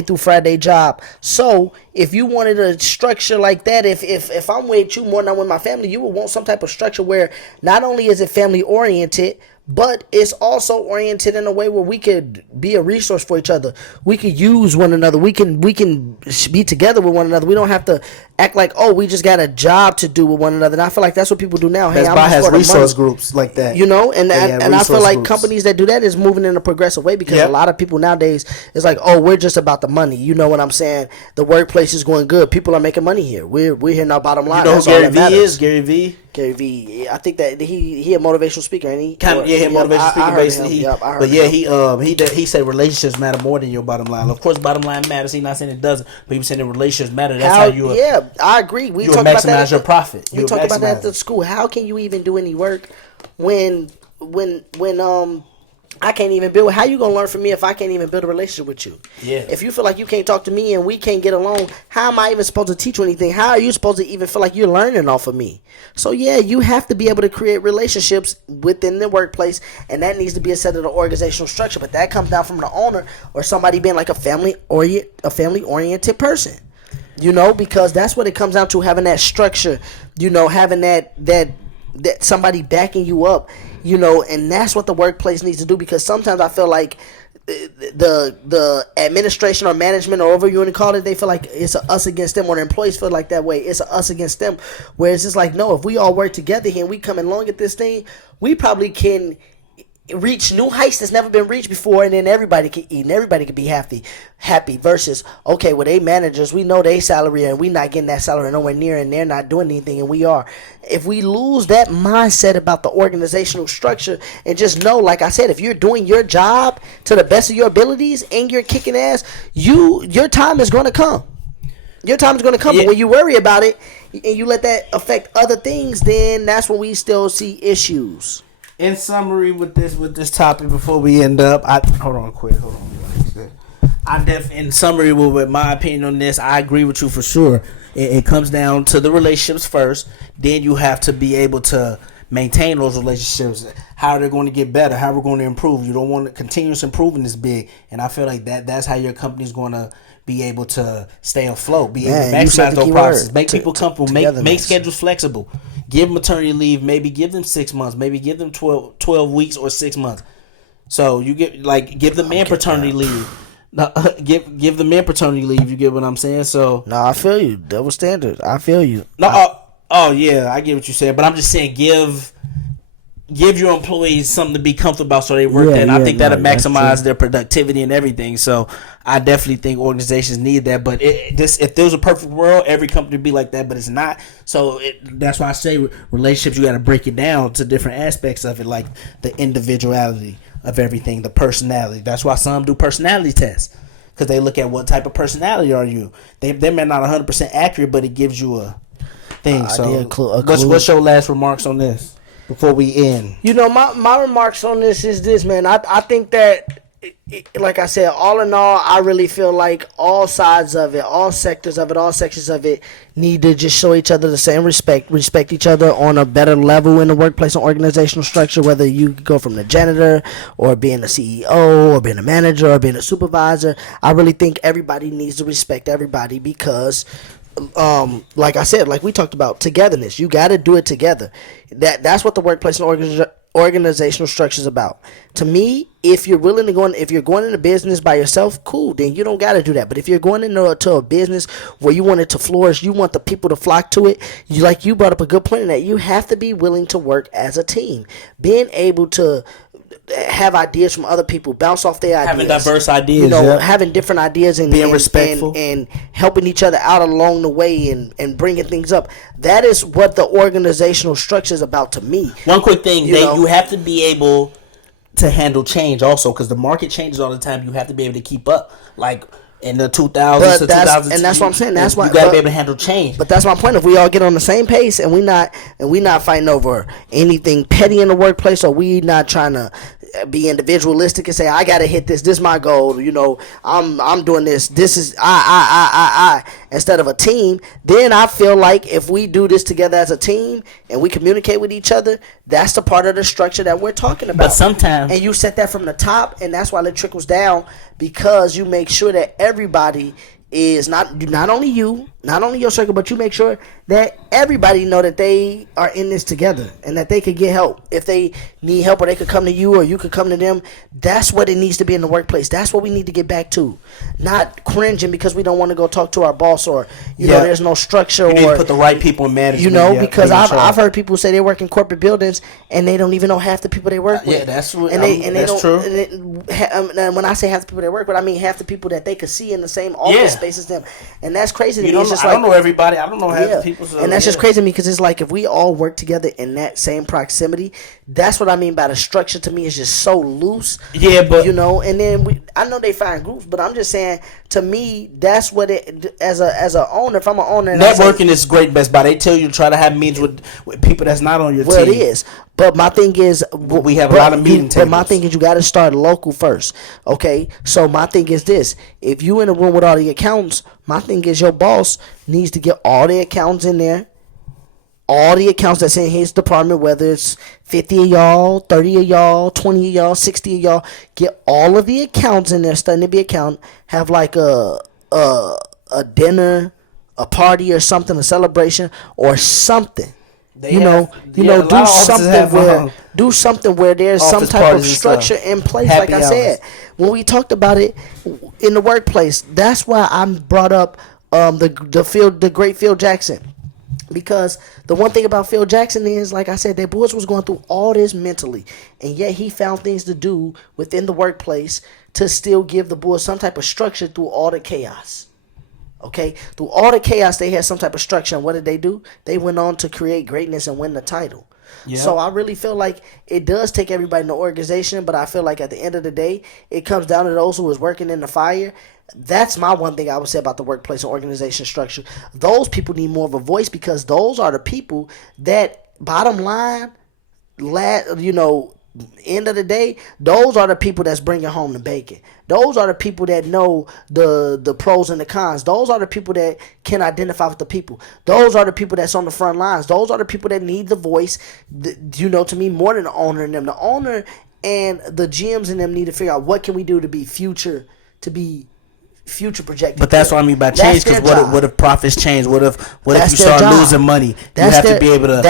through Friday job. So if you wanted a structure like that, if I'm with you more than I'm with my family, you would want some type of structure where not only is it family oriented, but it's also oriented in a way where we could be a resource for each other. We could use one another. We can be together with one another. We don't have to act like, oh, we just got a job to do with one another. And I feel like that's what people do now. Best Buy has resource groups like that. You know, and I feel like companies that do that is moving in a progressive way, because a lot of people nowadays is like, oh, we're just about the money. You know what I'm saying? The workplace is going good. People are making money here. We're hitting our bottom line. You know who Gary Vee is? Gary Vee. Gary Vee, I think that he a motivational speaker, ain't he? He a motivational speaker basically. He said relationships matter more than your bottom line. Of course, bottom line matters. He's not saying it doesn't, but he was saying that relationships matter. That's how you. Yeah, I agree. We talk maximize about that your profit. We talk about that at the school. How can you even do any work when I can't even build? How you gonna learn from me if I can't even build a relationship with you? Yeah. If you feel like you can't talk to me and we can't get along, how am I even supposed to teach you anything? How are you supposed to even feel like you're learning off of me? So yeah, you have to be able to create relationships within the workplace, and that needs to be a set of the organizational structure. But that comes down from the owner or somebody being like a family oriented person. You know, because that's what it comes down to, having that structure. You know, having that somebody backing you up. You know, and that's what the workplace needs to do, because sometimes I feel like the administration or management or whatever you want to call it, they feel like it's a us against them, or the employees feel like that way. It's a us against them. Whereas it's like, no, if we all work together here and we come along at this thing, we probably can reach new heights that's never been reached before, and then everybody can eat and everybody can be happy versus, okay, well, they managers, we know they salary and we not getting that salary nowhere near, and they're not doing anything and we are. If we lose that mindset about the organizational structure and just know, like I said, if you're doing your job to the best of your abilities and you're kicking ass, your time is going to come. Your time is going to come. But when you worry about it and you let that affect other things, then that's when we still see issues. In summary, with this topic, before we end up, in summary, with my opinion on this, I agree with you for sure. It comes down to the relationships first. Then you have to be able to maintain those relationships. How they're going to get better. How we're going to improve. You don't want continuous improvement is big, and I feel like that's how your company's going to be able to stay afloat. Be able to maximize those processes. Make people comfortable. Make schedules flexible. Give maternity leave. Maybe give them 6 months. Maybe give them 12 weeks or 6 months. So you give the man paternity leave. No, give the man paternity leave. You get what I'm saying? So no, I feel you. Double standard. I feel you. No, yeah, I get what you said. But I'm just saying, give your employees something to be comfortable about so they work there. And I think that'll maximize their productivity and everything. So I definitely think organizations need that. But if there was a perfect world, every company would be like that. But it's not. So that's why I say relationships, you got to break it down to different aspects of it, like the individuality of everything, the personality. That's why some do personality tests, because they look at what type of personality are you. They may not 100% accurate, but it gives you a thing. So what's your last remarks on this before we end? You know, my remarks on this is this, man. I think that, like I said, all in all, I really feel like all sides of it, all sectors of it, all sections of it need to just show each other the same respect each other on a better level in the workplace and organizational structure, whether you go from the janitor or being a CEO or being a manager or being a supervisor. I really think everybody needs to respect everybody because like I said, like we talked about, togetherness. You got to do it together. That's what the workplace and organizational structure is about. To me, if you're willing to if you're going into business by yourself, cool, then you don't got to do that. But if you're going into a business where you want it to flourish, you want the people to flock to it, you brought up a good point in that you have to be willing to work as a team. Being able to have ideas from other people, bounce off their ideas, having diverse ideas, having different ideas, and being respectful and helping each other out along the way and bringing things up. That is what the organizational structure is about to me. One quick thing, you have to be able to handle change also, because the market changes all the time. You have to be able to keep up, like in the 2000s to 2010, and that's what I'm saying. That's why you gotta be able to handle change. But that's my point. If we all get on the same pace and we not fighting over anything petty in the workplace, or we not trying to be individualistic and say, I gotta hit this is my goal, I'm doing this is I instead of a team, then I feel like if we do this together as a team and we communicate with each other, that's the part of the structure that we're talking about. But sometimes, and you set that from the top, and that's why it trickles down, because you make sure that everybody is not only you, not only your circle, but you make sure that everybody know that they are in this together and that they could get help if they need help, or they could come to you or you could come to them. That's what it needs to be in the workplace. That's what we need to get back to. Not cringing because we don't want to go talk to our boss, or there's no structure, you need to put the right people in management. Because I've heard people say they work in corporate buildings and they don't even know half the people they work with. Yeah, that's true. And when I say half the people they work with, I mean half the people that they could see in the same office space as them. And that's crazy to me. I don't know everybody. I don't know half the people. And that's just crazy to me, because it's like if we all work together in that same proximity, that's what I mean by the structure. To me, is just so loose. Yeah, but and then I know they find groups, but I'm just saying, to me, that's what it as a owner. If I'm an owner, networking is great. Best Buy, they tell you to try to have meetings with people that's not on your team. Well, it is. But my thing is, we have a lot of meeting tables. But my thing is, you got to start local first. Okay, so my thing is this: if you in a room with all the accountants, my thing is your boss needs to get all the accountants in there. All the accounts that's in his department, whether it's 50 of y'all, 30 of y'all, 20 of y'all, 60 of y'all, get all of the accounts in there, studying to be account, have like a dinner, a party or something, a celebration or something. Do something where there's some type of structure in place. Like I said, when we talked about it in the workplace, that's why I brought up the great Phil Jackson. Because the one thing about Phil Jackson is, like I said, their boys was going through all this mentally, and yet he found things to do within the workplace to still give the boys some type of structure through all the chaos. Okay? Through all the chaos, they had some type of structure, and what did they do? They went on to create greatness and win the title. Yeah. So I really feel like it does take everybody in the organization, but I feel like at the end of the day, it comes down to those who is working in the fire. That's my one thing I would say about the workplace and organization structure. Those people need more of a voice because those are the people that, bottom line, end of the day, those are the people that's bringing home the bacon. Those are the people that know the pros and the cons. Those are the people that can identify with the people. Those are the people that's on the front lines. Those are the people that need the voice, to me, more than the owner and them. The owner and the GMs and them need to figure out what can we do to be future projected. But that's what I mean by change. Because what if profits change? What if you start losing money? You have to be able to.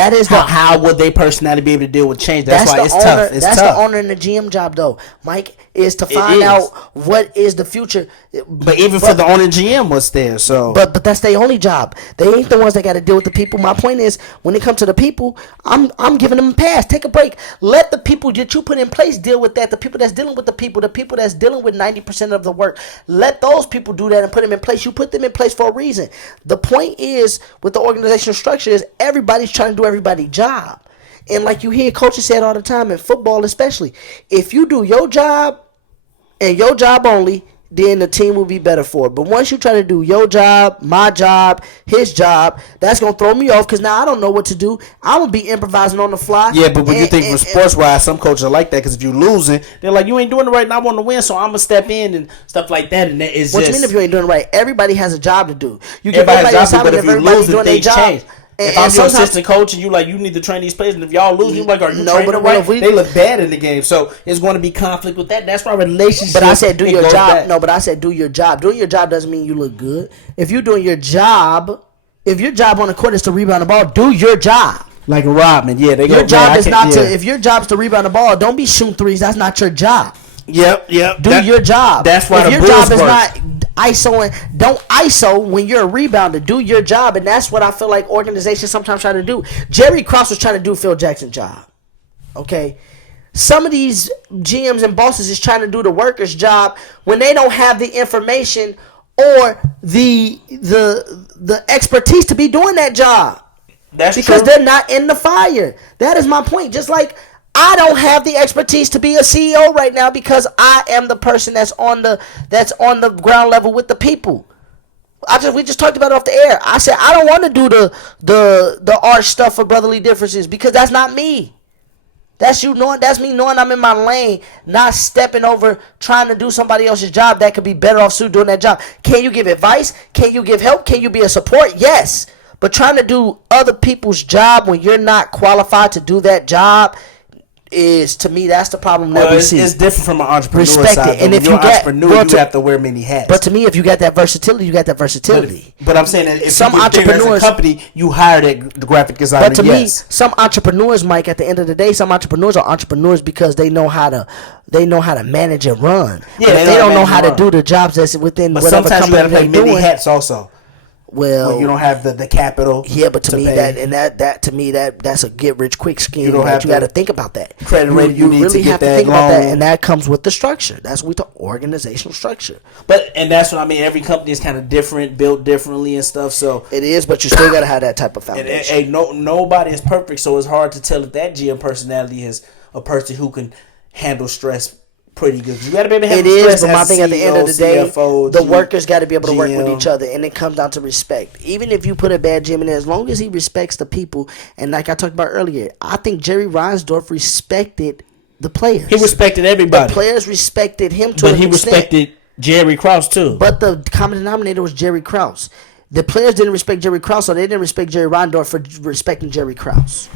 How would they personality be able to deal with change? That's why it's tough. That's the owner and the GM job, though, Mike, is to find out what is the future. But even for the owner and GM, what's there? So, but that's their only job. They ain't the ones that got to deal with the people. My point is, when it comes to the people, I'm giving them a pass. Take a break. Let the people that you put in place deal with that. The people that's dealing with the people that's dealing with 90% of the work. Let those people do that and put them in place. You put them in place for a reason. The point is, with the organizational structure, is everybody's trying to do everybody's job. And like you hear coaches say it all the time, in football especially, if you do your job and your job only, then the team will be better for it. But once you try to do your job, my job, his job, that's going to throw me off because now I don't know what to do. I'm going to be improvising on the fly. Yeah, but when you think from sports-wise, some coaches are like that because if you're losing, they're like, you ain't doing it right and I want to win, so I'm going to step in and stuff like that. And that is what you mean if you ain't doing it right? Everybody has a job to do. You give everybody a job, but if you lose, things change. If I'm your assistant coach and you need to train these players, and if y'all lose, you're like, are you training them right? They look bad in the game, so it's going to be conflict with that. That's why relationships. But I said do your job. Back. No, but I said do your job. Doing your job doesn't mean you look good. If you're doing your job, if your job on the court is to rebound the ball, do your job. Like Rodman, yeah, your job is not to. If your job's to rebound the ball, don't be shooting threes. That's not your job. Yep. Do your job. That's why if your job is not ISO, don't ISO when you're a rebounder. Do your job, and that's what I feel like organizations sometimes try to do. Jerry Krause was trying to do Phil Jackson's job. Okay, some of these GMs and bosses is trying to do the workers' job when they don't have the information or the expertise to be doing that job. That's because true. They're not in the fire. That is my point. Just like I don't have the expertise to be a CEO right now because I am the person that's on the ground level with the people. We just talked about it off the air. I said I don't want to do the art stuff for brotherly differences because that's not me. That's you knowing. That's me knowing I'm in my lane, not stepping over trying to do somebody else's job that could be better off suited doing that job. Can you give advice? Can you give help? Can you be a support? Yes. But trying to do other people's job when you're not qualified to do that job is, to me, that's the problem that we see. It's different from an entrepreneur Respect side. it. And if you're an entrepreneur, you have to wear many hats. But to me, if you got that versatility, you got that versatility. But I'm saying that if some entrepreneurs, as a company, you hire the graphic designer. But to me, some entrepreneurs, Mike, at the end of the day, some entrepreneurs are entrepreneurs because they know how to manage and run. Yeah, they don't know how to do the jobs that's within whatever company they're doing. Sometimes you got to play many hats also. Well, you don't have the capital. Yeah, but to me that's a get rich quick scheme. You got to think about that. Credit rating you need really to get have to think about that, and that comes with the structure. That's what we talk organizational structure. And that's what I mean. Every company is kind of different, built differently and stuff. So it is, but you still got to have that type of foundation. Nobody is perfect, so it's hard to tell if that GM personality is a person who can handle stress pretty good. You got to be able to handle stress. But my thing at the end of the day, CFO, the workers got to be able to work with each other, and it comes down to respect. Even if you put a bad GM in there, as long as he respects the people, and like I talked about earlier, I think Jerry Reinsdorf respected the players. He respected everybody. The players respected him to but he respected Jerry Krause too. But the common denominator was Jerry Krause. The players didn't respect Jerry Krause, so they didn't respect Jerry Reinsdorf for respecting Jerry Krause.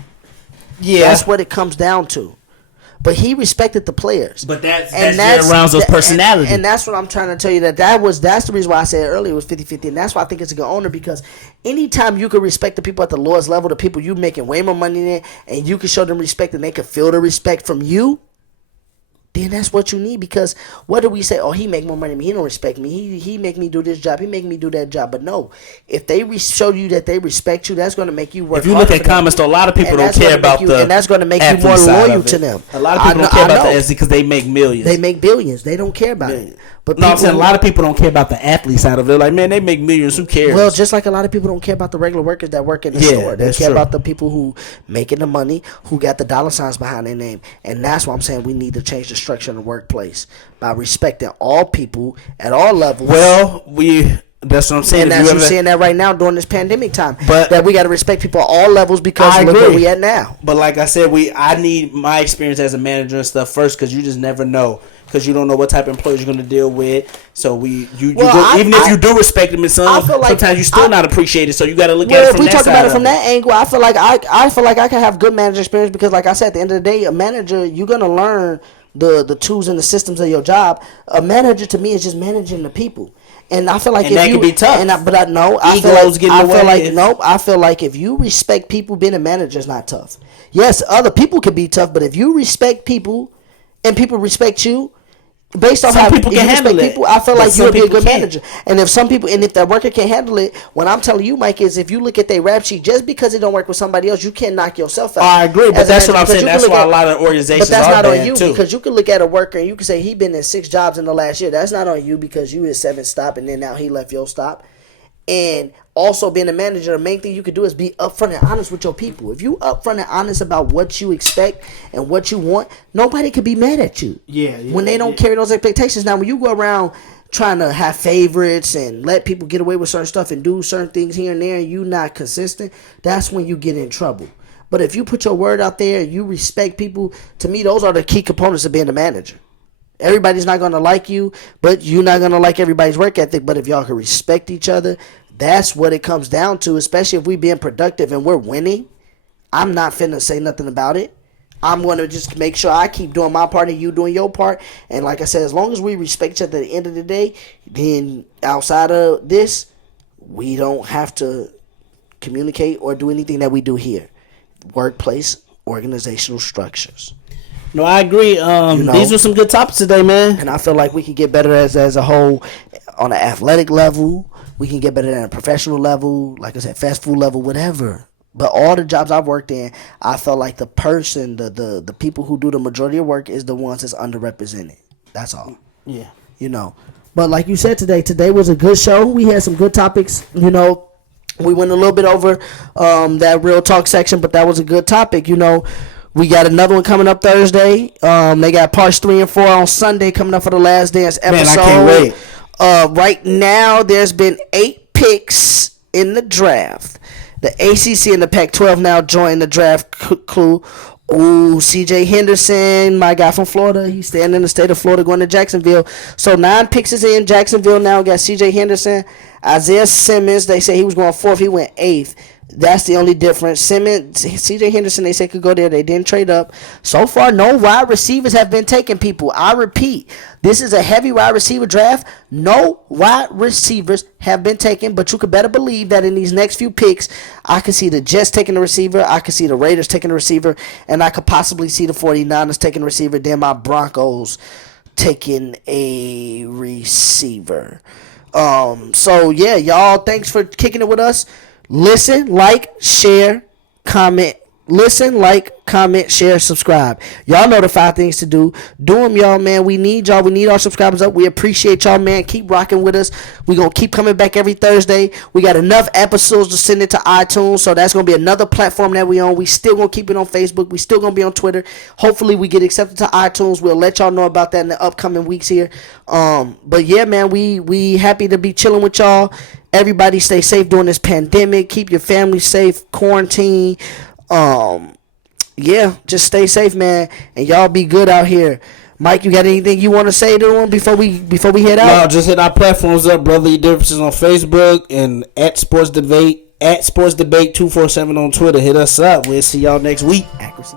Yeah, that's what it comes down to. But he respected the players. But that's Jerry Reinsdorf's personality. And that's what I'm trying to tell you. That's the reason why I said earlier it was 50-50. And that's why I think it's a good owner, because anytime you can respect the people at the lowest level, the people you making way more money than, and you can show them respect and they can feel the respect from you, then that's what you need. Because what do we say? Oh, he make more money than me. He don't respect me. He make me do this job. He make me do that job. But no, if they show you that they respect you, that's going to make you work. If you look at comments, though, a lot of people don't care about the and that's going to make you more loyal to them. A lot of people don't care about the athlete because they make millions. They make billions. They don't care about it. But no, I'm saying a lot of people don't care about the athlete side of it. They're like, man, they make millions. Who cares? Well, just like a lot of people don't care about the regular workers that work in the store. They care about the people who making the money, who got the dollar signs behind their name. And that's why I'm saying we need to change the structure in the workplace by respecting all people at all levels. Well, that's what I'm saying. And you're seeing that right now during this pandemic time. But that we got to respect people at all levels because look where we at now. But like I said, I need my experience as a manager and stuff first because you just never know. Because you don't know what type of employees you're going to deal with. So even if you do respect them, sometimes you still not appreciated. So you got to look at it from that side. If we talk about it from that angle, I feel like I can have good manager experience because, like I said, at the end of the day, a manager, you're going to learn the tools and the systems of your job. A manager to me is just managing the people. And I feel like that can be tough. I feel like if you respect people, being a manager is not tough. Yes, other people can be tough, but if you respect people and people respect you, based on how people can handle it, I feel like you'll be a good manager. And if that worker can't handle it, what I'm telling you, Mike, is if you look at their rap sheet, just because it don't work with somebody else, you can't knock yourself out. I agree, but that's what I'm saying. That's why a lot of organizations are bad too. But that's not on you because you can look at a worker and you can say he been in 6 jobs in the last year. That's not on you because you his 7th stop and then now he left your stop. And also being a manager, the main thing you can do is be upfront and honest with your people. If you upfront and honest about what you expect and what you want, nobody can be mad at you. When they don't carry those expectations. Now, when you go around trying to have favorites and let people get away with certain stuff and do certain things here and there and you not consistent, that's when you get in trouble. But if you put your word out there and you respect people, to me, those are the key components of being a manager. Everybody's not going to like you, but you're not going to like everybody's work ethic. But if y'all can respect each other, that's what it comes down to, especially if we being productive and we're winning. I'm not finna say nothing about it. I'm going to just make sure I keep doing my part and you doing your part. And like I said, as long as we respect each other at the end of the day, then outside of this, we don't have to communicate or do anything that we do here. Workplace, organizational structures. No, I agree. These were some good topics today, man. And I feel like we can get better as a whole on an athletic level. We can get better at a professional level, like I said, fast food level, whatever. But all the jobs I've worked in, I felt like the person, the people who do the majority of work is the ones that's underrepresented. That's all. Yeah. But like you said today was a good show. We had some good topics. We went a little bit over that real talk section, but that was a good topic. We got another one coming up Thursday. They got parts 3 and 4 on Sunday coming up for the Last Dance episode. Man, I can't wait. Right now, there's been 8 picks in the draft. The ACC and the Pac-12 now join the draft crew. Ooh, CJ Henderson, my guy from Florida. He's staying in the state of Florida going to Jacksonville. So 9 picks is in Jacksonville now. Got CJ Henderson. Isaiah Simmons, they say he was going 4th. He went 8th. That's the only difference. CJ Henderson, they said could go there. They didn't trade up. So far, no wide receivers have been taken, people. I repeat, this is a heavy wide receiver draft. No wide receivers have been taken, but you could better believe that in these next few picks, I could see the Jets taking the receiver, I could see the Raiders taking the receiver, and I could possibly see the 49ers taking the receiver, then my Broncos taking a receiver. So, yeah, y'all, thanks for kicking it with us. Listen, like, share, comment. Listen, like, comment, share, subscribe. Y'all know the 5 things to do. Do them, y'all, man. We need y'all. We need our subscribers up. We appreciate y'all, man. Keep rocking with us. We're going to keep coming back every Thursday. We got enough episodes to send it to iTunes, so that's going to be another platform that we on. We still going to keep it on Facebook. We still going to be on Twitter. Hopefully, we get accepted to iTunes. We'll let y'all know about that in the upcoming weeks here. But, yeah, man, we happy to be chilling with y'all. Everybody stay safe during this pandemic. Keep your family safe. Quarantine. Yeah, just stay safe, man, and y'all be good out here. Mike, you got anything you want to say to them before we head out? No, just hit our platforms up, Brotherly Differences on Facebook and at Sports Debate 247 on Twitter. Hit us up. We'll see y'all next week. Accuracy.